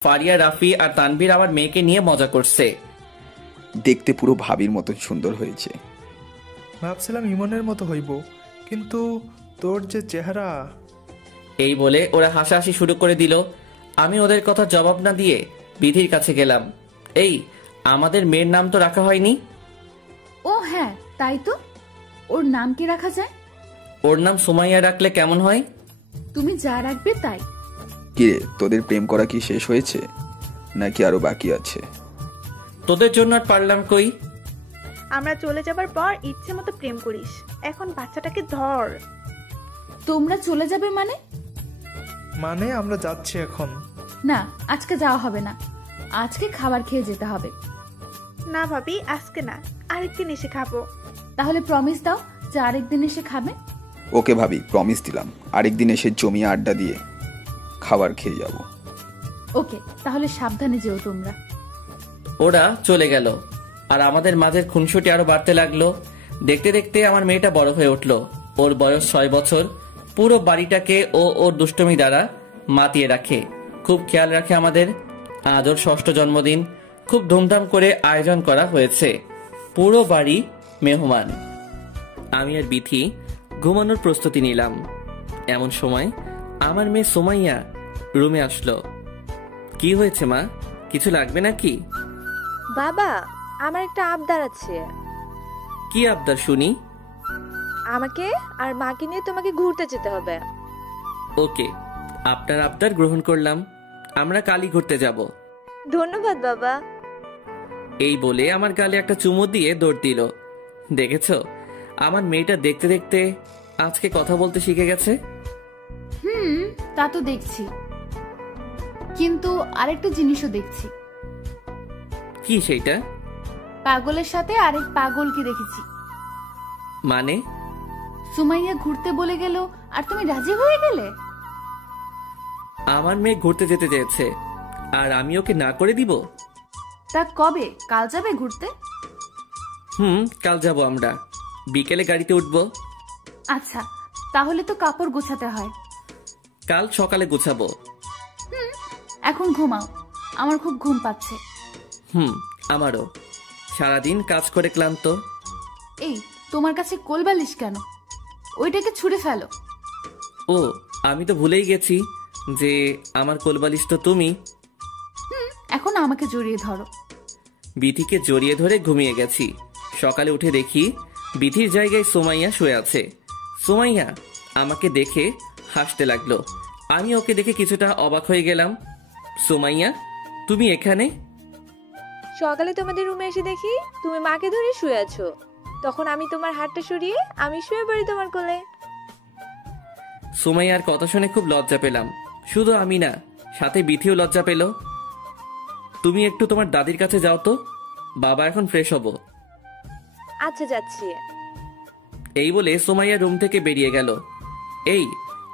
ফারিয়া, রাফি আর তানভীর আমার মেয়েকে নিয়ে মজা করছে। দেখতে পুরো ভাবির মতো সুন্দর হয়েছে। ভাবছিলাম ইমনের মতো হইব, কিন্তু তোর যে চেহারা। এই বলে ওরা হাসাহাসি শুরু করে দিল। আমি ওদের কথা জবাব না দিয়ে বিধির কাছে গেলাম। এই, আমাদের মেয়ের নাম তো রাখা হয়নি। ও হ্যাঁ, তাই তো। ওর নাম কি রাখা যায়? ওর নাম সুমাইয়া রাখলে কেমন হয়? তুমি যা রাখবে তাই। কিরে, তোদের প্রেম করা কি শেষ হয়েছে নাকি আরো বাকি আছে? তোদের জন্য আর পারলাম কই। আমরা চলে যাবার পর ইচ্ছে মতো প্রেম করিস, এখন বাচ্চাটাকে ধর। তোমরা চলে যাবে মানে? মানে আমরা যাচ্ছি এখন। না, আজকে যাওয়া হবে না। আজকে খাবার খেয়ে যেতে হবে। না ভাবি, আজকে না, আরেকদিন এসে খাবো। তাহলে প্রমিস দাও যে আরেকদিন এসে খাবে। ওকে ভাবি, প্রমিস দিলাম, আরেকদিন এসে জমিয়ে আড্ডা দিয়ে খাবার খেয়ে যাব। ওকে, তাহলে সাবধানে যেও তোমরা। ওরা চলে গেল আর আমাদের মাঝের খুনসুটি আরো বাড়তে লাগলো। দেখতে দেখতে আমার মেয়েটা বড় হয়ে উঠলো। ওর বয়স 6 বছর। পুরো বাড়িটাকে ও ওর দুষ্টমি দ্বারা মাতিয়ে রাখে, খুব খেয়াল রাখে আমাদের। আজ ওর 6ষ্ঠ জন্মদিন। খুব ধুমধাম করে আয়োজন করা হয়েছে। পুরো বাড়ি মেহমান। আমি আর বিথি ঘুমানোর প্রস্তুতি নিলাম। এমন সময় আমার মেয়ে সুমাইয়া রুমে আসলো। কি হয়েছে মা, কিছু লাগবে নাকি? বাবা, আমার একটা আবদার আছে। কি আবদার শুনি? আমাকে আর মাকে নিয়ে তোমাকে ঘুরতে যেতে হবে। ওকে, আপনার আবদার গ্রহণ করলাম। আমরা কালই ঘুরতে যাব। ধন্যবাদ বাবা। এই বলে আমার গালে একটা চুমু দিয়ে দৌড় দিল। দেখেছ, আমার মেয়েটা দেখতে দেখতে আজকে কথা বলতে শিখে গেছে। তা তো দেখছি, কিন্তু আরেকটা জিনিসও দেখছি। কি সেইটা? পাগলের সাথে আরেক পাগলকে দেখেছি। মানে? সুমাইয়া ঘুরতে বলে গেল আর তুমি রাজি হয়ে গেলে? আমার মেয়ে ঘুরতে যেতে চেয়েছে আর আমি ওকে না করে দিব? তা কবে? কাল যাবে ঘুরতে? কাল যাব আমরা। বিকেলে গাড়িতে উঠব। আচ্ছা, তাহলে তো কাপড় গোছাতে হয়। কাল সকালে গোছাবো। এখন ঘুমাও, আমার খুব ঘুম পাচ্ছে। আমারও। সারাদিন কাজ করে ক্লান্ত। এই, তোমার কাছে কোলবালিশ কেন? ওইটাকে ছুঁড়ে ফেলো। ও, আমি তো ভুলেই গেছি যে আমার কোলবালিশ তো তুমি। এখন আমাকে জড়িয়ে ধরো। বিথিকে জড়িয়ে ধরে ঘুমিয়ে গেছি। সকালে উঠে দেখি বিথির জায়গায় সুমাইয়া শুয়ে আছে। সুমাইয়া আমাকে দেখে হাসতে লাগলো। আমি ওকে দেখে কিছুটা অবাক হয়ে গেলাম। সুমাইয়া, তুমি এখানে? সকালে তোমাদের রুমে এসে দেখি তুমি মাকে ধরে শুয়ে আছো। তখন আমি তোমার হাতটা সরিয়ে আমি শুয়ে পড়ি তোমার কোলে। সুমাইয়ার কথা শুনে খুব লজ্জা পেলাম। শুধু আমি না, সাথে বিথিও লজ্জা পেল। তুমি একটু তোমার দাদির কাছে যাও তো, বাবা এখন ফ্রেশ হব। আচ্ছা, যাচ্ছি। এই বলে সুমাইয়া রুম থেকে বেরিয়ে গেল। এই,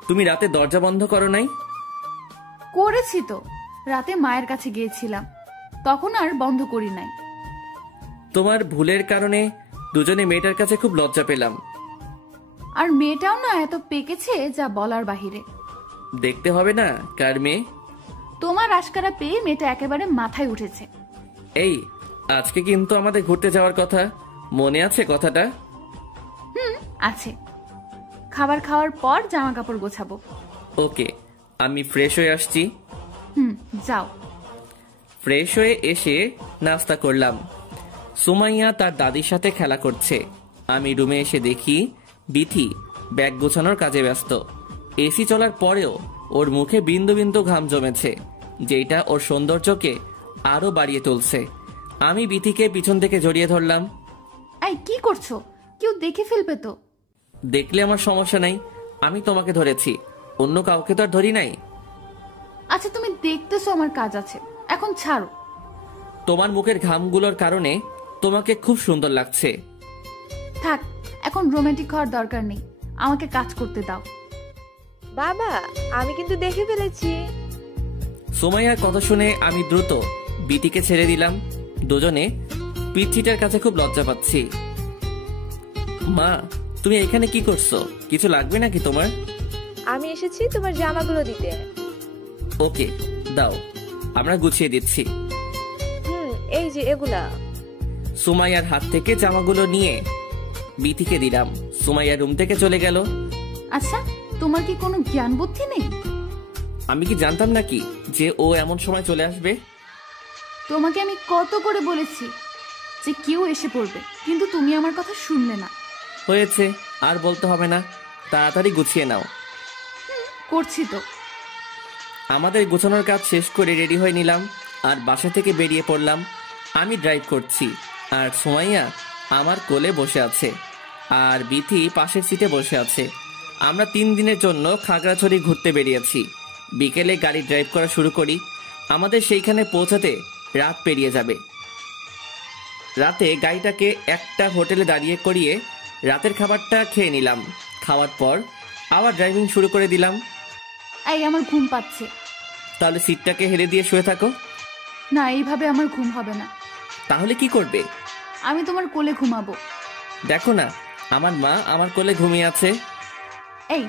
তুমি রাতে দরজা বন্ধ করো নাই? করেছি তো, রাতে মায়ের কাছে গিয়েছিলাম, তখন আর বন্ধ করি নাই। তোমার ভুলের কারণে দুজনে মেয়েটার কাছে খুব লজ্জা পেলাম। আর মেয়েটাও না এত পেকেছে যা বলার বাহিরে। দেখতে হবে না কার মেয়ে? তোমার আশকারা পেয়ে মেয়েটা একেবারে মাথায় উঠেছে। এই, আজকে কিন্তু আমাদের ঘুরতে যাওয়ার কথা, মনে আছে কথাটা? আছে। খাবার খাওয়ার পর জামা কাপড় গোছাবো। ওকে, আমি ফ্রেশ হয়ে আসছি। যাও। ফ্রেশ হয়ে এসে নাস্তা করলাম। সুমাইয়া তার দাদির সাথে খেলা করছে। আমি রুমে এসে দেখি বিথি ব্যাগ গোছানোর কাজে ব্যস্ত। এসি চলার পরেও ওর মুখে বিন্দু বিন্দু ঘাম জমেছে, যেটা ওর সৌন্দর্যকে আরো বাড়িয়ে তুলছে। আমি বিথিকে পিছন থেকে জড়িয়ে ধরলাম। এই, কি করছো? কেউ দেখে ফেলবে তো। দেখলে আমার সমস্যা নাই, আমি তোমাকে ধরেছি, অন্য কাউকে তো আর ধরি নাই। আচ্ছা, তুমি দেখতেছো আমার কাজ আছে, এখন ছাড়ো। তোমার মুখের ঘামগুলোর কারণে তোমাকে খুব সুন্দর লাগছে। থাক, এখন রোমান্টিক হওয়ার দরকার নেই, আমাকে কাজ করতে দাও। বাবা, আমি কিন্তু দেখে ফেলেছি। সুমাইয়ার কথা শুনে আমি দ্রুত বিথিকে ছেড়ে দিলাম। দুজনে পিচ্চিটার কাছে খুব লজ্জা পাচ্ছি। মা, তুমি এখানে কি করছো? কিছু লাগবে নাকি তোমার? আমি এসেছি তোমার জামাগুলো দিতে। ওকে, দাও, আমরা গুছিয়ে দিচ্ছি। এই যে এগুলা। সুমাইয়ার হাত থেকে জামাগুলো নিয়ে বিথিকে দিলাম। সুমাইয়া রুম থেকে চলে গেল। আচ্ছা, তোমার কি কোনো জ্ঞান বুদ্ধি নেই? আমি কি জানতাম নাকি যে ও এমন সময় চলে আসবে? তোমাকে আমি কত করে বলেছি যে কেউ এসে পড়বে, কিন্তু তুমি আমার কথা শুনলে না। হয়েছে, আর বলতে হবে না, তাড়াতাড়ি গুছিয়ে নাও। করছি তো। আমাদের গোছানোর কাজ শেষ করে রেডি হয়ে নিলাম আর বাসা থেকে বেরিয়ে পড়লাম। আমি ড্রাইভ করছি আর সুমাইয়া আমার কোলে বসে আছে আর বিথি পাশের সিটে বসে আছে। আমরা 3 দিনের জন্য খাগড়াছড়ি ঘুরতে বেরিয়েছি। বিকেলে গাড়ি ড্রাইভ করা শুরু করি। আমাদের সেইখানে পৌঁছাতে রাত পেরিয়ে যাবে। রাতে গাড়িটাকে একটা হোটেলে দাঁড়িয়ে করিয়ে রাতের খাবারটা খেয়ে নিলাম। খাওয়ার পর আবার ড্রাইভিং শুরু করে দিলাম। এই, আমার ঘুম পাচ্ছে। তাহলে সিটটাকে হেলে দিয়ে শুয়ে থাকো। না, এইভাবে আমার ঘুম হবে না। তাহলে কি করবে? আমি তোমার কোলে ঘুমাবো। দেখো না, আমার মা আমার কোলে ঘুমিয়ে আছে। এই,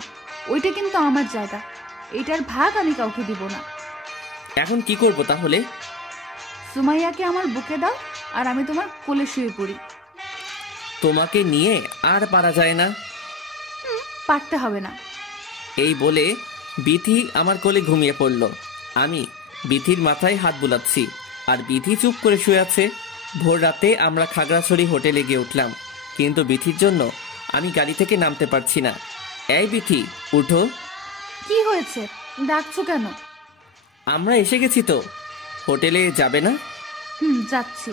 ওইটা কিন্তু আমার জায়গা, এটার ভাগ আমি কাউকে দিব না। এখন কি করব তাহলে? সুমাইয়াকে আমার বুকে দাও আর আমি তোমার কোলে শুয়ে পড়ি। তোমাকে নিয়ে আর পারা যায় না। পারতে হবে না। এই বলে বিথি আমার কোলে ঘুমিয়ে পড়ল। আমি বিথির মাথায় হাত বুলাচ্ছি আর বিথি চুপ করে শুয়ে আছে। ভোর রাতে আমরা খাগড়াছড়ি হোটেলে গিয়ে উঠলাম। কিন্তু বিথির জন্য আমি গাড়ি থেকে নামতে পারছি না। এই বিথি, উঠো। কি হয়েছে, ডাকছো কেন? আমরা এসে গেছি তো, হোটেলে যাবে না? যাচ্ছি।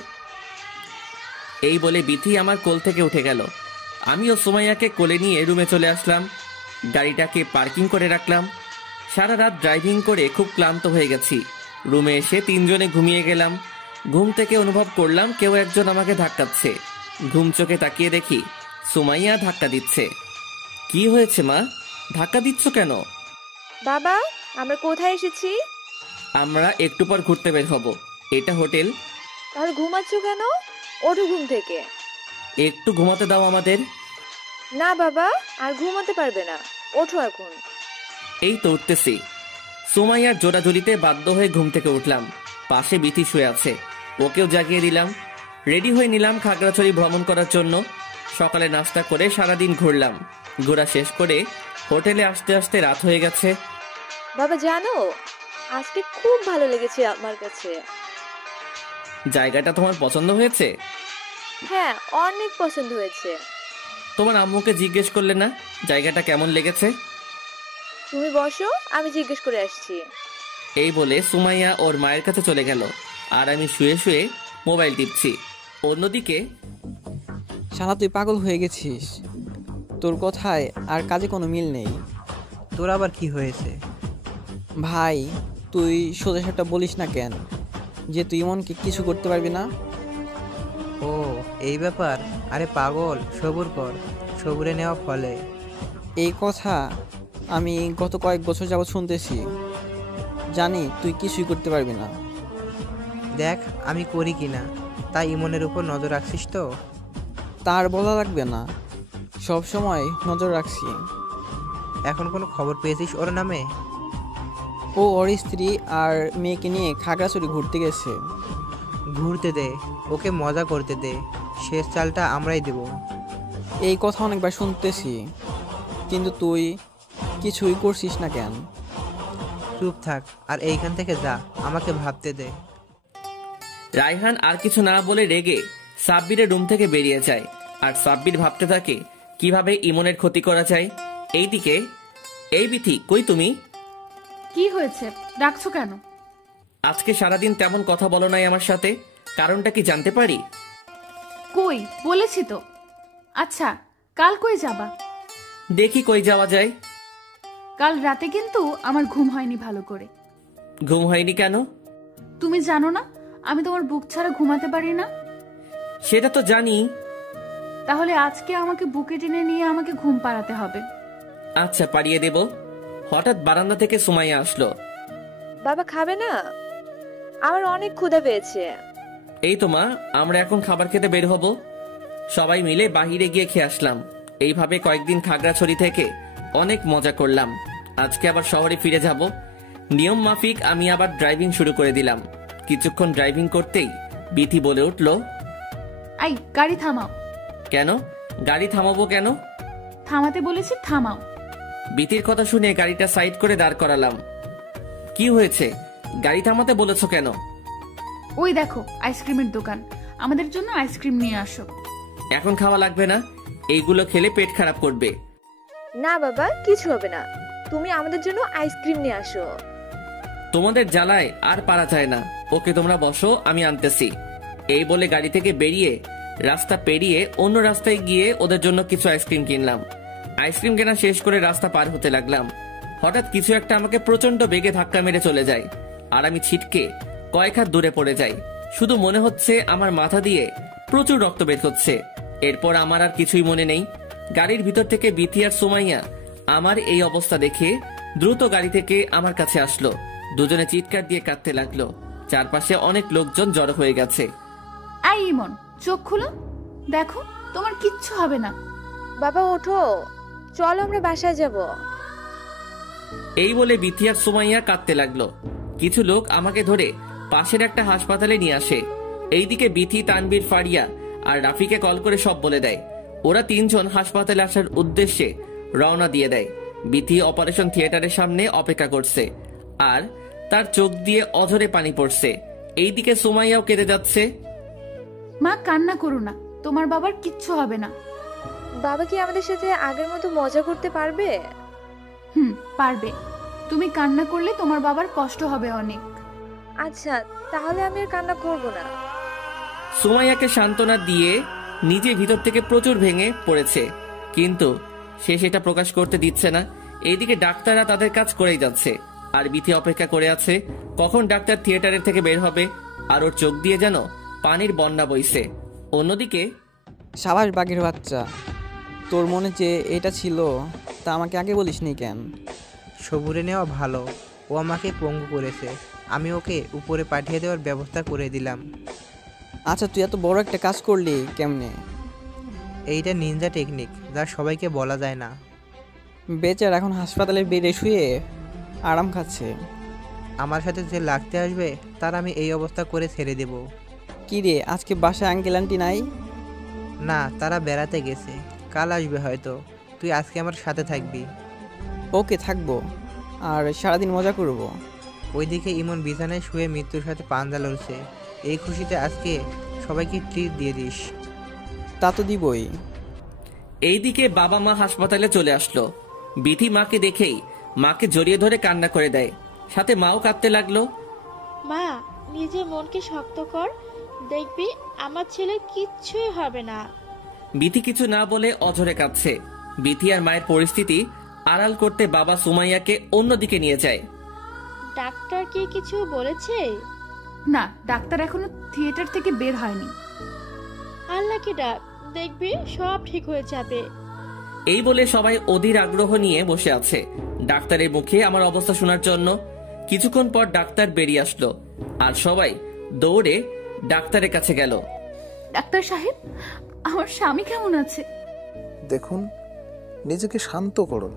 এই বলে বিথি আমার কোল থেকে উঠে গেল। আমিও সুমাইয়াকে কোলে নিয়ে রুমে চলে আসলাম। গাড়িটাকে পার্কিং করে রাখলাম। সারা রাত ড্রাইভিং করে খুব ক্লান্ত হয়ে গেছি। রুমে এসে তিনজনে ঘুমিয়ে গেলাম। ঘুম থেকে অনুভব করলাম কেউ একজন আমাকে ধাক্কাচ্ছে। ঘুম চোখে তাকিয়ে দেখি সুমাইয়া ধাক্কা দিচ্ছে। কি হয়েছে মা, ধাক্কা দিচ্ছ কেন? বাবা, আমরা কোথায় এসেছি? আমরা একটু পর ঘুরতে বের হব। এটা হোটেল। তাহলে ঘুমাচ্ছ কেন? ওঠো ঘুম থেকে। একটু ঘুমাতে দাও আমাদের। না বাবা, আর ঘুমাতে পারবে না, ওঠো এখন। এই তো উঠতেছি। সুমাইয়ার জোড়াজুড়িতে বাধ্য হয়ে ঘুম থেকে উঠলাম। পাশে বিথি শুয়ে আছে, ওকেও জাগিয়ে দিলাম। রেডি হয়ে নিলাম খাগড়াছড়ি ভ্রমণ করার জন্য। সকালে নাস্তা করে সারাদিন ঘুরলাম। ঘোরা শেষ করে হোটেলে আসতে আসতে রাত হয়ে গেছে। বাবা জানো, আজকে খুব ভালো লেগেছে আমার কাছে। জায়গাটা তোমার পছন্দ হয়েছে? হ্যাঁ, অনেক পছন্দ হয়েছে। তোমার আম্মুকে জিজ্ঞেস করলে না জায়গাটা কেমন লেগেছে? তুমি বসো, আমি জিজ্ঞেস করে আসছি। এই বলে সুমাইয়া ওর মায়ের কাছে চলে গেল, আর আমি শুয়ে শুয়ে মোবাইল টিপছি। অন্যদিকে, শালা তুই পাগল হয়ে গেছিস, তোর কথায় আর কাজে কোনো মিল নেই। তোর আবার কি হয়েছে? ভাই তুই সোজা সাপটা বলিস না কেন যে তুই ইমনকে কিছু করতে পারবি না? ও এই ব্যাপার? আরে পাগল, সবুর কর, সবুরে নেওয়া ফলে। এই কথা আমি গত কয়েক বছর যাবৎ শুনতেছি। জানি তুই কিছুই করতে পারবি না। দেখ আমি করি কিনা, তাই ইমনের উপর নজর রাখছিস তো? তার বলা লাগবে না, সব সময় নজর রাখছি। এখন কোনো খবর পেয়েছিস ওর নামে? ও ওর স্ত্রী আর মেয়েকে নিয়ে খাগড়াছড়ি ঘুরতে গেছে। ঘুরতে দে, ওকে মজা করতে দে, শেষ চালটা আমরাই দেব। এই কথা অনেকবার শুনতেছি, কিন্তু তুই কিছুই করছিস না কেন? চুপ থাক আর এইখান থেকে যা, আমাকে ভাবতে দে। রায়হান আর কিছু না বলে রেগে সাব্বিরের রুম থেকে বেরিয়ে যায়। আর সাব্বির ভাবতে থাকে কিভাবে ইমনের ক্ষতি করা যায়। এইদিকে, এই বিথি, কই তুমি? কি হয়েছে, ডাকছো কেন? আজকে সারাদিন তেমন কথা বলো নাই আমার সাথে, কারণটা কি জানতে পারি? কই, বলেছি তো। আচ্ছা, কাল কই যাবা? দেখি কই যাওয়া যায়। কাল রাতে কিন্তু আমার ঘুম হয়নি ভালো করে। ঘুম হয়নি কেন? তুমি জানো না আমি তোমার বুক ছাড়া ঘুমাতে পারি না? সেটা তো জানি। তাহলে আজকে আমাকে বুকে টেনে নিয়ে আমাকে ঘুম পাড়াতে হবে। আচ্ছা, পাড়িয়ে দেব। হঠাৎ বারান্দা থেকে সুমাইয়া আসলো। বাবা খাবে না? আমার অনেক ক্ষুধা পেয়েছে। এই তো মা, আমরা এখন খাবার খেতে বের হব। সবাই মিলে বাহিরে গিয়ে খেয়ে আসলাম। এইভাবে কয়েকদিন খাগড়াছড়ি থেকে অনেক মজা করলাম। আজকে আবার শহরে ফিরে যাব। নিয়ম মাফিক আমি আবার ড্রাইভিং শুরু করে দিলাম। কিছুক্ষণ ড্রাইভিং করতেই বিথি বলে উঠল, আই গাড়ি থামাও। কেন? গাড়ি থামাবো কেন? থামাতে বলেছি, থামাও। বিথির কথা শুনে গাড়িটা সাইড করে দাঁড় করালাম। কি হয়েছে, গাড়ি থামাতে বলেছো কেন? ওই দেখো আইসক্রিমের দোকান, আমাদের জন্য আইসক্রিম নিয়ে আসো। এখন খাওয়া লাগবে না, এইগুলো খেলে পেট খারাপ করবে। না বাবা, কিছু হবে না, তুমি আমাদের জন্য আইসক্রিম নিয়ে আসো। তোমাদের জ্বালায় আর পারা যায় না। ওকে তোমরা বসো, আমি আনতেছি। এই বলে গাড়ি থেকে বেরিয়ে রাস্তা পেরিয়ে অন্য রাস্তায় গিয়ে ওদের জন্য কিছু আইসক্রিম কিনলাম। আইসক্রিম কেনা শেষ করে রাস্তা পার হতে লাগলাম। হঠাৎ কিছু একটা আমাকে প্রচন্ড বেগে ধাক্কা মেরে চলে যায়, আর আমি ছিটকে কয়েক হাত দূরে পড়ে যাই। শুধু মনে হচ্ছে আমার মাথা দিয়ে প্রচুর রক্ত বের হচ্ছে। এরপর আমার আর কিছুই মনে নেই। গাড়ির ভিতর থেকে বিথি আর সুমাইয়া আমার এই অবস্থা দেখে দ্রুত গাড়ি থেকে আমার কাছে আসলো। দুজনে চিৎকার দিয়ে কাঁদতে লাগলো। চারপাশে অনেক লোকজন জড়ো হয়ে গেছে। আই ইমন, চোখ খুলো, দেখো তোমার কিচ্ছু হবে না। বাবা ওঠো, চলো আমরা বাসায় যাব। এই বলে বিথি আর সুমাইয়া কাঁদতে লাগলো। কিছু লোক আমাকে ধরে পাশের একটা হাসপাতালে নিয়ে আসে। এইদিকে বিথি, তানবীর, ফারিয়া আর রাফিকে কল করে সব বলে দেয়। ওরা তিনজন হাসপাতালে আসার উদ্দেশ্যে রওনা দিয়ে দেয়। বিথি অপারেশন থিয়েটারের সামনে অপেক্ষা করছে, আর তার চোখ দিয়ে অঝরে পানি পড়ছে। এইদিকে সুমাইয়াও কেঁদে যাচ্ছে। মা কান্না করো না, তোমার বাবার কিচ্ছু হবে না। বাবা কি আমাদের সাথে আগের মতো মজা করতে পারবে? পারবে। তুমি কান্না করলে তোমার বাবার কষ্ট হবে অনেক। আচ্ছা, তাহলে আমি আর কান্না করব না। সুমাইয়াকে সান্ত্বনা দিয়ে নিজে ভিতর থেকে প্রচুর ভেঙে পড়েছে, কিন্তু সে সেটা প্রকাশ করতে দিচ্ছে না। এইদিকে ডাক্তাররা তাদের কাজ করেই যাচ্ছে, আর বিথি অপেক্ষা করে আছে কখন ডাক্তার থিয়েটারের থেকে বের হবে, আর ওর চোখ দিয়ে যেন পানির বন্যা বইছে। অন্যদিকে সাবাস বাঘের বাচ্চা, তোর মনে যে এটা ছিল তা আমাকে আগে বলিসনি কেন? সবুরে নেওয়া ভালো, ও আমাকে পঙ্গু করেছে, আমি ওকে উপরে পাঠিয়ে দেওয়ার ব্যবস্থা করে দিলাম। আচ্ছা, তুই এত বড় একটা কাজ করলি কেমনে? এইটা নিনজা টেকনিক, যা সবাইকে বলা যায় না। বেচার এখন হাসপাতালে বেডে শুয়ে আরাম খাচ্ছে। আমার সাথে যে লাগতে আসবে তার আমি এই অবস্থা করে ছেড়ে দেব। কি রে, আজকে বাসায় আঙ্কেল আন্টি নাই? না, তারা বেড়াতে গেছে, কাল আসবে হয়তো। তুই আজকে আমার সাথে থাকবি। ওকে, থাকবো, আর সারাদিন মজা করব। ওইদিকে ইমন বিছানায় শুয়ে মৃত্যুর সাথে পাঞ্জা লড়ছে। এই খুশিতে আজকে সবাইকে ট্রিট দিয়ে দিস। তা তো দিবই। এইদিকে বাবা মা হাসপাতালে চলে আসলো। বিথি মাকে দেখেই মাকে জড়িয়ে ধরে কান্না করে দেয়, সাথে মাও কাঁদতে লাগলো। মা, নিজের মনকে শক্ত কর, দেখবি আমার ছেলে কিচ্ছুই হবে না। বিথি কিছু না বলে অঝরে কাঁদছে। বিথি আর মায়ের পরিস্থিতি আড়াল করতে বাবা সুমাইয়াকে অন্যদিকে নিয়ে যায়। ডাক্তার কি কিছু বলেছে? না, ডাক্তার এখনো থিয়েটার থেকে বের হয়নি। আল্লাহকে ডাক, দেখবি সব ঠিক হয়ে যাবে। এই বলে সবাই অধীর আগ্রহ নিয়ে বসে আছে ডাক্তারের মুখে আমার অবস্থা শোনার জন্য। কিছুক্ষণ পর ডাক্তার বেরিয়ে আসলো, আর সবাই দৌড়ে ডাক্তারের কাছে গেল। ডাক্তার সাহেব, আমার স্বামী কেমন আছে? দেখুন, নিজেকে শান্ত করুন,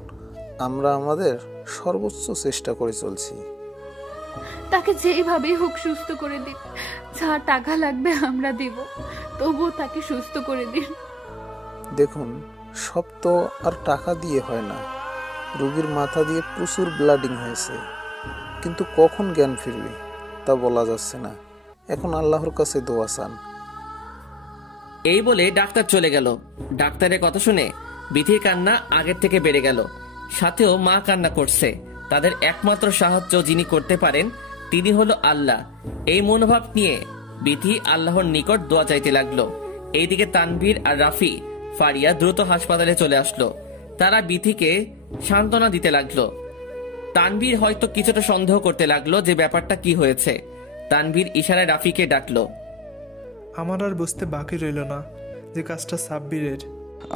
আমরা আমাদের সর্বোচ্চ চেষ্টা করে চলছি। তাকে যেভাবেই হোক সুস্থ করে দিন, যা টাকা লাগবে আমরা দেব, তবুও তাকে সুস্থ করে দিন। দেখুন, সব তো আর টাকা দিয়ে হয় না। রোগীর মাথা দিয়ে প্রচুর ব্লাডিং হয়েছে, কিন্তু কখন জ্ঞান ফিরবে তা বলা যাচ্ছে না। এখন আল্লাহর কাছে দোয়া চান। এই বলে ডাক্তার চলে গেল। ডাক্তারের কথা শুনে বিথির কান্না আগের থেকে বেড়ে গেল, সাথেও মা কান্না করছে। তাদের একমাত্র সাহায্য যিনি করতে পারেন তিনি হলো আল্লাহ। এই মনোভাব নিয়ে বিথি আল্লাহর নিকট দোয়া চাইতে লাগলো। এইদিকে তানভীর আর রাফি ফারিয়া দ্রুত হাসপাতালে চলে আসলো। তারা বিথিকে সান্ত্বনা দিতে লাগলো। তানভীর হয়তো কিছুটা সন্দেহ করতে লাগলো যে ব্যাপারটা কি হয়েছে। তানভীর ইশারায় রাফিকে ডাকলো। আমার আর বুঝতে বাকি রইল না যে কাজটা সাব্বিরের।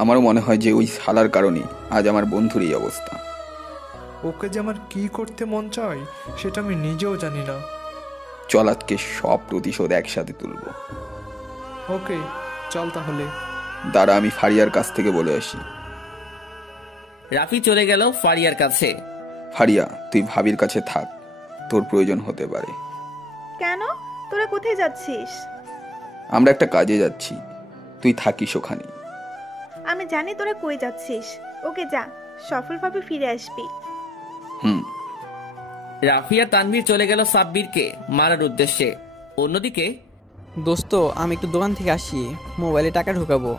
আমারও মনে হয় যে ওই শালার কারণে আজ আমার বন্ধুর এই অবস্থা। ওকে যে আমার কি করতে মন চায় সেটা আমি নিজেও জানি না। চল আজকে সব প্রতিশোধ একসাথে তুলব। ওকে, চল তাহলে। দাঁড়া, আমি ফারিয়ার কাছ থেকে বলে আসি। রাফি চলে গেল ফারিয়ার কাছে। ফারিয়া, তুই ভাবির কাছে থাক, তোর প্রয়োজন হতে পারে। কেন? তোরা কোথায় যাচ্ছিস? আমরা একটা কাজে যাচ্ছি, তুই থাকিস ওখানে। আমি জানি তোরা কই যাচ্ছিস। ওকে, যা, সফলভাবে ফিরে আসবি। রাফি আর তানভীর চলে গেল সাব্বিরকে মারার উদ্দেশ্যে। অন্যদিকে, দোস্ত, আমি একটু দোকান থেকে আসি, মোবাইলে টাকা ঢোকাবো।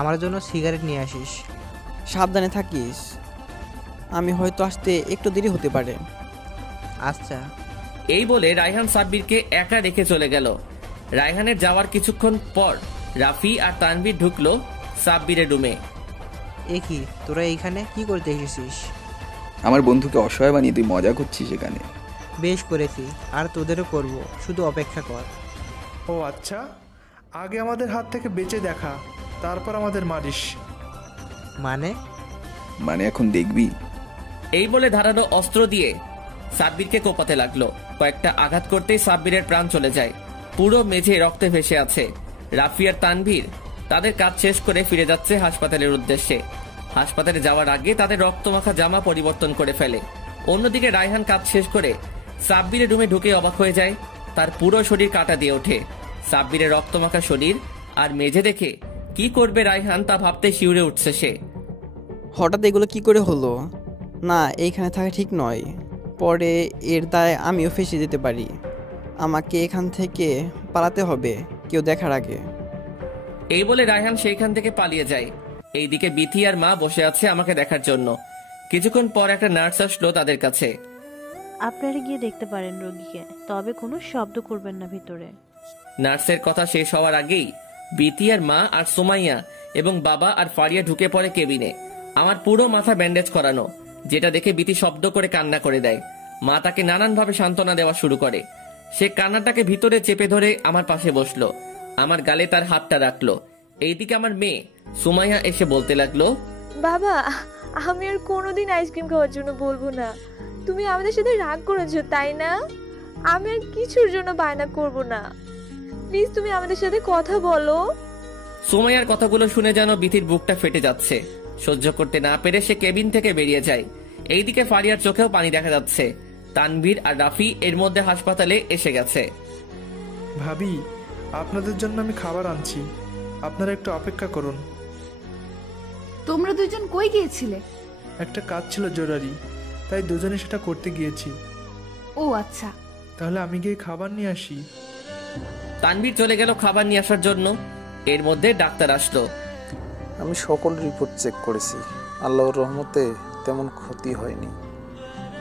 আমার জন্য সিগারেট নিয়ে আসিস। সাবধানে থাকিস, আমি হয়তো আসতে একটু দেরি হতে পারে। আচ্ছা। এই বলে রায়হান সাব্বিরকে একা রেখে চলে গেল। রায়হানের যাওয়ার কিছুক্ষণ পর রাফি আর তানভীর ঢুকলো সাব্বিরের রুমে। এ কি, তোরা এইখানে কি করতে এসেছিস? আমার বন্ধুকে অসহায় বানিয়ে তুই মজা করছিস এখানে। বেশ করেছি, আর তোদেরও করব, শুধু অপেক্ষা কর। ও আচ্ছা, আগে আমাদের হাত থেকে বেঁচে দেখা, তারপর আমাদের মারিস। মানে এখন দেখবি। এই বলে ধারালো অস্ত্র দিয়ে সাব্বিরকে কোপাতে লাগলো। কয়েকটা আঘাত করতেই সাব্বিরের প্রাণ চলে যায়। পুরো মেঝে রক্তে ভেসে আছে। রাফি আর তানভীর তাদের কাজ শেষ করে ফিরে যাচ্ছে হাসপাতালের উদ্দেশ্যে। হাসপাতালে যাওয়ার আগে তাদের রক্তমাখা জামা পরিবর্তন করে ফেলে। অন্যদিকে রায়হান কাজ শেষ করে সাব্বিরের রুমে ঢুকে অবাক হয়ে যায়। তার পুরো শরীর কাটা দিয়ে ওঠে। সাব্বিরের রক্তমাখা শরীর আর মেঝে দেখে কি করবে রায়হান তা ভাবতে শিউরে উঠছে সে। হঠাৎ এগুলো কি করে হলো? না, এইখানে থাকা ঠিক নয়, পরে এর দায় আমিও ফেঁসে যেতে পারি। আমাকে এখান থেকে পালাতে হবে কেউ দেখার আগে। এই বলে রায়হান সেইখান থেকে পালিয়ে যায়। এইদিকে বিথি আর মা বসে আছে আমাকে দেখার জন্য। কিছুক্ষণ পর একটা নার্স আসলো তাদের কাছে। আপনারা গিয়ে দেখতে পারেন রোগীকে, তবে কোনো শব্দ করবেন না ভিতরে। নার্সের কথা শেষ হওয়ার আগেই বিথি আর মা আর সুমাইয়া এবং বাবা আর ফারিয়া ঢুকে পড়ে কেবিনে। আমার পুরো মাথা ব্যান্ডেজ করানো, যেটা দেখে বিথি শব্দ করে কান্না করে দেয়। মা তাকে নানানভাবে সান্ত্বনা দেওয়া শুরু করে। সে কান্নাটাকে ভিতরে চেপে ধরে আমার পাশে বসলো, আমার গালে তার হাতটা রাখলো। এইদিকে আমার মেয়ে সুমাইয়া এসে বলতে লাগলো, বাবা আমি আর কোনোদিন আইসক্রিম খাওয়ার জন্য বলবো না। তুমি আমাদের সাথে রাগ করেছো তাই না? আমি আর কিছুর জন্য বায়না করব না। প্লিজ তুমি আমাদের সাথে কথা বলো। সুমাইয়ার কথাগুলো শুনে যেন বিথির বুকটা ফেটে যাচ্ছে। সহ্য করতে না পেরে সে কেবিন থেকে বেরিয়ে যায়। এইদিকে ফারিয়ার চোখেও পানি দেখা যাচ্ছে। তানভীর আর রাফি এর মধ্যে হাসপাতালে এসে গেছে। ভাবি, আপনাদের জন্য আমি খাবার আনছি, আপনারা একটু অপেক্ষা করুন। তোমরা দুজন কই গিয়েছিলে? একটা কাজ ছিল জরুরি, তাই দুজনে সেটা করতে গিয়েছি। ও আচ্ছা, তাহলে আমি গিয়ে খাবার নিয়ে আসি। তানভীর চলে গেল খাবার নিয়ে আসার জন্য। এর মধ্যে ডাক্তার আসলো। আমি সকল রিপোর্ট চেক করেছি, আল্লাহর রহমতে তেমন ক্ষতি হয়নি।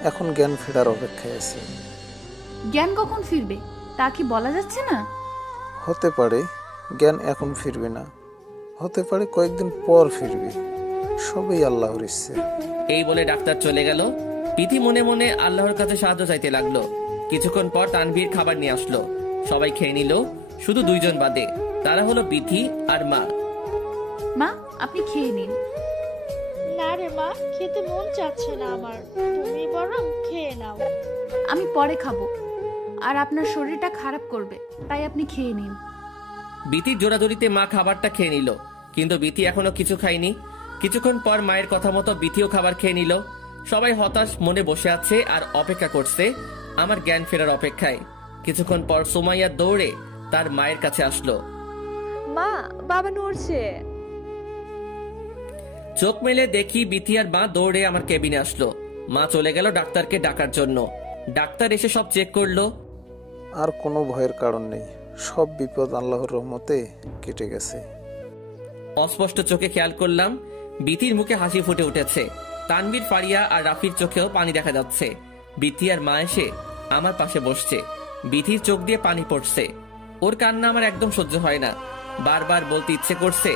এখন জ্ঞান ফেরার অপেক্ষায় আছে। জ্ঞান কখন ফিরবে তা কি বলা যাচ্ছে না? হতে পারে জ্ঞান এখন ফিরবে না, হতে পারে কয়েকদিন পর ফিরবে। সবই আল্লাহর ইচ্ছে। এই বলে ডাক্তার চলে গেল। বিথি মনে মনে আল্লাহর কাছে সাহায্য চাইতে লাগলো। কিছুক্ষণ পর তানভীর খাবার নিয়ে আসলো। সবাই খেয়ে নিল, শুধু দুইজন বাদে। তারা হলো বিথি আর মা। মা আপনি খেয়ে নিন। না রে মা, খেতে মন চাচ্ছে না আমার, তুমি বরং খেয়ে নাও। আমি পরে খাবো, আর আপনার শরীরটা খারাপ করবে, তাই আপনি খেয়ে নিন। বিথির জোরাজোরিতে মা খাবারটা খেয়ে নিল, কিন্তু বিথি এখনো কিছু খায়নি। কিছুক্ষণ পর মায়ের কথা মতো বিথিও খাবার খেয়ে নিল। সবাই হতাশ মনে বসে আছে আর অপেক্ষা করছে আমার জ্ঞান ফেরার অপেক্ষায়। কিছুক্ষণ পর সুমাইয়া দৌড়ে তার মায়ের কাছে আসলো। মা, বাবা নড়ছে। চোখ মেলে দেখি বিথি আর মা দৌড়ে আমার কেবিনে আসলো। মা চলে গেল ডাক্তারকে ডাকার জন্য। ডাক্তার এসে সব চেক করলো। আর কোনো ভয়ের কারণ নেই, সব বিপদ আল্লাহর রহমতে কেটে গেছে। অস্পষ্ট চোখে খেয়াল করলাম বিথির মুখে হাসি ফুটে উঠেছে। তানভীর, ফারিয়া আর রাফির চোখেও পানি দেখা যাচ্ছে। বিথি আর মা এসে আমার পাশে বসছে। বিথির চোখ দিয়ে পানি পড়ছে। ওর কান্না আমার একদম সহ্য হয় না। বারবার বলতে ইচ্ছে করছে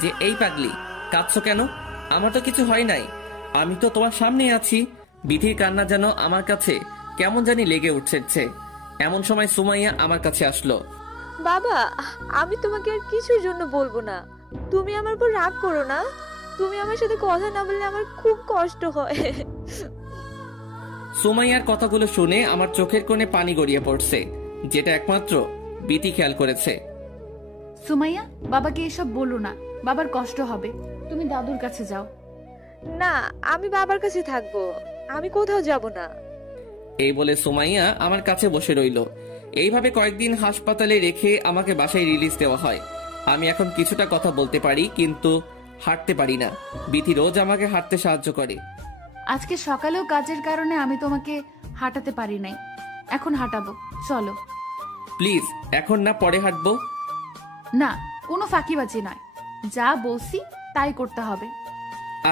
যে, এই পাগলি কাঁদছো কেন? আমার তো কিছু হয় নাই, আমি তো তোমার সামনে আছি। বিথির কান্না যেন আমার কাছে কেমন জানি লেগে উঠছে। এমন সময় সুমাইয়া আমার কাছে আসলো। বাবা, আমি তোমাকে আর কিছুর জন্য বলবো না। তুমি আমার উপর রাগ করো না। তুমি আমার সাথে কথা না বললে আমার খুব কষ্ট হয়। সুমাইয়ার কথাগুলো শুনে আমার চোখের কোণে পানি গড়িয়ে পড়ছে, যেটা একমাত্র বিথি খেয়াল করেছে। সুমাইয়া, বাবাকে এসব বলো না, বাবার কষ্ট হবে। তুমি দাদুর কাছে যাও। না, আমি বাবার কাছে থাকবো, আমি কোথাও যাব না। এই বলে সুমাইয়া আমার কাছে বসে রইল। এইভাবে কয়েকদিন হাসপাতালে রেখে আমাকে বাসায় রিলিজ দেওয়া হয়। আমি এখন কিছুটা কথা বলতে পারি, কিন্তু হাঁটতে পারি না। বিথি রোজ আমাকে হাঁটতে সাহায্য করে। আজকে সকালেও কাজের কারণে আমি তোমাকে হাঁটাতে পারি নাই, এখন হাঁটাবো, চলো। প্লিজ, এখন না, পরে হাঁটবো। না, কোনো ফাঁকিবাজি নয়, যা বলছি তাই করতে হবে।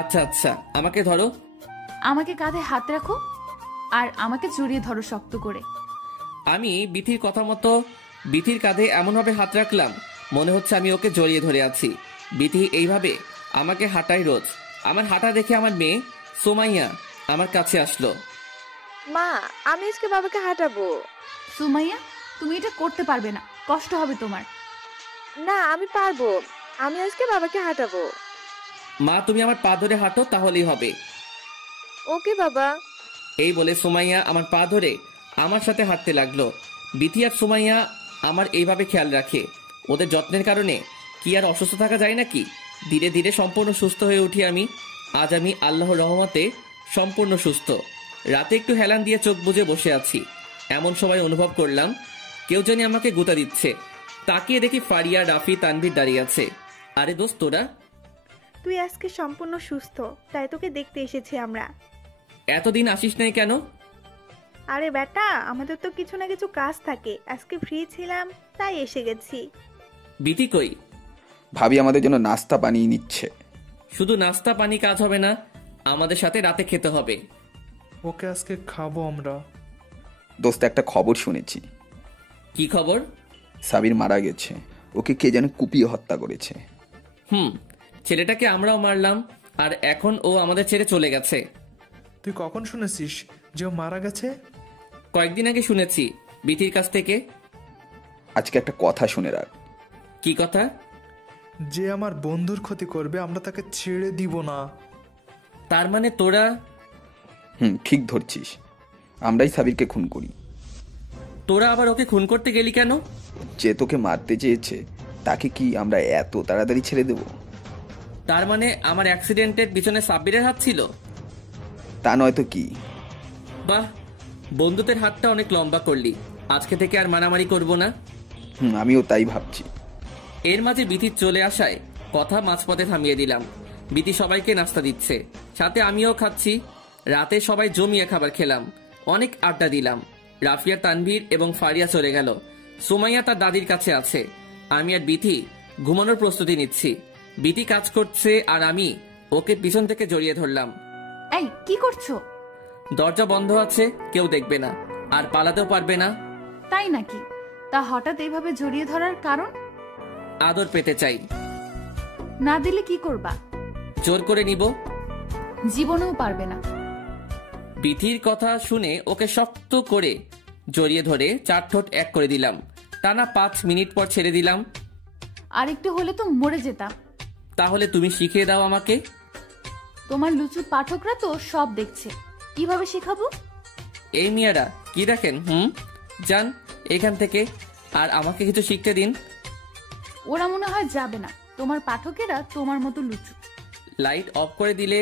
আচ্ছা আচ্ছা, আমাকে ধরো। আমাকে কাঁধে হাত রাখো আর আমাকে জড়িয়ে ধরো শক্ত করে। আমি বিথির কথা মতো বিথির কাঁধে এমনভাবে হাত রাখলাম মনে হচ্ছে আমি ওকে জড়িয়ে ধরে আছি। বিথি এইভাবে আমাকে হাঁটায় রোজ। আমার হাঁটা দেখে আমার মেয়ে সুমাইয়া আমার কাছে আসলো। মা, আমি আজকে বাবাকে হাঁটাবো। সুমাইয়া, তুমি এটা করতে পারবে না, কষ্ট হবে তোমার। না, আমি পারবো, আমি আজকে বাবাকে হাঁটাবো। মা, তুমি আমার পা ধরে হাঁটো, তাহলেই হবে। ওকে বাবা। এই বলে সুমাইয়া আমার পা ধরে আমার সাথে হাঁটতে লাগলো। বিথি আর সুমাইয়া আমার এইভাবে খেয়াল রাখে। ওদের যত্নের কারণে কি আর অসুস্থ থাকা যায় নাকি? ধীরে ধীরে সম্পূর্ণ সুস্থ হয়ে উঠি আমি। আজ আমি আল্লাহর রহমতে সম্পূর্ণ সুস্থ। রাতে একটু হেলান দিয়ে চোখ বুজে বসে আছি। এমন সময় অনুভব করলাম কেউ জানি আমাকে গুঁতা দিচ্ছে। তাকিয়ে দেখি ফারিয়া, রাফি, তানভীর দাঁড়িয়ে আছে। আরে দোস্ত, তোরা? তুই আজকে সম্পূর্ণ সুস্থ, তাই তোকে দেখতে এসেছি আমরা। এতদিন আসিস নাই কেন? আরে বেটা, আমাদের তো কিছু না কিছু কাজ থাকে, আজকে ফ্রি ছিলাম তাই এসে গেছি। বিথি কই? ভাবি আমাদের জন্য নাস্তা বানিয়ে নিচ্ছে। শুধু নাস্তা পানি কাজ হবে না, আমাদের সাথে রাতে খেতে হবে। ওকে আজকে খাবো আমরা। দোস্ত একটা খবর শুনেছি। কি খবর? সাবির মারা গেছে। ওকে কে যেন কুপিয়ে হত্যা করেছে। ছেলেটাকে আমরাও মারলাম, আর এখন ও আমাদের ছেড়ে চলে গেছে। তুই কখন শুনেছিস যে ও মারা গেছে? কয়েকদিন আগে শুনেছি বিথির কাছ থেকে। আজকে একটা কথা শুনে রাখ। কি কথা? যে আমার বন্ধুর ক্ষতি করবে আমরা তাকে ছেড়ে দিব না। তার মানে তোরা? ঠিক ধরছিস, আমরাই সাবিরকে খুন করি। তোরা আবার ওকে খুন করতে গেলি কেন? যে তোকে মারতে চেয়েছে তাকে কি আমরা এত তাড়াতাড়ি ছেড়ে দেব? তার মানে আমার অ্যাক্সিডেন্টের পিছনে সাব্বিরের হাত ছিল? তা নয়তো কি? বাহ, বন্ধুদের হাতটা অনেক লম্বা করলি। আজকে থেকে আর মারামারি করব না। আমিও তাই ভাবছি। এর মাঝে বিথি চলে আসায় কথা মাঝপথে থামিয়ে দিলাম। বিথি সবাইকে নাস্তা দিচ্ছে, সাথে আমিও খাচ্ছি। রাতে সবাই জমিয়ে খাবার খেলাম, অনেক আড্ডা দিলাম। রাফিয়া, তানভীর এবং ফারিয়া চলে গেল। সুমাইয়া তার দাদির কাছে আছে। আমি আর বিথি ঘুমানোর প্রস্তুতি নিচ্ছি। বিথি কাজ করছে আর আমি ওকে পিছন থেকে জড়িয়ে ধরলাম। এই কি করছো? দরজা বন্ধ আছে, কেউ দেখবে না, আর পালাতেও পারবে না। তাই নাকি? তা হঠাৎ এইভাবে জড়িয়ে ধরার কারণ? আদর পেতে চাই। না দিলে কি করবা? জোর করে নিব। জীবনেও পারবে না। বিথির কথা শুনে ওকে শক্ত করে জড়িয়ে ধরে 4 ঠোঁট এক করে দিলাম। টানা 5 মিনিট পর ছেড়ে দিলাম। আর একটু হলে তো মরে যেতাম। তাহলে তুমি শিখিয়ে দাও আমাকে। তোমার লুচু পাঠকরা তো সব দেখছে, কিভাবে শেখাবো? এই মিয়ারা কি দেখেন? যান এখান থেকে, আর আমাকে কিছু শিখতে দিন। ওরা মনে হয় যাবে না, তোমার পাঠকেরা তোমার মতো লুচু। লাইট অফ করে দিলে